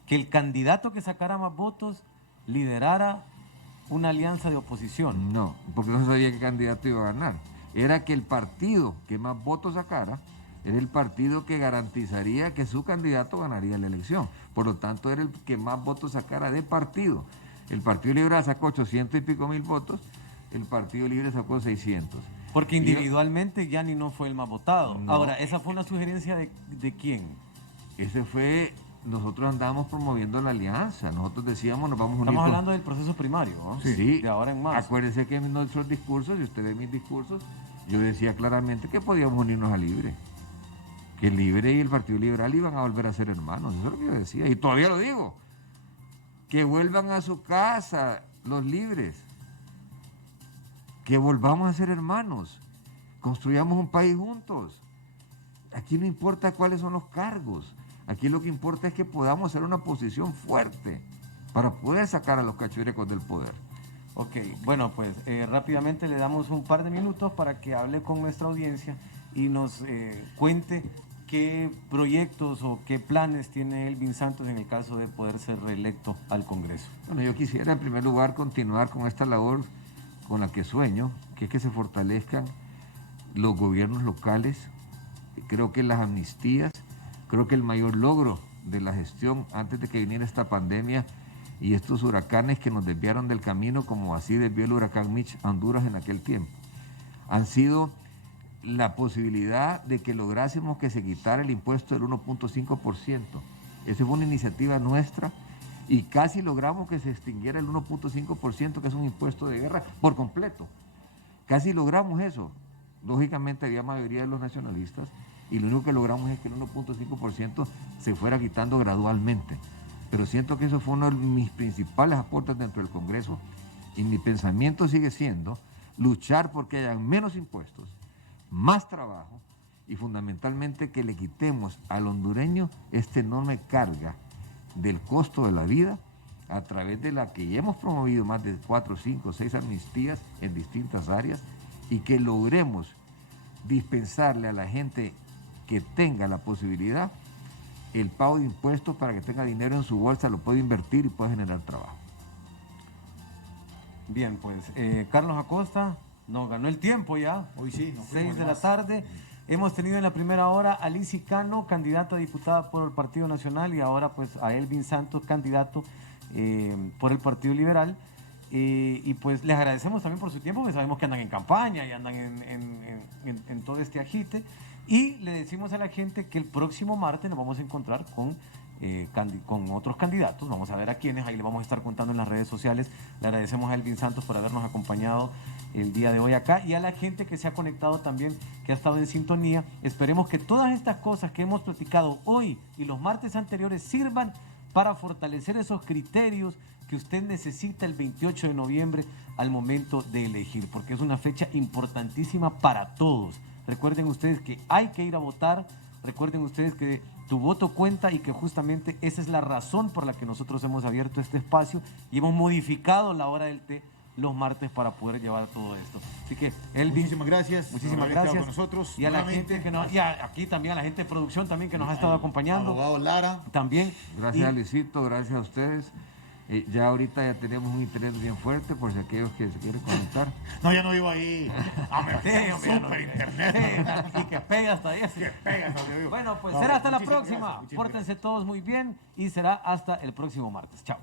que el candidato que sacara más votos liderara una alianza de oposición. No, porque no se sabía qué candidato iba a ganar. Era que el partido que más votos sacara era el partido que garantizaría que su candidato ganaría la elección. Por lo tanto, era el que más votos sacara de partido. El Partido Libre sacó 800 y pico mil votos, el Partido Libre sacó 600. Porque individualmente Gianni no fue el más votado. No. Ahora, ¿esa fue una sugerencia de quién? Ese fue, nosotros andábamos promoviendo la alianza, nosotros decíamos nos vamos a unir. Estamos hablando del proceso primario, ¿no? Sí, de ahora en marzo. Acuérdense que en nuestros discursos, si usted ve mis discursos, yo decía claramente que podíamos unirnos a Libre. Que el Libre y el Partido Liberal iban a volver a ser hermanos, eso es lo que yo decía, y todavía lo digo. Que vuelvan a su casa los libres, que volvamos a ser hermanos, construyamos un país juntos. Aquí no importa cuáles son los cargos, aquí lo que importa es que podamos hacer una posición fuerte para poder sacar a los cachurecos del poder. Ok, bueno, pues rápidamente le damos un par de minutos para que hable con nuestra audiencia y nos cuente qué proyectos o qué planes tiene Elvin Santos en el caso de poder ser reelecto al Congreso. Bueno, yo quisiera en primer lugar continuar con esta labor con la que sueño, que es que se fortalezcan los gobiernos locales. Creo que las amnistías, creo que el mayor logro de la gestión antes de que viniera esta pandemia y estos huracanes que nos desviaron del camino, como así desvió el huracán Mitch a Honduras en aquel tiempo, han sido la posibilidad de que lográsemos que se quitara el impuesto del 1.5%. Esa fue una iniciativa nuestra y casi logramos que se extinguiera el 1.5%, que es un impuesto de guerra, por completo. Casi logramos eso. Lógicamente había mayoría de los nacionalistas y lo único que logramos es que el 1.5% se fuera quitando gradualmente. Pero siento que eso fue uno de mis principales aportes dentro del Congreso y mi pensamiento sigue siendo luchar porque hayan menos impuestos, más trabajo y fundamentalmente que le quitemos al hondureño esta enorme carga del costo de la vida a través de la que ya hemos promovido más de 4, 5, 6 amnistías en distintas áreas y que logremos dispensarle a la gente que tenga la posibilidad el pago de impuestos para que tenga dinero en su bolsa, lo pueda invertir y pueda generar trabajo. Bien, pues Carlos Acosta nos ganó el tiempo ya. Hoy sí, nos 6 de la tarde. Hemos tenido en la primera hora a Lizy Cano, candidata a diputada por el Partido Nacional, y ahora pues a Elvin Santos, candidato por el Partido Liberal. Y pues les agradecemos también por su tiempo, porque sabemos que andan en campaña y andan en todo este agite. Y le decimos a la gente que el próximo martes nos vamos a encontrar con otros candidatos. Vamos a ver a quiénes, ahí le vamos a estar contando en las redes sociales. Le agradecemos a Elvin Santos por habernos acompañado el día de hoy acá y a la gente que se ha conectado también, que ha estado en sintonía. Esperemos que todas estas cosas que hemos platicado hoy y los martes anteriores sirvan para fortalecer esos criterios que usted necesita el 28 de noviembre al momento de elegir, porque es una fecha importantísima para todos. Recuerden ustedes que hay que ir a votar, recuerden ustedes que tu voto cuenta y que justamente esa es la razón por la que nosotros hemos abierto este espacio y hemos modificado la hora del té los martes para poder llevar todo esto. Así que, Elvin, muchísimas gracias. Muchísimas gracias. Con nosotros, y a la gente que nos, y aquí también a la gente de producción también que nos ha estado acompañando. Abogado Lara. También. Gracias a Luisito, gracias a ustedes. Ya ahorita ya tenemos un internet bien fuerte por si aquellos que se quieren conectar. No, ya no vivo ahí. Super internet. Y que pega hasta ahí. Que pega hasta donde vivo. Bueno, pues No, será hasta la muchísimas próxima. gracias, muchísimas Pórtense todos muy bien y será hasta el próximo martes. Chao.